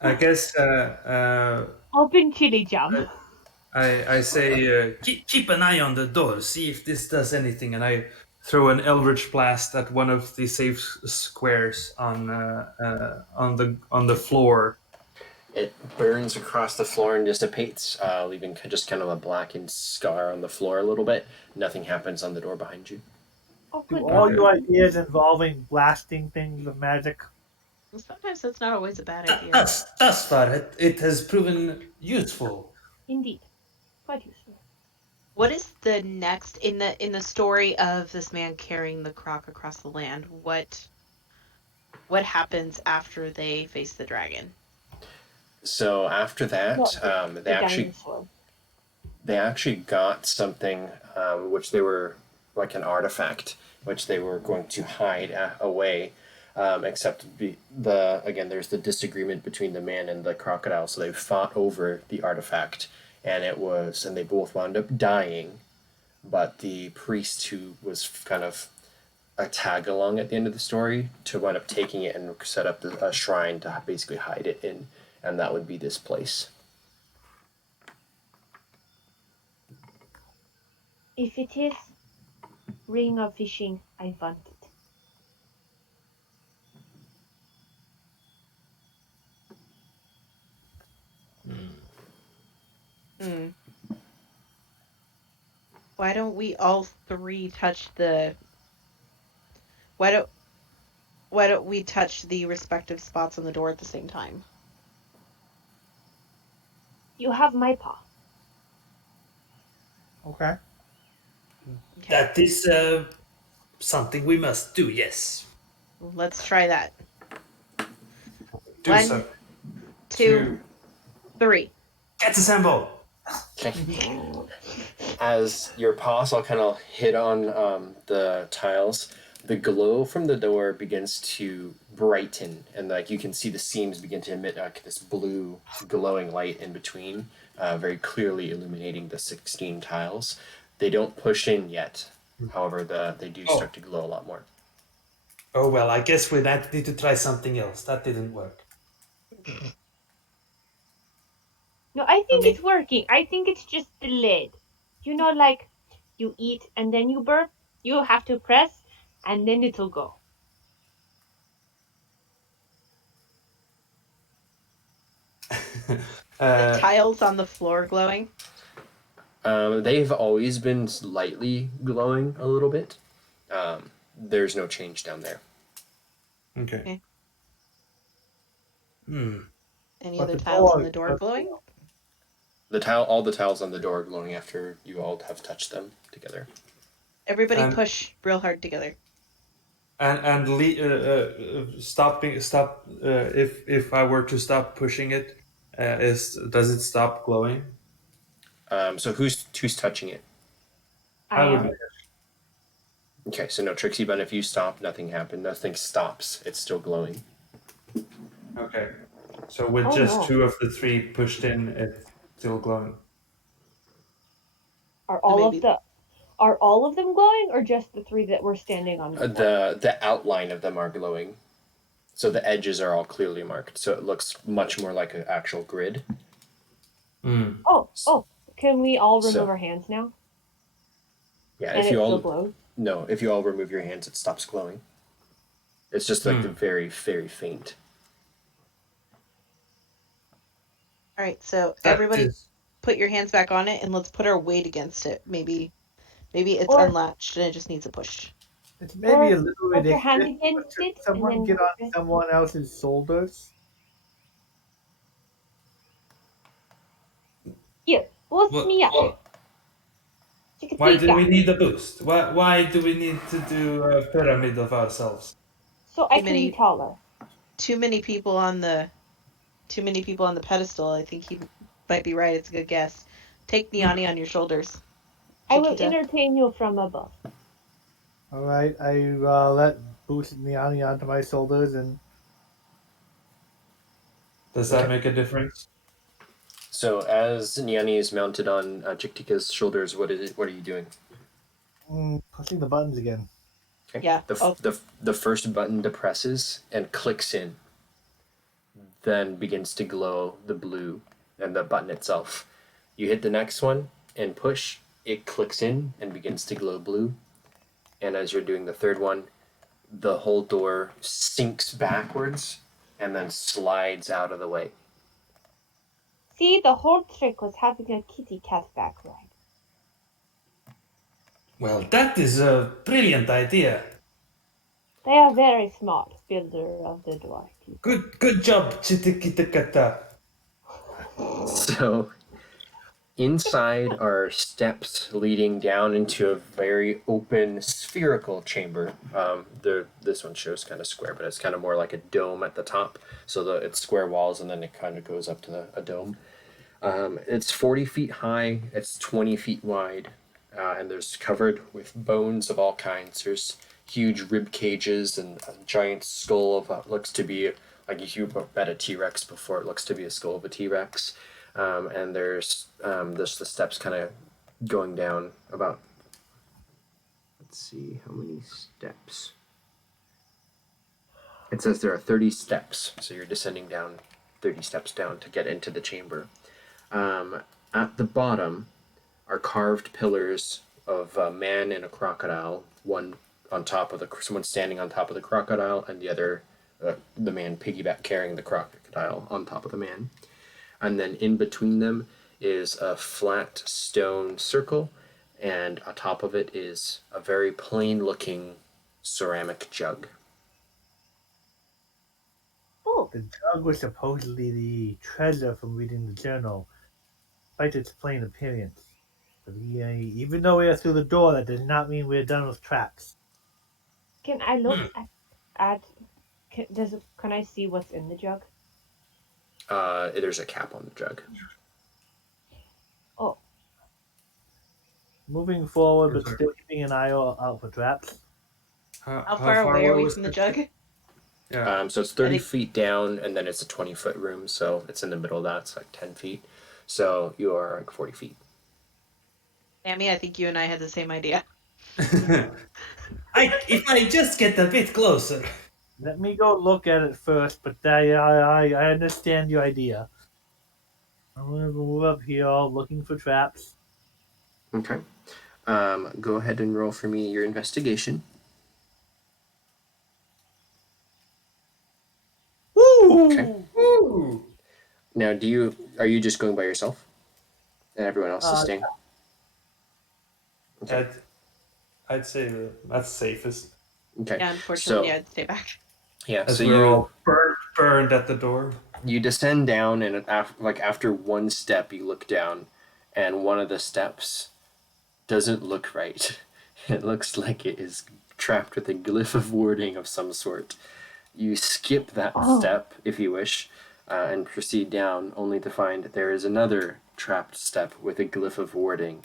I guess Open chili jam. I say Keep an eye on the door, see if this does anything, and I throw an Eldritch Blast at one of the safe squares on the floor. It burns across the floor and dissipates, leaving just kind of a blackened scar on the floor a little bit. Nothing happens on the door behind you. Oh, Do good. all your ideas involving blasting things with magic? Sometimes that's not always a bad idea. Thus far, it has proven useful. Indeed. Quite useful. What is the next in the story of this man carrying the crock across the land? What happens after they face the dragon? So after that, they actually got something which they were like an artifact which they were going to hide away. Except there's the disagreement between the man and the crocodile, so they fought over the artifact, and they both wound up dying. But the priest, who was kind of a tag along at the end of the story, to wind up taking it and set up a shrine to basically hide it in, and that would be this place. If it is ring of fishing, I want it. Why don't we all 3 touch the? Why don't we touch the respective spots on the door at the same time? You have my paw. Okay. That is something we must do, yes. Let's try that. do 1, so. 2, 3. Let's assemble. Okay. As your paws all kind of hit on the tiles, the glow from the door begins to brighten, and like you can see the seams begin to emit like this blue glowing light in between, very clearly illuminating the 16 tiles. They don't push in yet, however, they do start to glow a lot more. Oh well, I guess we need to try something else. That didn't work. No, I think it's working. I think it's just the lid. You know, like you eat and then you burp. You have to press, and then it'll go. The tiles on the floor glowing? They've always been slightly glowing a little bit. There's no change down there. Okay. Okay. Hmm. Any But other the tiles on door the door does glowing? glow. All the tiles on the door are glowing after you all have touched them together. Everybody And- push real hard together. Stop. If I were to stop pushing it, does it stop glowing? So who's touching it? I would am. be. Okay, so no Trixie, but if you stop, nothing happened. Nothing stops. It's still glowing. Okay. So with Oh, just no. 2 of the 3 pushed in, it's still glowing. Are So all maybe of them glowing, or just the 3 that were standing on the floor? The outline of them are glowing, so the edges are all clearly marked. So it looks much more like an actual grid. Mm. Oh, can we all remove So- our hands now? Yeah, And if it you still all glows? if you all remove your hands, it stops glowing. It's just like the very very faint. all right. So That everybody is- put your hands back on it, and let's put our weight against it. Maybe it's Or- unlatched and it just needs a push. It's maybe a little Put your hand ridiculous. against Should it, and someone then get on someone else's shoulders? here. What's What- me up? Why do we Chiktikka. need a boost? Why do we need to do a pyramid of ourselves? So I Too can many- be taller. Too many people on the pedestal. I think he might be right. It's a good guess. Take Nyanni on your shoulders. I will Chiquita. entertain you from above. All right, I let Boost Nyanni onto my shoulders, and Does that Okay. make a difference? So as Nyanni is mounted on Chiktikka's shoulders, what are you doing? pushing the buttons again. Okay. Yeah, The first button depresses and clicks in, then begins to glow the blue, and the button itself. You hit the next one and push, it clicks in and begins to glow blue. And as you're doing the third one, the whole door sinks backwards and then slides out of the way. See, the whole trick was having a kitty cat back ride. Well, that is a brilliant idea. They are very smart, builder of the door. Good job, Chiktikka. So inside are steps leading down into a very open spherical chamber. This one shows kind of square, but it's kind of more like a dome at the top. So it's square walls, and then it kind of goes up to a dome. It's 40 feet high. It's 20 feet wide, and there's covered with bones of all kinds. There's huge rib cages and a giant skull of what looks to be like you met a T-Rex before. It looks to be a skull of a T-Rex. And there's the steps kind of going down about. Let's see how many steps. It says there are 30 steps, so you're descending down 30 steps down to get into the chamber. At the bottom are carved pillars of a man and a crocodile. One on top of someone standing on top of the crocodile, and the other, the man piggyback carrying the crocodile on top of the man. And then in between them is a flat stone circle, and atop of it is a very plain-looking ceramic jug. Oh, The jug was supposedly the treasure from reading the journal, despite its plain appearance. But even though we are through the door, that does not mean we're done with traps. can I look at can I see what's in the jug? There's a cap on the jug. Oh, Moving forward, but Yes, sir. still keeping an eye out for traps. How far away are we was from the it? jug? Yeah. So it's 30 I think- feet down, and then it's a 20-foot room, so it's in the middle of that. It's like 10 feet. So you are like 40 feet. Sammy, I think you and I had the same idea. If I just get a bit closer. Let me go look at it first, but I understand your idea. I'm gonna move up here, looking for traps. Okay. Go ahead and roll for me your investigation. Woo! Okay. Ooh. Now, are you just going by yourself? And everyone else is staying? Okay. I'd say that's safest. Okay. Yeah, unfortunately, So I'd stay back. yeah, As so we're all burned at the door. you descend down, and after one step, you look down, and one of the steps doesn't look right. It looks like it is trapped with a glyph of warding of some sort. You skip that Oh. step if you wish, and proceed down, only to find there is another trapped step with a glyph of warding.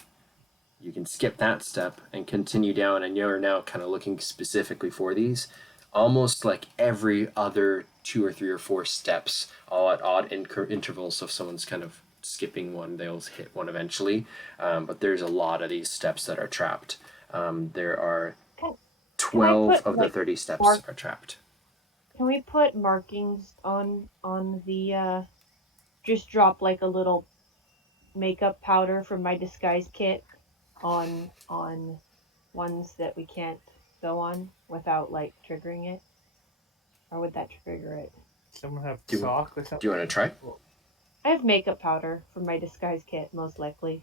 You can skip that step and continue down, and you're now kind of looking specifically for these. Almost like every other 2 or 3 or 4 steps, all at odd intervals. So if someone's kind of skipping one, they'll hit one eventually. But there's a lot of these steps that are trapped. There are Can- 12 put, of the like, 30 steps mark- are trapped. Can we put markings on the just drop like a little makeup powder from my disguise kit on ones that we can't go on without like triggering it? Or would that trigger it? Someone have Do you- chalk or Do something? you want to try? I have makeup powder from my disguise kit, most likely.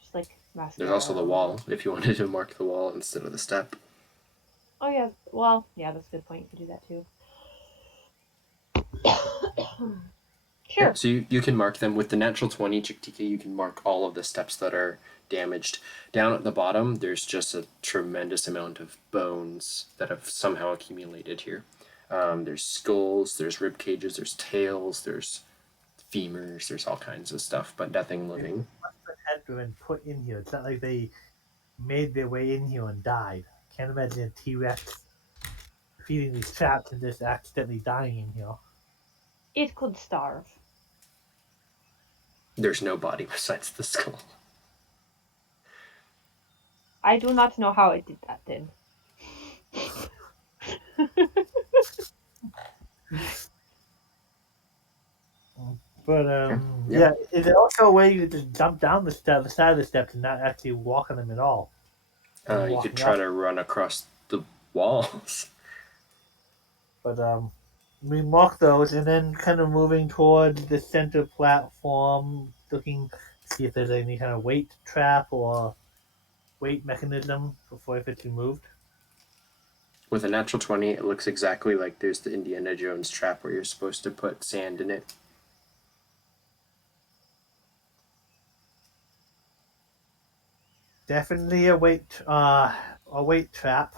Just like mascara. There's also the or wall, whatever. if you wanted to mark the wall instead of the step. Oh yeah, well, yeah, that's a good point. You could do that too. Sure. Yeah, so you can mark them with the natural 20 Chiktikka. You can mark all of the steps that are damaged. Down at the bottom, there's just a tremendous amount of bones that have somehow accumulated here. There's skulls, there's rib cages, there's tails, there's femurs, there's all kinds of stuff, but nothing living. Had been put in here. It's not like they made their way in here and died. Can't imagine a T-Rex feeding these traps and just accidentally dying in here. It could starve. There's no body besides the skull. I do not know how it did that then. But Yeah. is there also a way you could just jump down the side of the steps and not actually walk on them at all? You could try to run across the walls. But we mark those and then kind of moving towards the center platform, looking see if there's any kind of weight trap or weight mechanism before if it's removed. With a natural 20, it looks exactly like there's the Indiana Jones trap where you're supposed to put sand in it. Definitely a weight trap.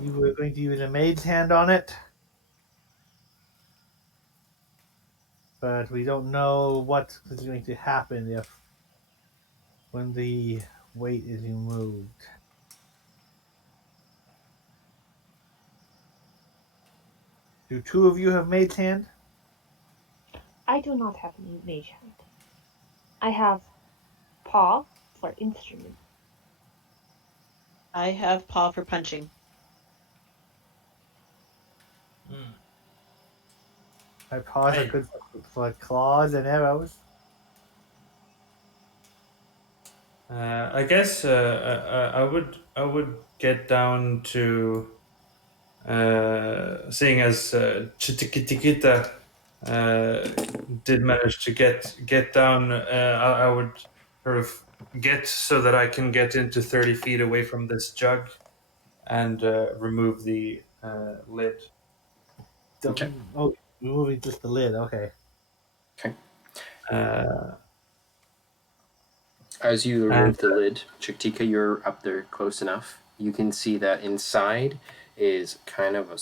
You were going to use a maid's hand on it, but we don't know what is going to happen when the weight is removed. Do 2 of you have maid's hand? I do not have any mage hand. I have paw for instrument. I have paw for punching. My paws are good for claws and arrows. I guess I would get down to seeing as Chiktikka did manage to get down. I would sort of get so that I can get into 30 feet away from this jug and remove the lid. Okay. Oh, removing just the lid. Okay. Okay. Uh, As you remove the lid, Chiktikka, you're up there close enough. You can see that inside is kind of a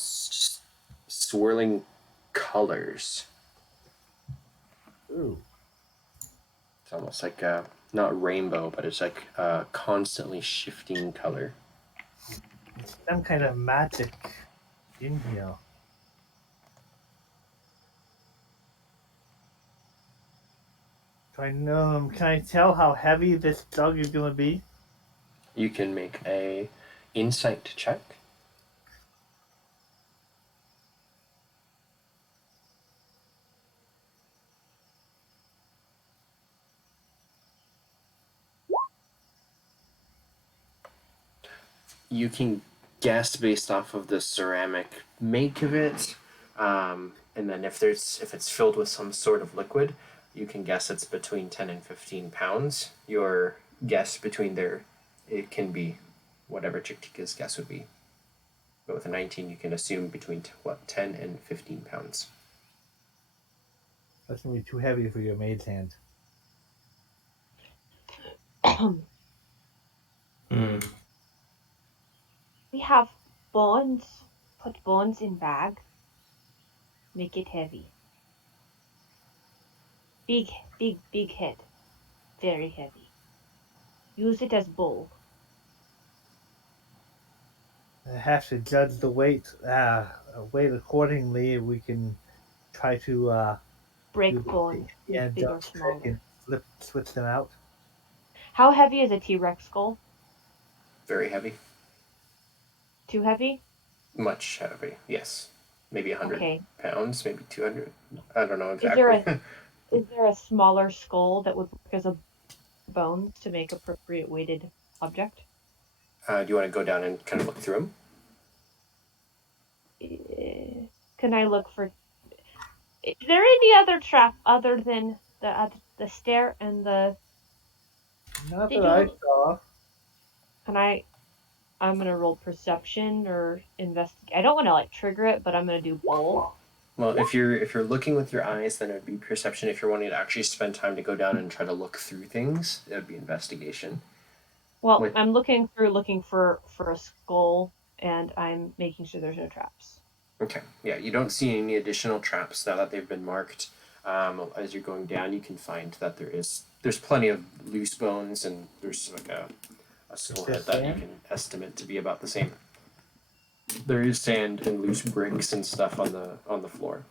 swirling colors. Ooh. It's almost like a, not rainbow, but it's like a constantly shifting color. Some kind of magic in here. Can I tell how heavy this jug is going to be? You can make a insight check. You can guess based off of the ceramic make of it, and then if it's filled with some sort of liquid, you can guess it's between 10 and 15 pounds. Your guess between there, it can be whatever Chiktikka's guess would be. But with a 19, you can assume between 10 and 15 pounds. That's gonna be too heavy for your maid's hand. We have bones. Put bones in bag. Make it heavy. Big head. Very heavy. Use it as bowl. I have to judge the weight accordingly. We can try to Break do bone, yeah, big or jump trick smaller. and switch them out. How heavy is a T-Rex skull? Very heavy. Too heavy? Much heavy, yes. Maybe 100 Okay. pounds, maybe 200. I don't know Is there exactly. Is there a smaller skull that would work as a bones to make appropriate weighted object? Do you want to go down and kind of look through them? Can I look for? Is there any other trap other than the stair and the? Not Did that I you? saw. Can I? I'm gonna roll perception or investigate. I don't want to like trigger it, but I'm gonna do both. Well, if you're looking with your eyes, then it would be perception. If you're wanting to actually spend time to go down and try to look through things, it would be investigation. Well, Wait. I'm looking for a skull, and I'm making sure there's no traps. Okay. Yeah, you don't see any additional traps now that they've been marked. As you're going down, you can find that there's plenty of loose bones, and there's like a skull head that you can estimate to be about the same. There is sand and loose bricks and stuff on the floor.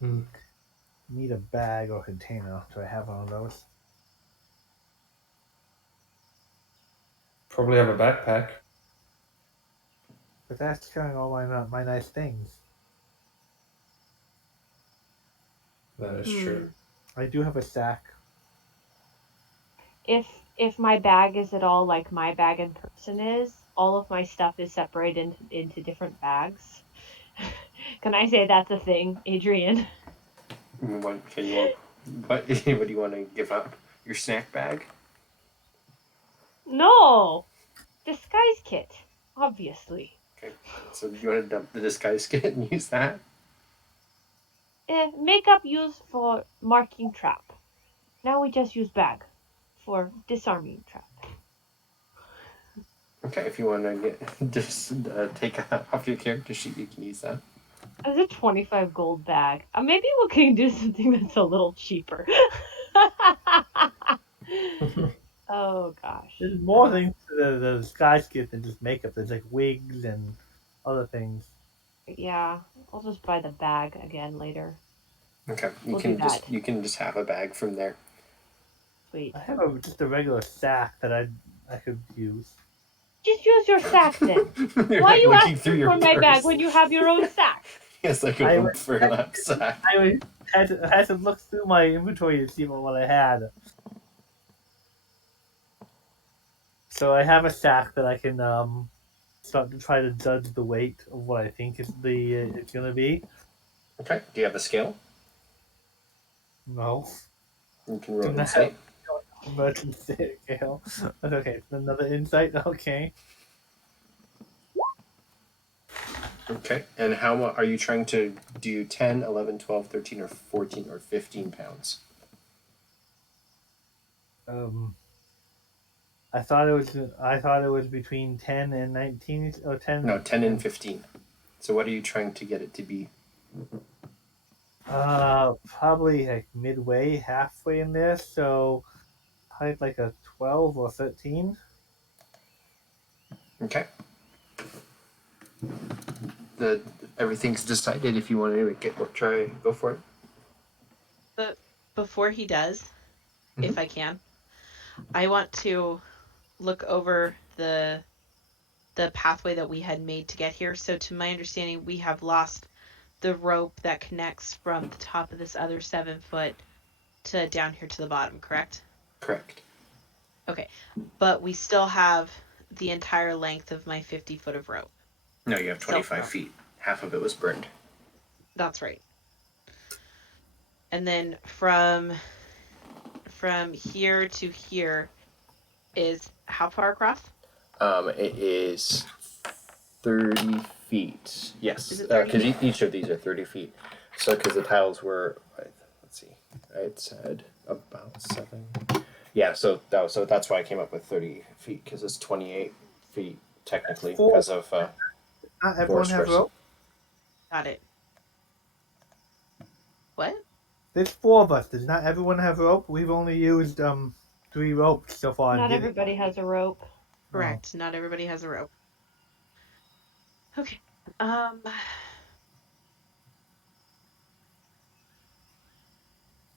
Need a bag or container. Do I have one of those? Probably have a backpack. But that's carrying all my nice things. That is true. I do have a sack. If my bag is at all like my bag in person is, all of my stuff is separated into different bags. Can I say that's a thing, Adrian? What do you want to give up? Your snack bag? No! Disguise kit, obviously. Okay. So do you want to dump the disguise kit and use that? Makeup used for marking trap. Now we just use bag for disarming trap. Okay, if you want to just take off your character sheet, you can use that. As a 25 gold bag. Maybe we can do something that's a little cheaper. Oh gosh. There's more things to the disguise kit than just makeup. There's like wigs and other things. Yeah, I'll just buy the bag again later. Okay, you We'll can do just that. you can just have a bag from there. Sweet. I have just a regular sack that I could use. Just use your sack then. You're Why like are you looking asking through your for my bag purse. when you have your own sack? Yes, like a I rope for a knapsack. I had to look through my inventory to see what I had. So I have a sack that I can start to try to judge the weight of what I think it's gonna be. Okay, do you have a scale? No. You can roll Do not insight. Emergency scale. Okay, another insight. Okay. Okay, and how much are you trying to do? 10, 11, 12, 13, or 14, or 15 pounds? I thought it was between 10 and 19 or 10. No, 10 and 15. So what are you trying to get it to be? Probably like midway, halfway in there. So probably like a 12 or 13. Okay. Everything's decided. If you want to go for it. But before he does, if I can, I want to look over the pathway that we had made to get here. So to my understanding, we have lost the rope that connects from the top of this other 7 foot to down here to the bottom, correct? Correct. Okay. But we still have the entire length of my 50 foot of rope. No, you have 25 feet. Half of it was burned. That's right. And then from here to here is how far across? It is 30 feet. Yes, Is it 30 because feet? each of these are 30 feet. So, because the tiles were, let's see, I said about 7. Yeah, so that's why I came up with 30 feet, because it's 28 feet technically because of Not everyone 4 have squares. rope. Got it. What? There's 4 of us. Does not everyone have rope? We've only used 3 ropes so far. Not everybody has a rope. Correct. Not everybody has a rope. Okay. And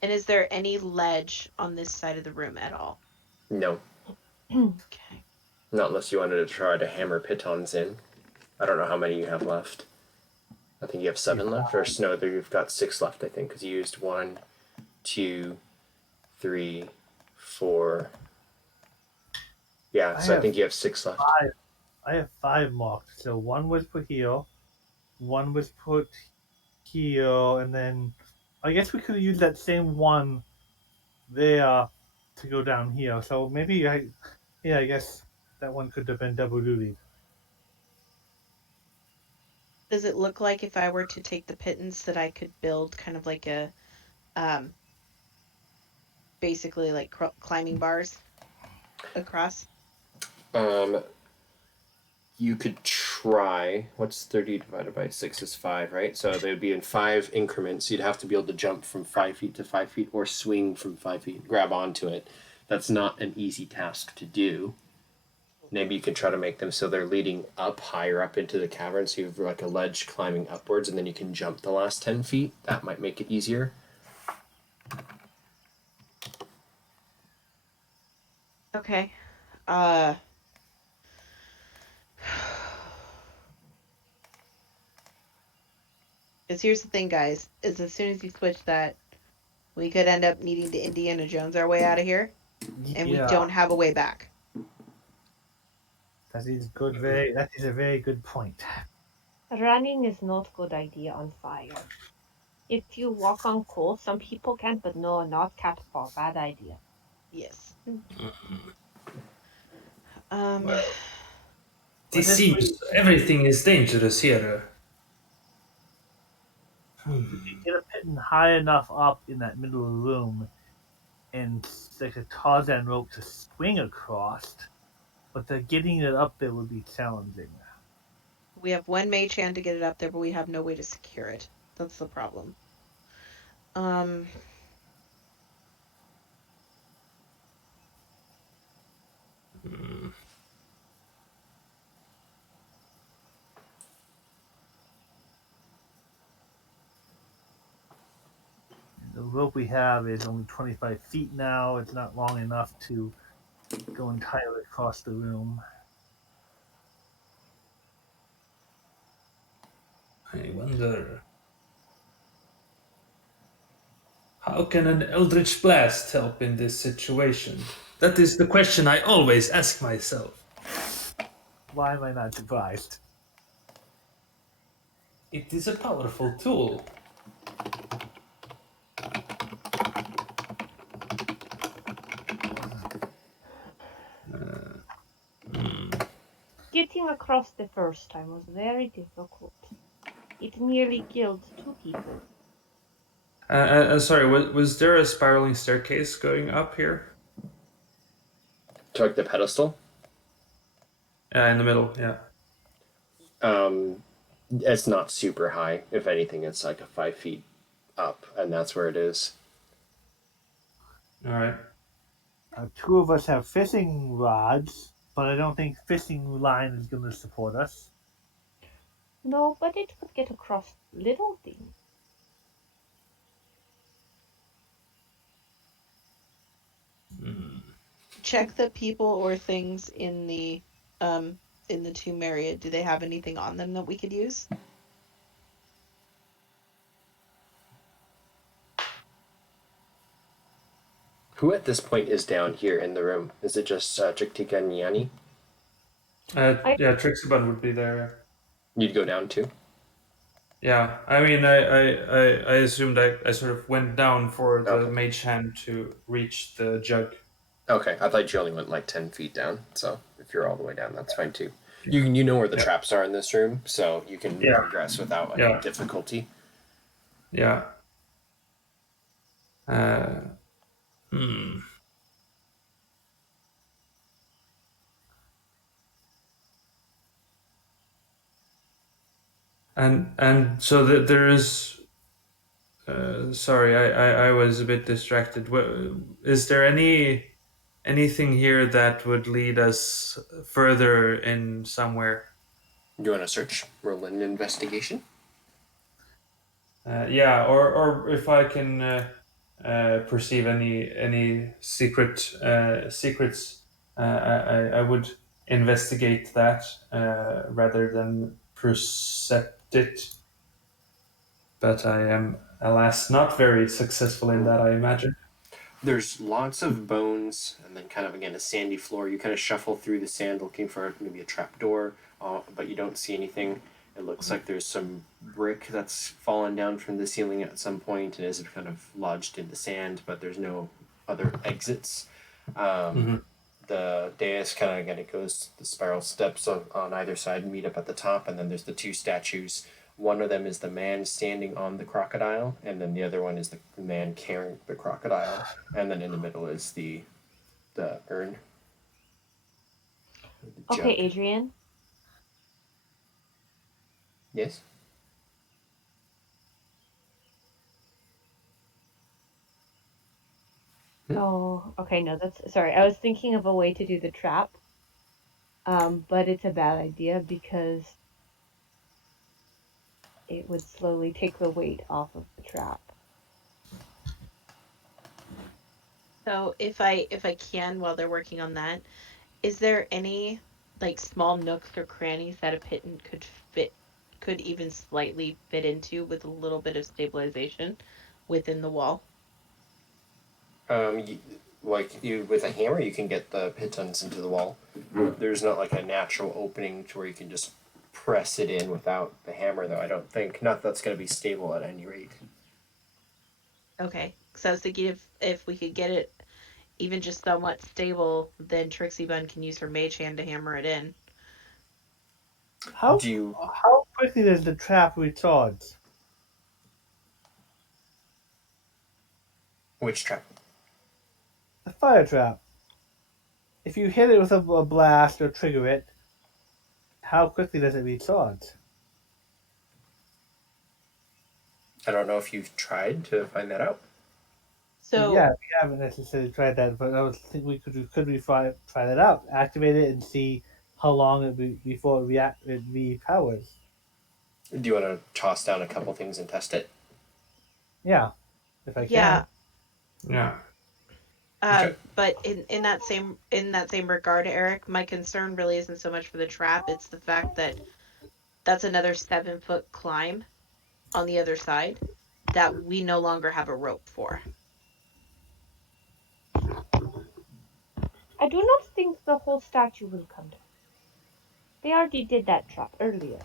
is there any ledge on this side of the room at all? No, Okay. not unless you wanted to try to hammer pitons in. I don't know how many you have left. I think you have 7 left, or no, you've got 6 left. I think because you used 1, 2, 3, 4. Yeah, so I think you have 6 left. I have 5 marked. So 1 was put here, 1 was put here, and then I guess we could have used that same one there to go down here. So maybe I guess that one could have been double duty. Does it look like if I were to take the pittance that I could build kind of like a, basically like climbing bars across? You could try. What's 30 divided by 6 is 5, right? So they'd be in 5 increments. You'd have to be able to jump from 5 feet to 5 feet or swing from 5 feet, grab onto it. That's not an easy task to do. Maybe you could try to make them so they're leading up higher up into the cavern, so you have like a ledge climbing upwards, and then you can jump the last 10 feet. That might make it easier. Okay. Because here's the thing, guys, is as soon as you switch that, we could end up needing to Indiana Jones our way out of here, and we don't have a way back. That is good. That is a very good point. Running is not a good idea on fire. If you walk on coal, some people can, but no, not cat paw. Bad idea. Yes. Well, it seems everything is dangerous here. Get a pitten high enough up in that middle of the room and like a Tarzan rope to swing across, but the getting it up there would be challenging. We have 1 mage hand to get it up there, but we have no way to secure it. That's the problem. The rope we have is only 25 feet now. It's not long enough to go entirely across the room. I wonder, how can an eldritch blast help in this situation? That is the question I always ask myself. Why am I not surprised? It is a powerful tool. Getting across the first time was very difficult. It nearly killed 2 people. Sorry, was there a spiraling staircase going up here? To like the pedestal. In the middle, yeah. It's not super high. If anything, it's like a 5 feet up, and that's where it is. All right. 2 of us have fishing rods, but I don't think fishing line is going to support us. No, but it could get across little things. Check the people or things in the tomb area. Do they have anything on them that we could use? Who at this point is down here in the room? Is it just Chiktikka and Nyanni? Yeah, Trixibun would be there. You'd go down too? Yeah, I mean, I assumed I sort of went down for the Okay. mage hand to reach the jug. Okay, I thought you only went like 10 feet down. So if you're all the way down, that's fine too. You know where the Yeah. traps are in this room, so you can Yeah. progress without any Yeah. difficulty. Yeah. Hmm. And so there is. Sorry, I was a bit distracted. Is there anything here that would lead us further in somewhere? Do you want to search? Roll an investigation. Yeah, or if I can perceive any secrets, I would investigate that rather than percept it. But I am, alas, not very successful in that, I imagine. There's lots of bones, and then kind of again a sandy floor. You kind of shuffle through the sand looking for maybe a trap door, but you don't see anything. It looks like there's some brick that's fallen down from the ceiling at some point and is kind of lodged in the sand, but there's no other exits. Mhm. The dais kind of goes the spiral steps on either side and meet up at the top, and then there's the two statues. One of them is the man standing on the crocodile, and then the other one is the man carrying the crocodile, and then in the middle is the urn. The Okay, jug. Adrian. Yes. Oh, okay, no, that's sorry. I was thinking of a way to do the trap, but it's a bad idea because it would slowly take the weight off of the trap. So if I can, while they're working on that, is there any like small nooks or crannies that a pitten could even slightly fit into with a little bit of stabilization within the wall? You, like you with a hammer, you can get the pitons into the wall. There's not like a natural opening to where you can just press it in without the hammer, though. I don't think. Not that's going to be stable at any rate. Okay, so I was thinking if we could get it even just somewhat stable, then Trixie Bun can use her mage hand to hammer it in. How Do you how quickly does the trap recharge? which trap? The fire trap. If you hit it with a blast or trigger it, how quickly does it recharge? I don't know if you've tried to find that out. So Yeah, we haven't necessarily tried that, but I was think we could we try that out, activate it, and see how long before it repowers. Do you want to toss down a couple things and test it? Yeah, if I can. yeah, Yeah. Okay. but in that same regard, Eric, my concern really isn't so much for the trap; it's the fact that that's another 7-foot climb on the other side that we no longer have a rope for. I do not think the whole statue will come down. They already did that trap earlier.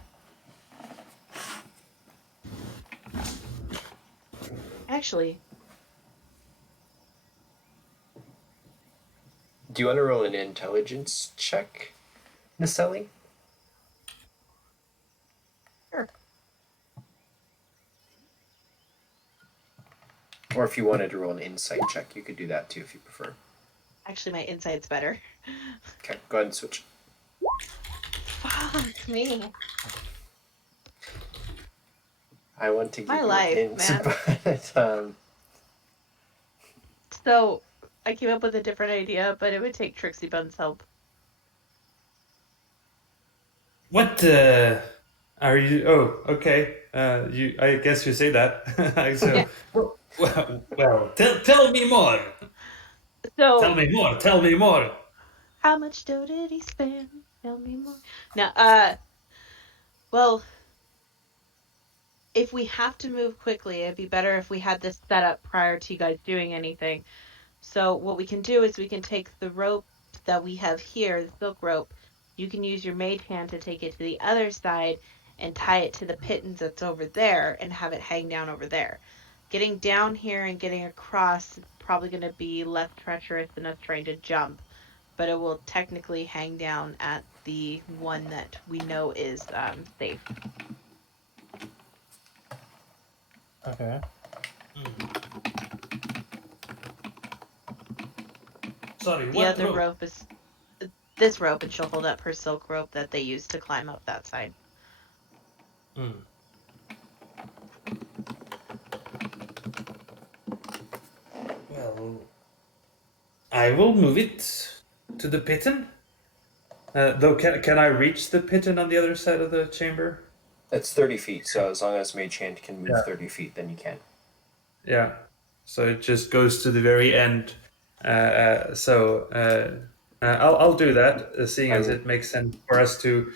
Actually, Do you want to roll an intelligence check, Nesselle? sure. Or if you wanted to roll an insight check, you could do that too if you prefer. Actually, my insight's better. Okay, go ahead and switch. Fuck me. I want to give My you life, hints, man. but So I came up with a different idea, but it would take Trixie Bun's help. What are you? Oh, okay. You. I guess you say that. Yeah. So, well, tell me more. Tell So me more. Tell me more. how much dough did he spend? Tell me more. Now, well, if we have to move quickly, it'd be better if we had this set up prior to you guys doing anything. So what we can do is we can take the rope that we have here, the silk rope. You can use your mage hand to take it to the other side, and tie it to the pittons that's over there and have it hang down over there. Getting down here and getting across is probably going to be less treacherous than us trying to jump, but it will technically hang down at the one that we know is safe. Okay. Sorry, The what other rope? rope is this rope, and she'll hold up her silk rope that they use to climb up that side. Well, I will move it to the piton. Though, can I reach the piton on the other side of the chamber? It's 30 feet, so as long as Mage Hand can move Yeah. 30 feet, then you can. Yeah. So it just goes to the very end. I'll do that, seeing as it makes sense for us to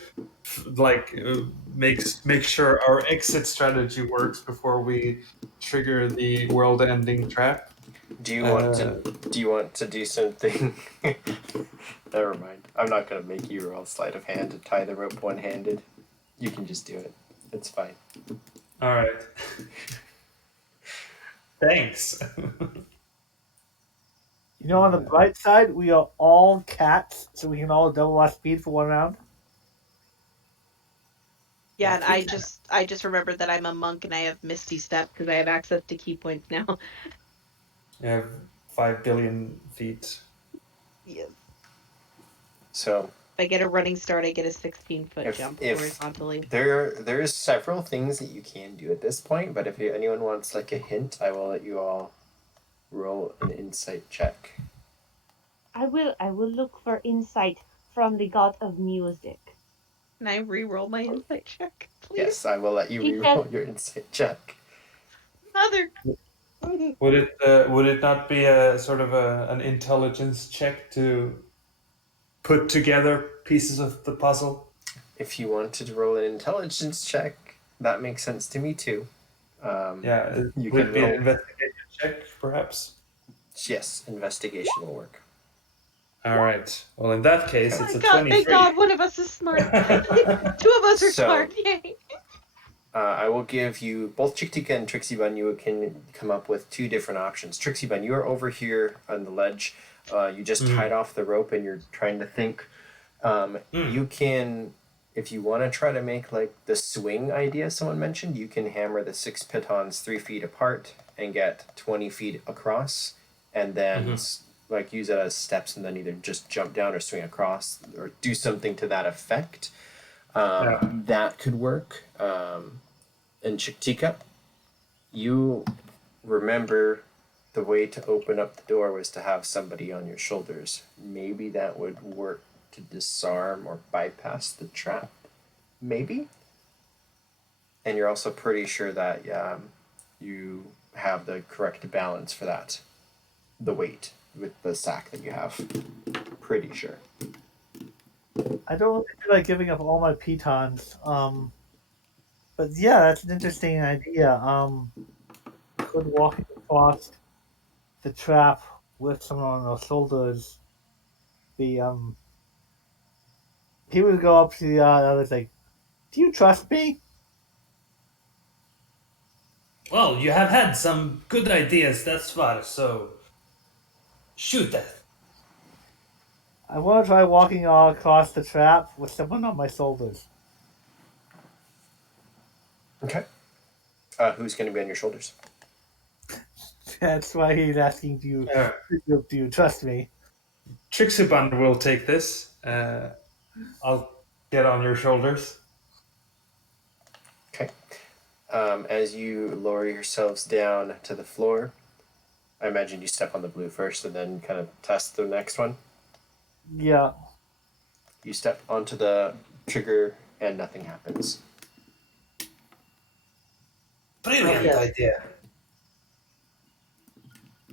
make sure our exit strategy works before we trigger the world-ending trap. Do you want to do something? Never mind. I'm not gonna make you roll sleight of hand to tie the rope one-handed. You can just do it. It's fine. All right. Thanks. You know, on the bright side, we are all cats, so we can all double our speed for 1 round. Yeah, and I just remembered that I'm a monk and I have Misty Step because I have access to key points now. You have 5 billion feet. Yes. So If I get a running start, I get a 16-foot If- jump if- horizontally. there is several things that you can do at this point, but if anyone wants like a hint, I will let you all roll an insight check. I will look for insight from the god of music. Can I re-roll my insight check, please? Yes, I will let you He reroll said- your insight check. Mother. Would it not be a sort of an intelligence check to put together pieces of the puzzle? If you wanted to roll an intelligence check, that makes sense to me too. Yeah, You would can it be an roll. investigation check, perhaps? Yes, investigation will work. All right. Well, in that case, Oh it's my a god, 23. thank god, one of us is smart. Two of us are So- smart, yay. I will give you both Chiktikka and Trixie Bun. You can come up with two different options. Trixie Bun, you are over here on the ledge. You just tied off the rope and you're trying to think. You can, if you want to try to make like the swing idea someone mentioned, you can hammer the 6 pitons 3 feet apart and get 20 feet across, and then like use it as steps, and then either just jump down or swing across or do something to that effect. That could work. In Chiktikka, you remember the way to open up the door was to have somebody on your shoulders. Maybe that would work to disarm or bypass the trap. Maybe. And you're also pretty sure that you have the correct balance for that. The weight with the sack that you have. Pretty sure. I don't really feel like giving up all my pitons. But yeah, that's an interesting idea. Could walking across the trap with someone on their shoulders be he would go up to the others like, "Do you trust me?" Well, you have had some good ideas thus far, so shoot that. I want to try walking all across the trap with someone on my shoulders. Okay. Who's going to be on your shoulders? That's why he's asking, "Do you trust me?" Trixie Bun will take this. I'll get on your shoulders. Okay. As you lower yourselves down to the floor, I imagine you step on the blue first and then kind of test the next one. Yeah. You step onto the trigger and nothing happens. Brilliant idea.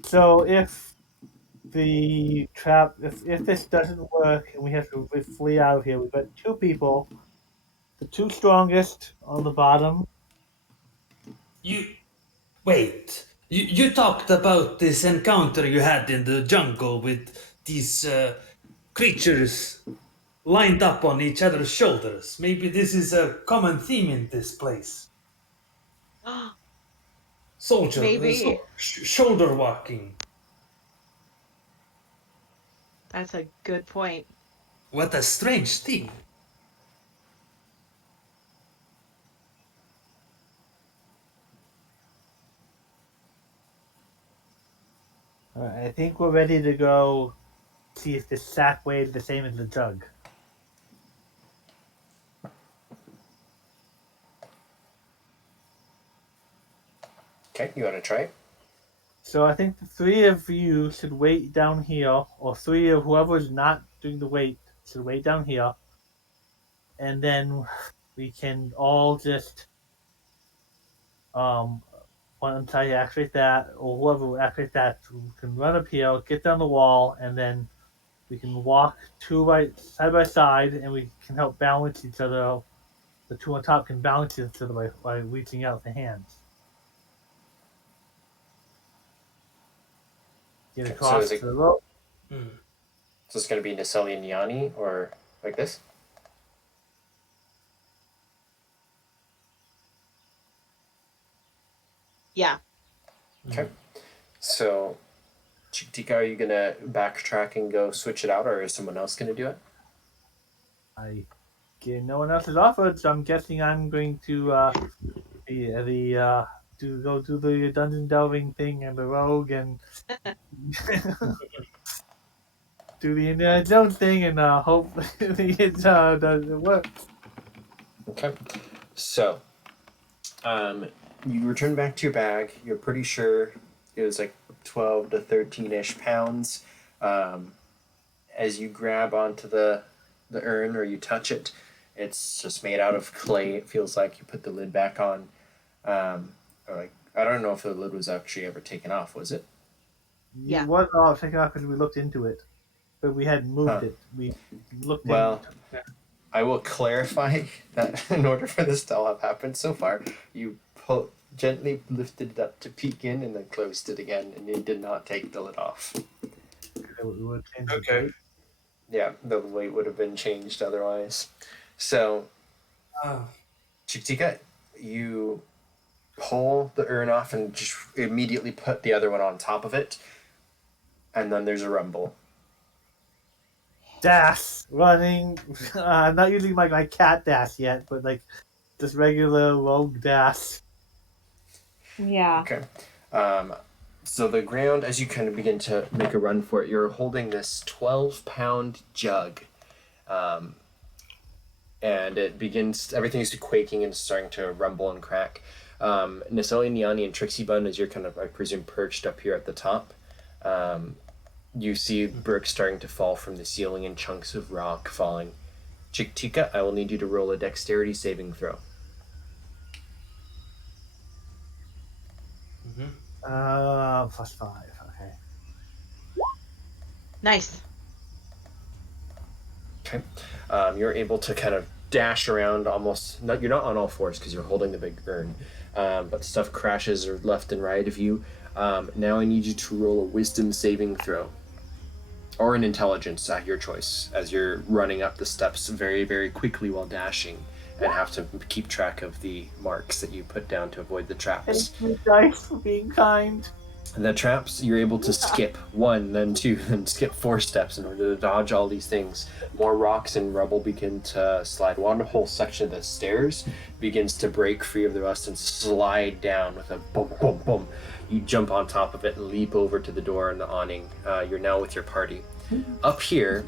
So if the trap, if this doesn't work and we have to flee out of here, we've got two people, the two strongest on the bottom. Wait. You talked about this encounter you had in the jungle with these creatures. lined up on each other's shoulders. Maybe this is a common theme in this place. Maybe. Shoulder walking. That's a good point. What a strange thing. Alright, I think we're ready to go see if the sack weighs the same as the jug. Okay, you want to try? So I think the three of you should wait down here, or three of whoever's not doing the weight should wait down here, and then we can all just once I activate that, or whoever activates that can run up here, get down the wall, and then we can walk side by side, and we can help balance each other out. The two on top can balance each other by reaching out the hands. Get Okay, across so is to the rope. So it's going to be Nesselle and Nyanni, or like this? Yeah. Okay. So, Chiktikka, are you going to backtrack and go switch it out, or is someone else going to do it? I get no one else is offered, so I'm guessing I'm going to go do the dungeon delving thing and the rogue and do the Indiana Jones thing and hopefully it doesn't work. Okay. So, you return back to your bag. You're pretty sure it was like 12 to 13-ish pounds. As you grab onto the urn or you touch it, it's just made out of clay. It feels like you put the lid back on. Or like, I don't know if the lid was actually ever taken off, was it? Yeah. It was all taken off because we looked into it, but we hadn't moved it. We looked Well, into I will clarify that in order for this to all have happened so far, you gently lifted it up to peek in and then closed it again, and you did not take the lid off. Okay. Yeah, the weight would have been changed otherwise. So, Ah. Chiktikka, you pull the urn off and just immediately put the other one on top of it, and then there's a rumble. dash running. Not using my cat dash yet, but like just regular rogue dash. Yeah. Okay. So the ground, as you kind of begin to make a run for it, you're holding this 12-pound jug. And it begins, everything's quaking and starting to rumble and crack. Nesselle, Nyanni, and Trixie Bun, as you're kind of, I presume, perched up here at the top, you see bricks starting to fall from the ceiling and chunks of rock falling. Chiktikka, I will need you to roll a dexterity saving throw. +5. Okay. Nice. Okay. You're able to kind of dash around almost, you're not on all fours because you're holding the big urn, but stuff crashes left and right of you. Now I need you to roll a wisdom saving throw. Or an intelligence, at your choice, as you're running up the steps very, very quickly while dashing and have to keep track of the marks that you put down to avoid the traps. Thank you guys for being kind. The traps, you're able to skip 1, then 2, then skip 4 steps in order to dodge all these things. More rocks and rubble begin to slide. One whole section of the stairs begins to break free of the rust and slide down with a boom, boom, boom. You jump on top of it and leap over to the door and the awning. You're now with your party. Up here,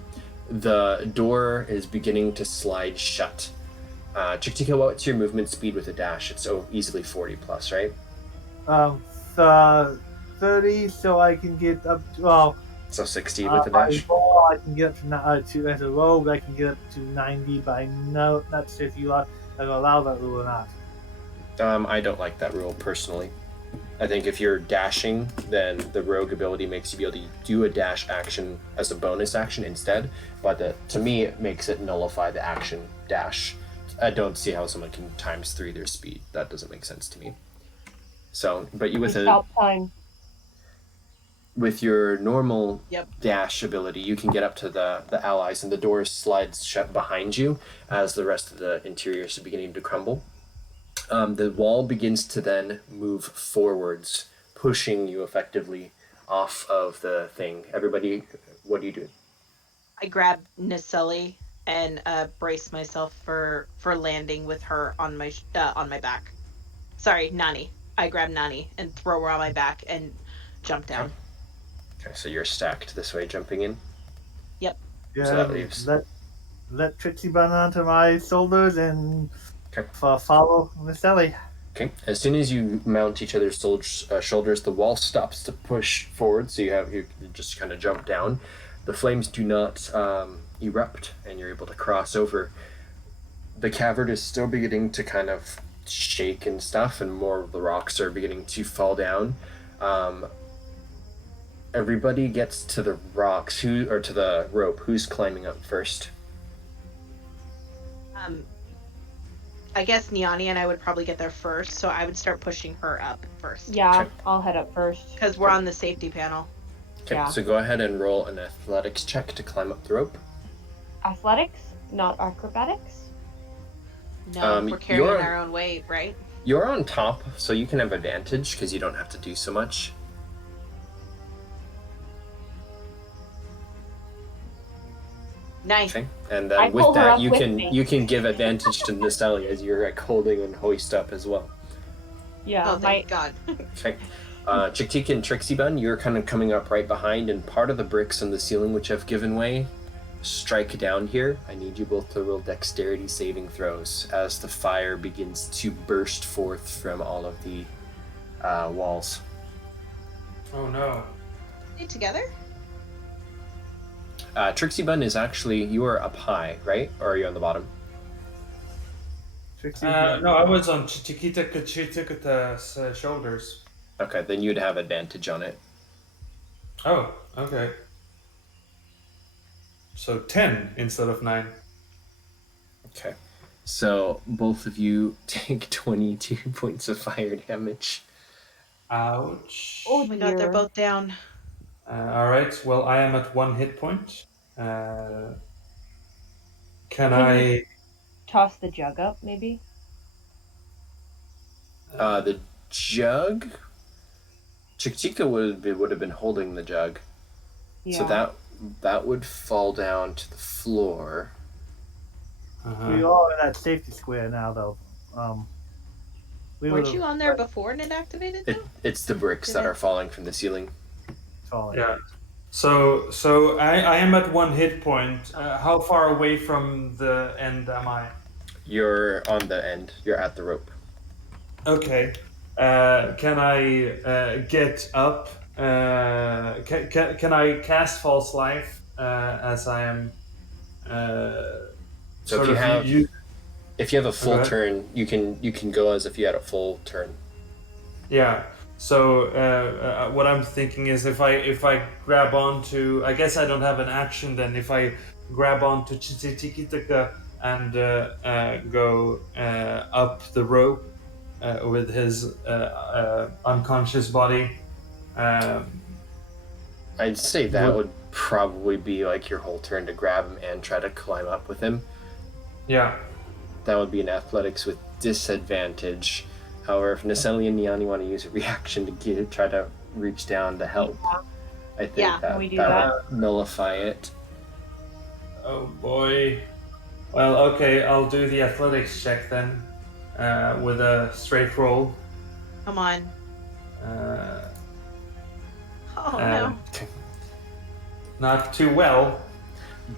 the door is beginning to slide shut. Chiktikka, what's your movement speed with a dash? It's easily 40 plus, right? 30, so I can get up to, So 60 with a dash? I can get up to as a rogue, I can get up to 90, but I'm not sure if you allow that rule or not. I don't like that rule, personally. I think if you're dashing, then the rogue ability makes you be able to do a dash action as a bonus action instead, but to me, it makes it nullify the action dash. I don't see how someone can times 3 their speed. That doesn't make sense to me. So, but you with a... Stop time. with your normal Yep. dash ability, you can get up to the allies, and the door slides shut behind you as the rest of the interior is beginning to crumble. The wall begins to then move forwards, pushing you effectively off of the thing. Everybody, what do you do? I grab Nesselle and brace myself for landing with her on my back. Sorry, Nyanni. I grab Nyanni and throw her on my back and jump down. Okay, so you're stacked this way, jumping in. Yep. So that leaves. Let Trixie run onto my shoulders and Okay. follow Nesselle. Okay. As soon as you mount each other's shoulders, the wall stops to push forward, so you just kind of jump down. The flames do not erupt, and you're able to cross over. The cavern is still beginning to kind of shake and stuff, and more of the rocks are beginning to fall down. Everybody gets to the rocks, to the rope. Who's climbing up first? I guess Nyanni and I would probably get there first, so I would start pushing her up first. Yeah, Okay. I'll head up first. Because we're on the safety panel. Okay, Yeah. so go ahead and roll an athletics check to climb up the rope. Athletics, not acrobatics. No, we're carrying you're- our own weight, right? You're on top, so you can have advantage because you don't have to do so much. Nice. Okay, and I then with pull her that, up with me. you can give advantage to Nesselle as you're like holding and hoist up as well. Yeah, Oh, thank God. Okay, Chiktikka and Trixie Bun, you're kind of coming up right behind, and part of the bricks on the ceiling which have given way strike down here. I need you both to roll dexterity saving throws as the fire begins to burst forth from all of the walls. Oh no. Stay together? Trixie Bun is actually, you are up high, right? Or are you on the bottom? Trixie, No, I was on Chiktikka's shoulders. Okay, then you'd have advantage on it. Oh, okay. So 10 instead of 9. Okay. So both of you take 22 points of fire damage. Ouch. Oh, Oh my God, they're dear. both down. All right. Well, I am at 1 hit point. Can Can I? Toss the jug up, maybe. The jug? Chiktikka would have been holding the jug. Yeah. So that would fall down to the floor. we are in that safety square now, though. We Weren't would've you on there before and it activated though? It's the bricks Did that it? are falling from the ceiling. fallen. Yeah. So I am at 1 hit point. How far away from the end am I? You're on the end. You're at the rope. Okay. Can I get up? Can I cast false life as I am? So if you have a full Okay. turn, you can go as if you had a full turn. Yeah. So what I'm thinking is if I grab onto, I guess I don't have an action then. If I grab onto Chiktikka and go up the rope with his unconscious body. I'd say that would probably be like your whole turn to grab him and try to climb up with him. Yeah. That would be an athletics with disadvantage. However, if Nesselle and Nyanni want to use a reaction to try to reach down to help, I think Yeah, that we do would nullify it. Oh boy. Well, okay, I'll do the athletics check then with a straight roll. Come on. Oh no. Not too well.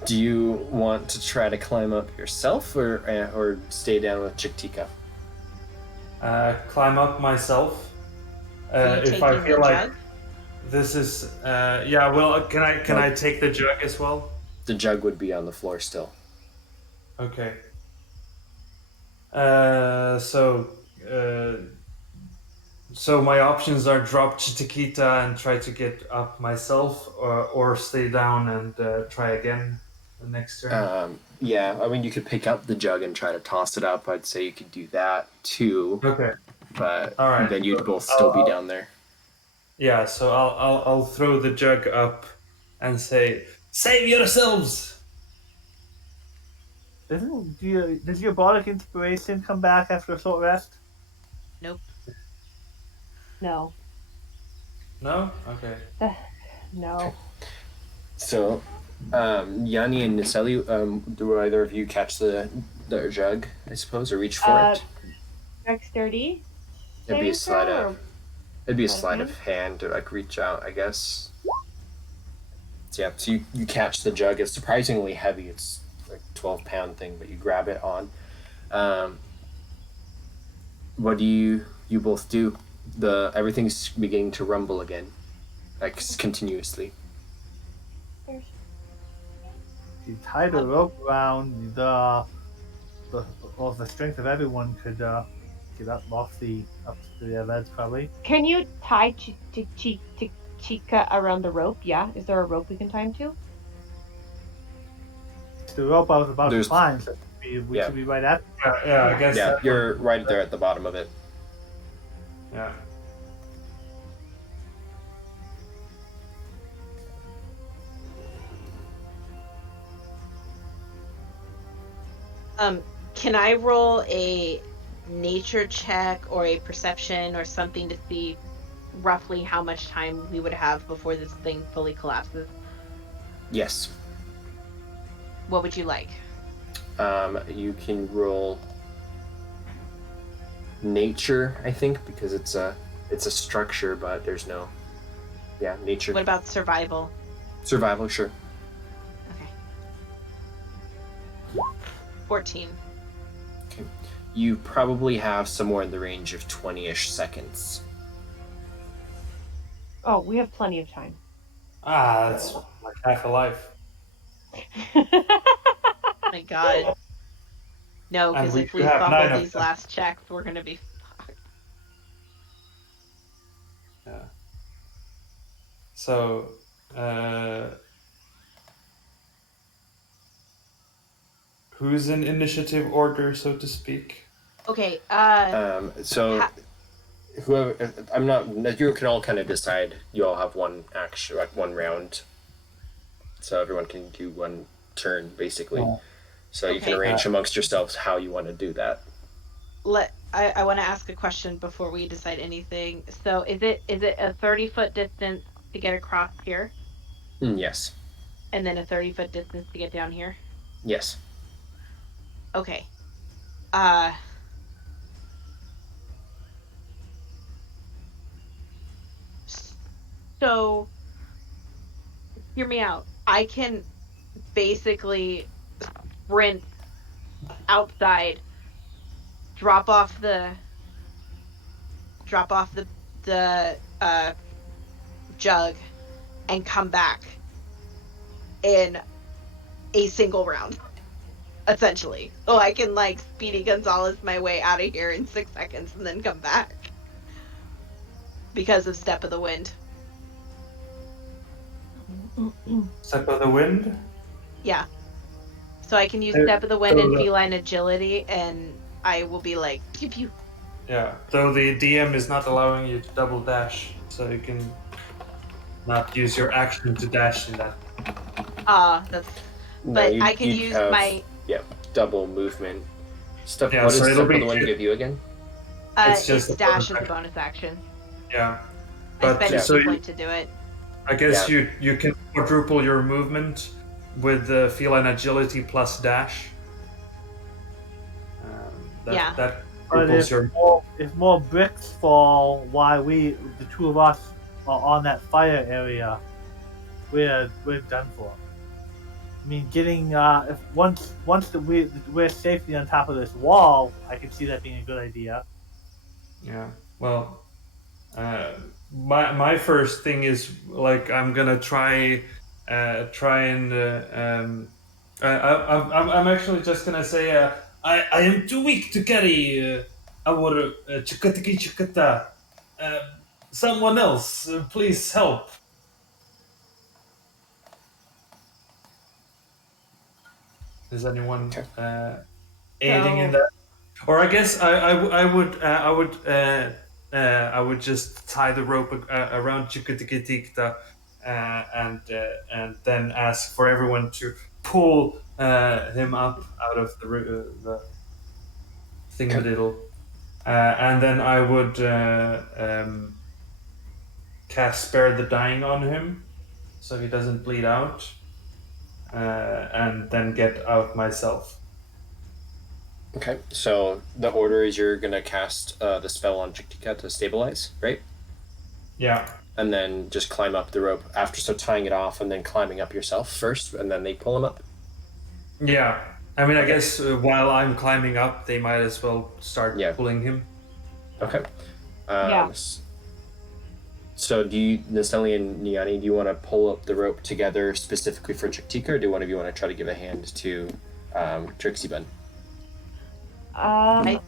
Do you want to try to climb up yourself or stay down with Chiktikka? Climb up myself. Are you If I taking feel the like jug? this is yeah. Well, can I take the jug as well? The jug would be on the floor still. Okay. So my options are drop Chiktikka and try to get up myself, or stay down and try again the next turn. Yeah, I mean, you could pick up the jug and try to toss it up. I'd say you could do that too, Okay. but All right. then you'd both still be down there. Yeah, so I'll throw the jug up and say, "Save yourselves!" Does your bardic inspiration come back after a short rest? Nope. No. No? Okay. No. So, Nyanni and Nesselle, do either of you catch the jug, I suppose, or reach for it? Dexterity It'd be a saving sleight throw of or it'd be a sleight of sleight hand? of hand to like reach out, I guess. So yeah, so you catch the jug. It's surprisingly heavy. It's like 12-pound thing, but you grab it on. Um, what do you both do? Everything's beginning to rumble again, like continuously. There's You tie the rope around the strength of everyone could get up to the ledge probably. Can you tie Chiktikka around the rope? Yeah. Is there a rope we can tie him to? The rope I was about to There's climb, so we yeah should be right at. Yeah, I guess yeah. that You're right there at the bottom of it. Yeah. Can I roll a nature check or a perception or something to see roughly how much time we would have before this thing fully collapses? Yes. What would you like? You can roll nature, I think, because it's a structure, but there's no nature. What about survival? Survival, sure. Okay. 14. Okay. You probably have somewhere in the range of 20-ish seconds. Oh, we have plenty of time. That's like half a life. My God. No, And because we if we do have 9 fumble of these them. last checks, we're gonna be fucked. Yeah. So, who's in initiative order, so to speak? Okay. So Ha- whoever, I'm not. You can all kind of decide. You all have one action, like one round. So everyone can do one turn, basically. Yeah. So you can Okay. arrange amongst yourselves how you want to do that. I want to ask a question before we decide anything. So is it a 30-foot distance to get across here, Yes. and then a 30-foot distance to get down here? Yes. Okay. So hear me out. I can basically sprint outside, drop off the jug, and come back in a single round, essentially. So I can like Speedy Gonzalez my way out of here in 6 seconds and then come back because of Step of the Wind. Step of the Wind? Yeah. So I can use There- Step of the Wind and so the- Feline Agility, and I will be like, pew pew. Yeah, though the DM is not allowing you to double dash, so you can not use your action to dash in that. That's. No, But you'd- I can you'd use have, my. double movement. Stuff. Yeah, What so does it'll Step be of the Wind two- give you again? It's just It's a bonus dash as a action. bonus action. Yeah, I but spent so 2 points to do it. I guess Yeah. you can quadruple your movement with the feline agility plus dash. Yeah. That But quadruples your. if more bricks fall while the two of us are on that fire area, we're done for. I mean, getting if once we're safely on top of this wall, I can see that being a good idea. Yeah. Well, my first thing is like I'm gonna try and I'm actually just gonna say I am too weak to carry our Chiktikka. Someone else, please help. Is anyone aiding in So- that? Or I guess I would I would just tie the rope around Chiktikka and then ask for everyone to pull him up out of the thingamadoodle. And then I would cast Spare the Dying on him so he doesn't bleed out, and then get out myself. Okay, so the order is you're gonna cast the spell on Chiktikka to stabilize, right? Yeah. And then just climb up the rope after, so tying it off and then climbing up yourself first, and then they pull him up. Yeah. I mean, I guess while I'm climbing up, they might as well start pulling him. Okay. Yeah. So do you, Nesselle and Nyanni, do you want to pull up the rope together specifically for Chiktikka, or do one of you want to try to give a hand to Trixie Bun? I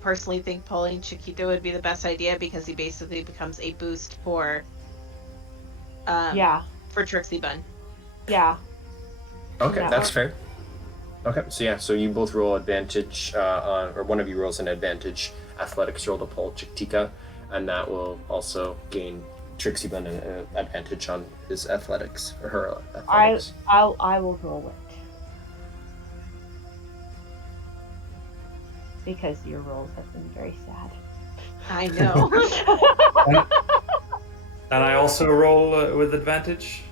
personally think pulling Chiktikka would be the best idea because he basically becomes a boost for Trixie Bun. Yeah. Okay, that's fair. Okay, so you both roll advantage or one of you rolls an advantage athletics roll to pull Chiktikka, and that will also gain Trixie Bun an advantage on his athletics or her athletics. I will roll it. Because your rolls have been very sad. I know. And I also roll with advantage?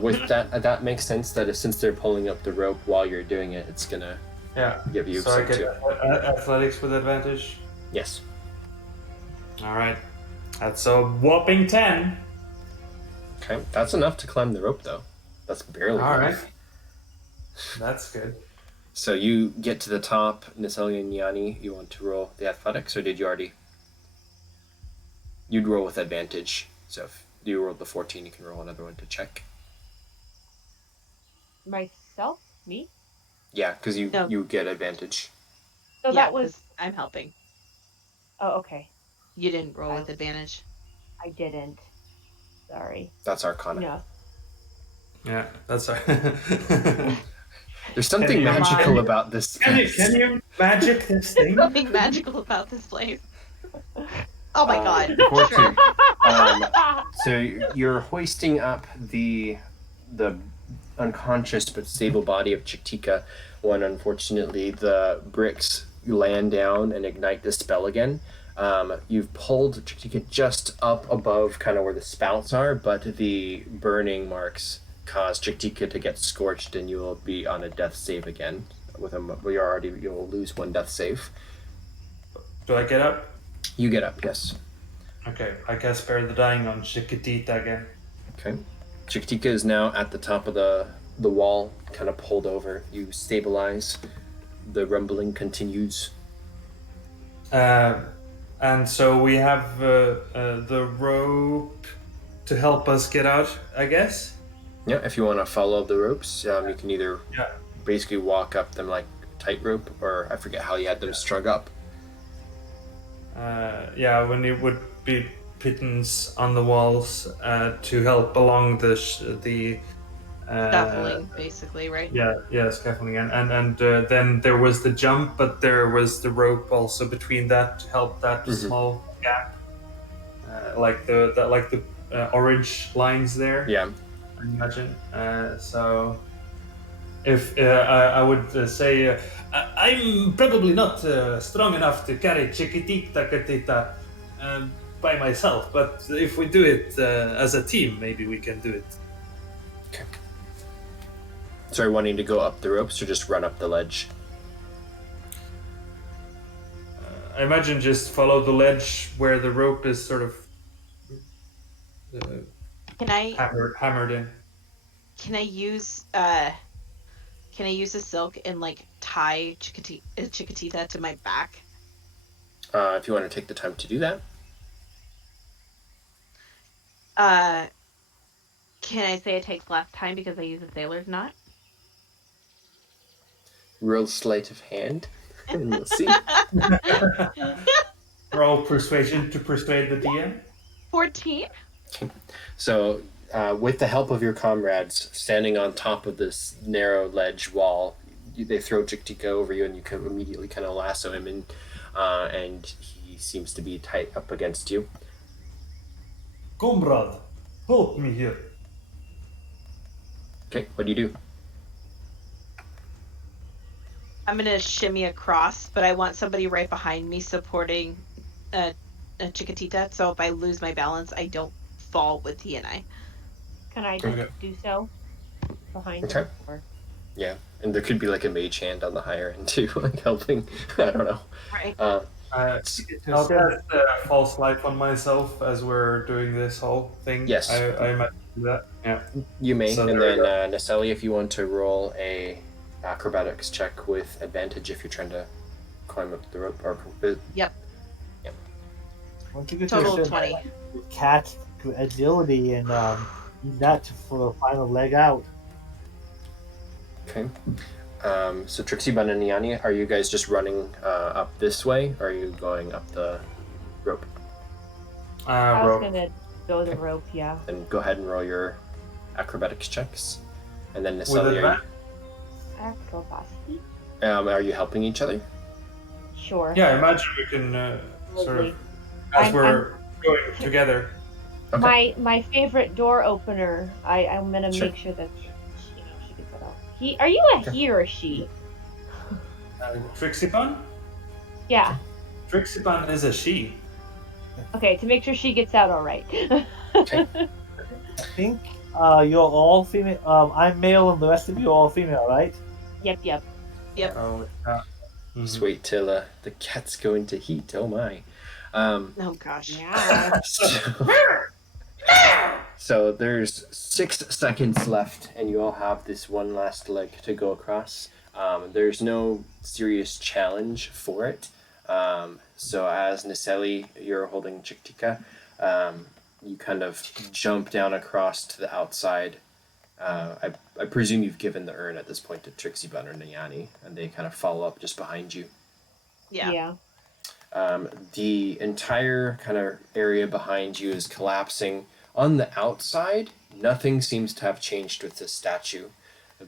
With that makes sense that since they're pulling up the rope while you're doing it, it's gonna give you so some I get too. athletics with advantage? Yes. Alright. That's a whopping 10. Okay, that's enough to climb the rope though. That's barely enough. Alright. That's good. So you get to the top, Nesselle and Nyanni, you want to roll the athletics, or did you already? You'd roll with advantage. So if you rolled the 14, you can roll another one to check. Myself? Me? Yeah, because you get advantage. So that was... I'm helping. Oh, okay. You didn't roll with advantage. I didn't. Sorry. That's Arcana. No. Yeah, that's all. There's something magical about this place. Can you magic this thing? Something magical about this place. Oh my god. 14. So you're hoisting up the unconscious but stable body of Chiktikka when unfortunately the bricks land down and ignite the spell again. You've pulled Chiktikka just up above kind of where the spouts are, but the burning marks cause Chiktikka to get scorched, and you will be on a death save again. You'll lose one death save. Do I get up? You get up, yes. Okay, I cast Spare the Dying on Chiktikka again. Okay. Chiktikka is now at the top of the wall, kind of pulled over. You stabilize. The rumbling continues. And so we have the rope to help us get out, I guess? Yeah, if you want to follow the ropes, you can either basically walk up them like tightrope, or I forget how you had them strung up. When it would be pittance on the walls to help along the scaffolding, basically, right? Yeah, scaffolding, and then there was the jump, but there was the rope also between that to help that small gap, like the orange lines there. Yeah, I imagine. So, if I would say, I'm probably not strong enough to carry Chiktikka by myself, but if we do it as a team, maybe we can do it. Okay. So are you wanting to go up the ropes or just run up the ledge? I imagine just follow the ledge where the rope is sort of hammered in. Can I use a silk and like tie Chiktikka to my back? If you want to take the time to do that. Can I say it takes less time because I use a sailor's knot? Roll sleight of hand, and you'll see. Roll persuasion to persuade the DM. 14. Okay. So, with the help of your comrades, standing on top of this narrow ledge wall, they throw Chiktikka over you, and you can immediately kind of lasso him in, and he seems to be tight up against you. Comrade, help me here. Okay, what do you do? I'm gonna shimmy across, but I want somebody right behind me supporting a Chiquitita, so if I lose my balance, I don't fall with he and I. Can I just do so behind Okay. him? Or Yeah, and there could be like a mage hand on the higher end too, like helping. I don't know. Right. I'll cast false life on myself as we're doing this whole thing. Yes. I might do that. Yeah. You may, So and there we then Nesselle, if you want to roll a acrobatics check with advantage if you're trying to climb up the rope. Or Yep. Once you get Total to of 20. catch agility and use that for the final leg out. Okay. So Trixie, Bun, and Nyanni, are you guys just running up this way, or are you going up the rope? I was Rope. gonna go the rope. Yeah. Then go ahead and roll your acrobatics checks, and then With Nesselle, Acrobacy. are you helping each other? Sure. Yeah, I imagine we can sort Lovely. of, as I'm- we're going together. Okay. My favorite door opener. I'm gonna Sure. make sure that she gets it out. Are you a he or a she? Trixie Bun? Yeah. Trixie Bun is a she. Okay, to make sure she gets out all right. Okay. I think you're all female. I'm male and the rest of you are all female, right? Yep. Oh, Just wait till the cats go into heat. Oh my. Oh gosh. Yeah. So there's 6 seconds left, and you all have this one last leg to go across. There's no serious challenge for it. So as Nesselle, you're holding Chiktikka, you kind of jump down across to the outside. I presume you've given the urn at this point to Trixie Bun or Nyanni, and they kind of follow up just behind you. Yeah. The entire kind of area behind you is collapsing. On the outside, nothing seems to have changed with the statue,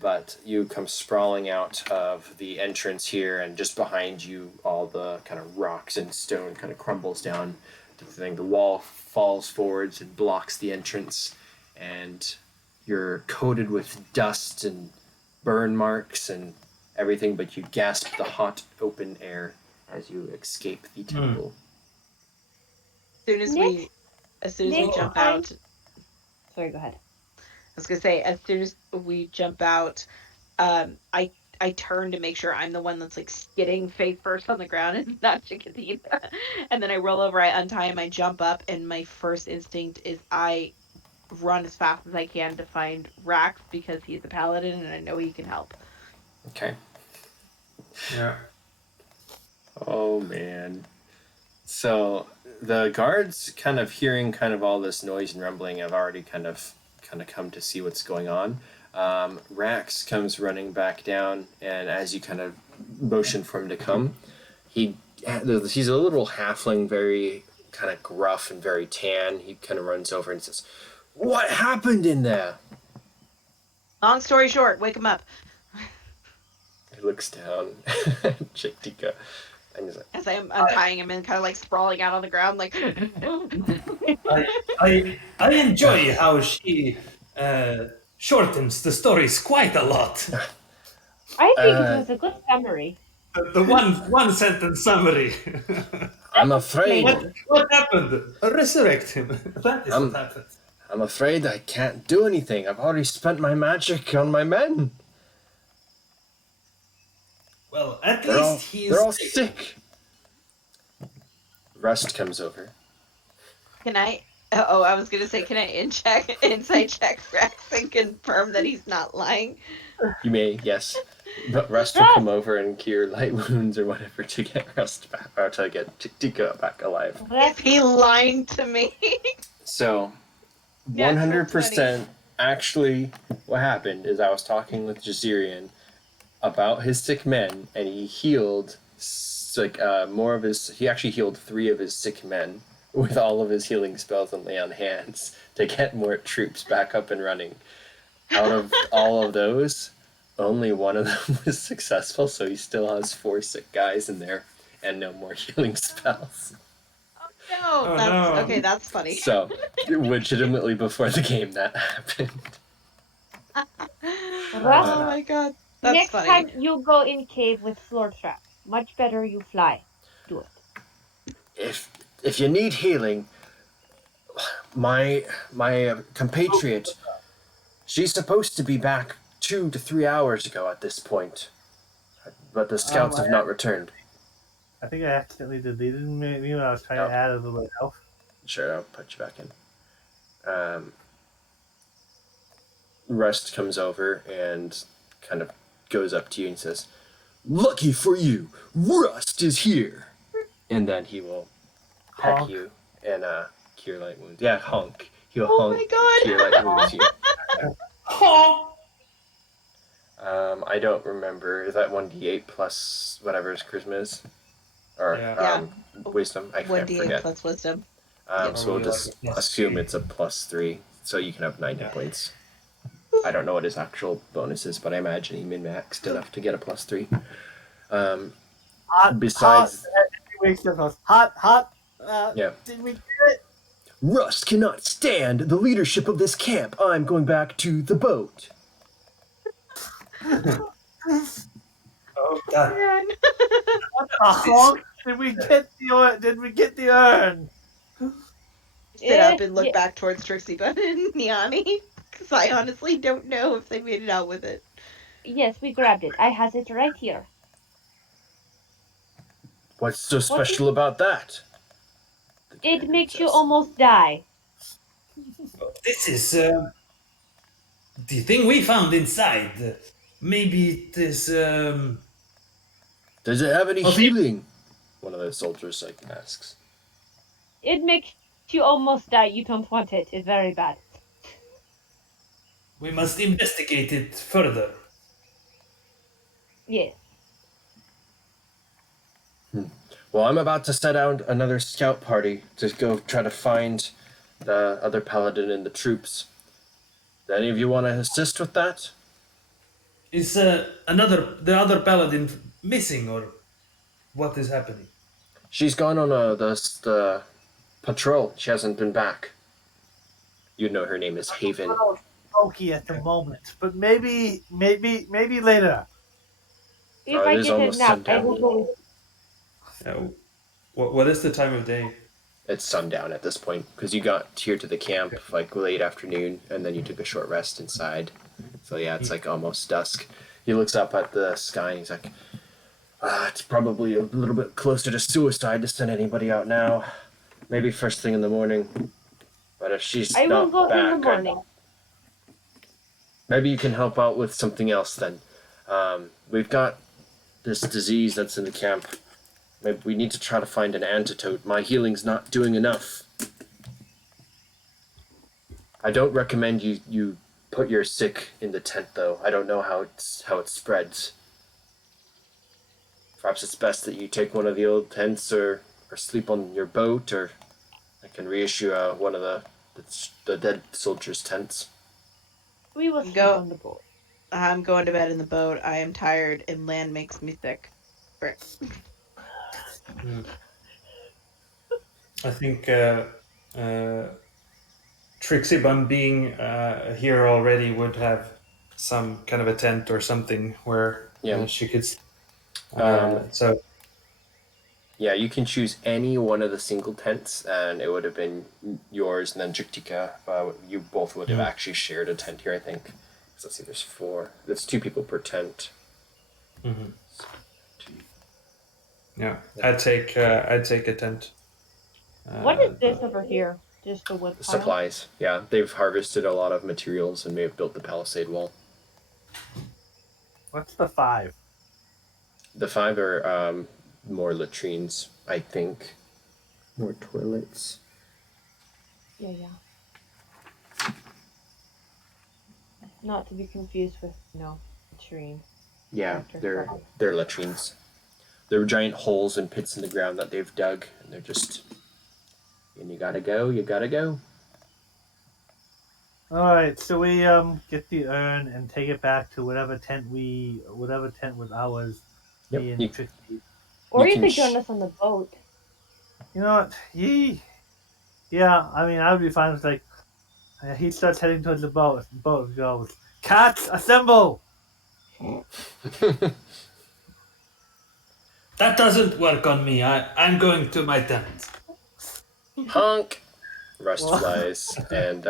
but you come sprawling out of the entrance here, and just behind you, all the kind of rocks and stone kind of crumbles down. The wall falls forwards and blocks the entrance, and you're coated with dust and burn marks and everything, but you gasp the hot open air as you escape the temple. As soon as we Nick, jump out, Sorry, go ahead. I was gonna say, as soon as we jump out, I turn to make sure I'm the one that's like skidding face first on the ground and not Chiquitita. And then I roll over, I untie him, I jump up, and my first instinct is I run as fast as I can to find Rax because he's a paladin and I know he can help. Okay. yeah. Oh man. So the guards, kind of hearing kind of all this noise and rumbling, have already kind of come to see what's going on. Rax comes running back down, and as you kind of motion for him to come, he's a little halfling, very kind of gruff and very tan. He kind of runs over and says, "What happened in there?" Long story short, wake him up. He looks down at Chiktikka, and he's like, As I am untying him and kind of like sprawling out on the ground, like. I enjoy how she shortens the stories quite a lot. I think it was a good summary. The one sentence summary. I'm afraid. What happened? Resurrect him. That is what happened. I'm afraid I can't do anything. I've already spent my magic on my men. Well, at They're least he's all sick. Rust comes over. Can I? Oh, I was gonna say, can I inside check Rex and confirm that he's not lying? You may, yes. But Rust will come over and cure light wounds or whatever to get Rust back, or to get Chiktikka back alive. Is he lying to me? So, Yeah, 100% actually what happened is I was talking with Jazirian about his sick men, and he healed he actually healed 3 of his sick men with all of his healing spells and lay on hands to get more troops back up and running. Out of all of those, only one of them was successful, so he still has 4 sick guys in there and no more healing spells. No, Oh, that's no. okay. That's funny. So, legitimately before the game that happened. Oh my god, that's Next funny. time you go in cave with floor traps, much better you fly. Do it. If you need healing, my compatriot, she's supposed to be back 2 to 3 hours ago at this point, but the scouts have not returned. I think I accidentally deleted me when I was trying to add a little elf. Sure, I'll put you back in. Rust comes over and kind of goes up to you and says, "Lucky for you, Rust is here." And then he will peck Honk. you and cure light wounds. Yeah, honk. He'll Oh honk, my god. cure light wounds you. Oh! I don't remember. Is that 1d8 plus whatever his charisma is? Or Yeah. wisdom? I 1d8 forget. plus wisdom. So we'll Probably just like a plus assume 3. it's a +3, so you can have 90 points. I don't know what his actual bonus is, but I imagine he min-maxed enough to get a +3. Hot, Besides- hot, every week stuff goes, hot. Yeah. Did we get it? Rust cannot stand the leadership of this camp. I'm going back to the boat. Oh, that. Man. What the honk? Did we get the urn? Sit up and look Yeah. back towards Trixie Bun and Nyanni, because I honestly don't know if they made it out with it. Yes, we grabbed it. I has it right here. What's so special about that? The It commander makes you says. almost die. This is the thing we found inside. Maybe it is. Does it have any Okay. healing? One of the soldiers asks. It makes you almost die. You don't want it. It's very bad. We must investigate it further. Yes. Well, I'm about to set out another scout party to go try to find the other paladin and the troops. Do any of you want to assist with that? Is the other paladin missing, or what is happening? She's gone on the patrol. She hasn't been back. You know her name is Haven. A little smoky at the moment, but maybe later. If Oh, I it is get a almost nap, I sundown. will go with What is the time of day? It's sundown at this point because you got here to the camp like late afternoon and then you took a short rest inside. So yeah, it's like almost dusk. He looks up at the sky and he's like, it's probably a little bit closer to suicide to send anybody out now. Maybe first thing in the morning. But if she's I will not go back, in the morning. maybe you can help out with something else then. We've got this disease that's in the camp. Maybe we need to try to find an antidote. My healing's not doing enough. I don't recommend you put your sick in the tent though. I don't know how it spreads. Perhaps it's best that you take one of the old tents or sleep on your boat, or I can reissue one of the dead soldiers' tents. We will sleep Go. on the boat. I'm going to bed in the boat. I am tired, and land makes me sick. I think Trixie Bun being here already would have some kind of a tent or something where she could. So yeah, you can choose any one of the single tents, and it would have been yours. And then Chiktikka, you both would have actually shared a tent here, I think. So let's see, there's 4. There's 2 people per tent. Mm-hmm. Yeah, I'd take a tent. What is this over here? Just a wood pile? Supplies. Yeah, they've harvested a lot of materials and may have built the palisade wall. What's the 5? The 5 are more latrines, I think. More toilets. Yeah. Not to be confused with, latrine. Yeah, After they're latrines. They're giant holes and pits in the ground that they've dug, and they're just. And you gotta go. All right, so we get the urn and take it back to whatever tent was ours. Yep. Me and Trixie. Or you can could join us on the boat. You know what? Yeah. I mean, I would be fine with like. He starts heading towards the boat. The boat goes. Cats assemble. That doesn't work on me. I'm going to my tent. Honk. Rust Well- flies, and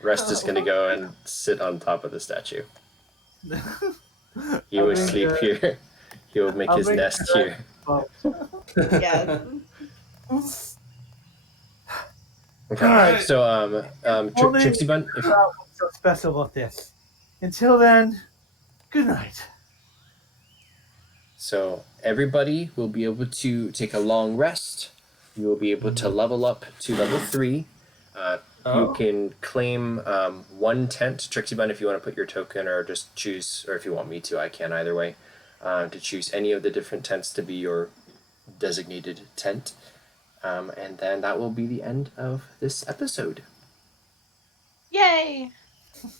Rust is gonna go and sit on top of the statue. He I'll will bring sleep the- here. He will make I'll his bring nest the- here. Yes. Okay. Alright. So Only- Trixie Bun, if, What's so special about this? Until then, good night. so everybody will be able to take a long rest. You will be able to level up to level 3. You can claim one tent. Trixie Bun, if you want to put your token, or just choose, or if you want me to, I can either way, to choose any of the different tents to be your designated tent. And then that will be the end of this episode. Yay!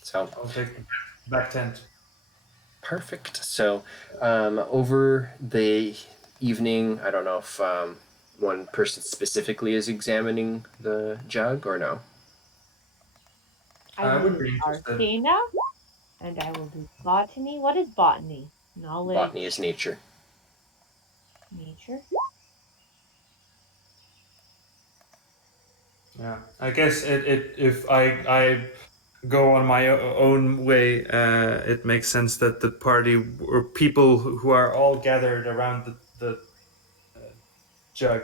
So I'll take the back tent. perfect. So over the evening, I don't know if one person specifically is examining the jug or no. I I will would be do interested. Arcana, and I will do Botany. What is Botany? Knowledge. Botany is nature. Nature. Yeah, I guess if I go on my own way, it makes sense that the party or people who are all gathered around the jug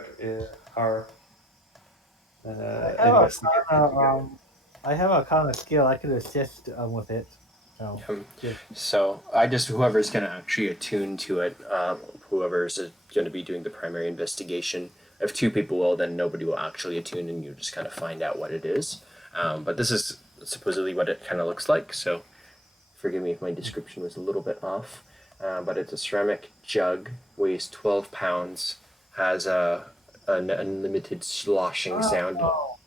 are investigating together. I have a kind of skill. I could assist with it. So, So I just whoever's going to actually attune to it, whoever's going to be doing the primary investigation. If 2 people will, then nobody will actually attune, and you just kind of find out what it is. But this is supposedly what it kind of looks like. So forgive me if my description was a little bit off. But it's a ceramic jug, weighs 12 pounds, has an unlimited sloshing sound.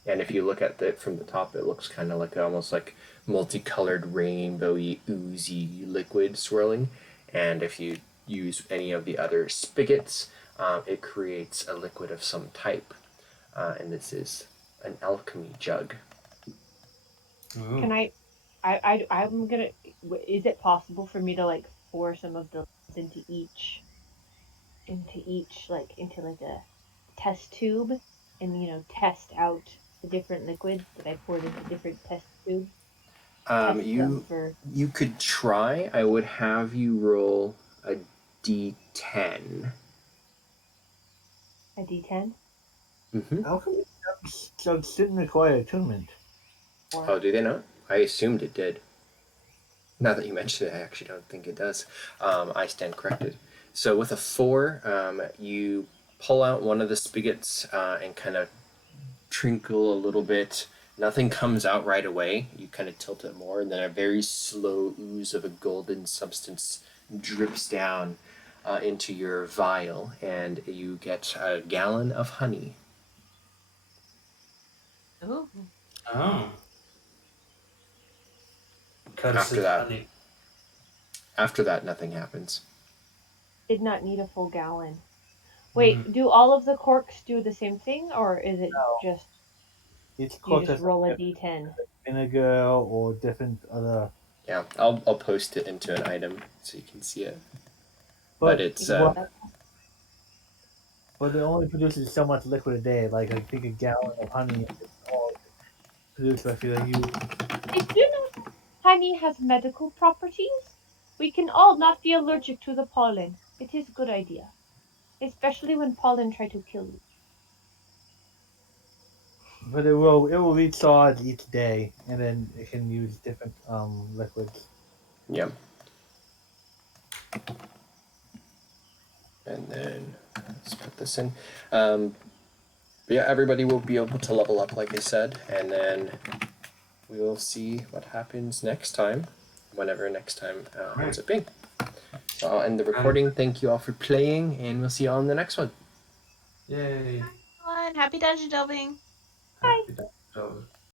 And if you look at it from the top, it looks kind of like almost like multicolored rainbowy oozy liquid swirling. And if you use any of the other spigots, it creates a liquid of some type. And this is an alchemy jug. Ooh. Can I'm gonna. Is it possible for me to like pour some of the into each, into a test tube, and test out the different liquids that I poured into different test tubes? Test them for You could try. I would have you roll a d10. a D10. Mm-hmm. how come jugs didn't require attunement? Oh, do they not? I assumed it did. Now that you mention it, I actually don't think it does. I stand corrected. So with a 4, you pull out one of the spigots and kind of trinkle a little bit. Nothing comes out right away. You kind of tilt it more, and then a very slow ooze of a golden substance drips down into your vial, and you get a gallon of honey. Ooh. Oh. After that. Honey. After that, nothing happens. Did not need a full gallon. Wait, do all of the corks do the same thing, or is it No. just Each you cork just has roll a different D10? vinegar or different other. Yeah, I'll post it into an item so you can see it. But it's But it only produces so much liquid a day. Like I think a gallon of honey is all produced. I feel like you. Did you know honey has medical properties? We can all not be allergic to the pollen. It is a good idea, especially when pollen try to kill you. But it will recharge each day, and then it can use different liquids. yeah. And then let's put this in. But yeah, everybody will be able to level up, like I said, and then we will see what happens next time, whenever next time ends up being. So I'll end the recording. Thank you all for playing, and we'll see you all in the next one. Yay. Happy dungeon delving. Bye. Happy Dr.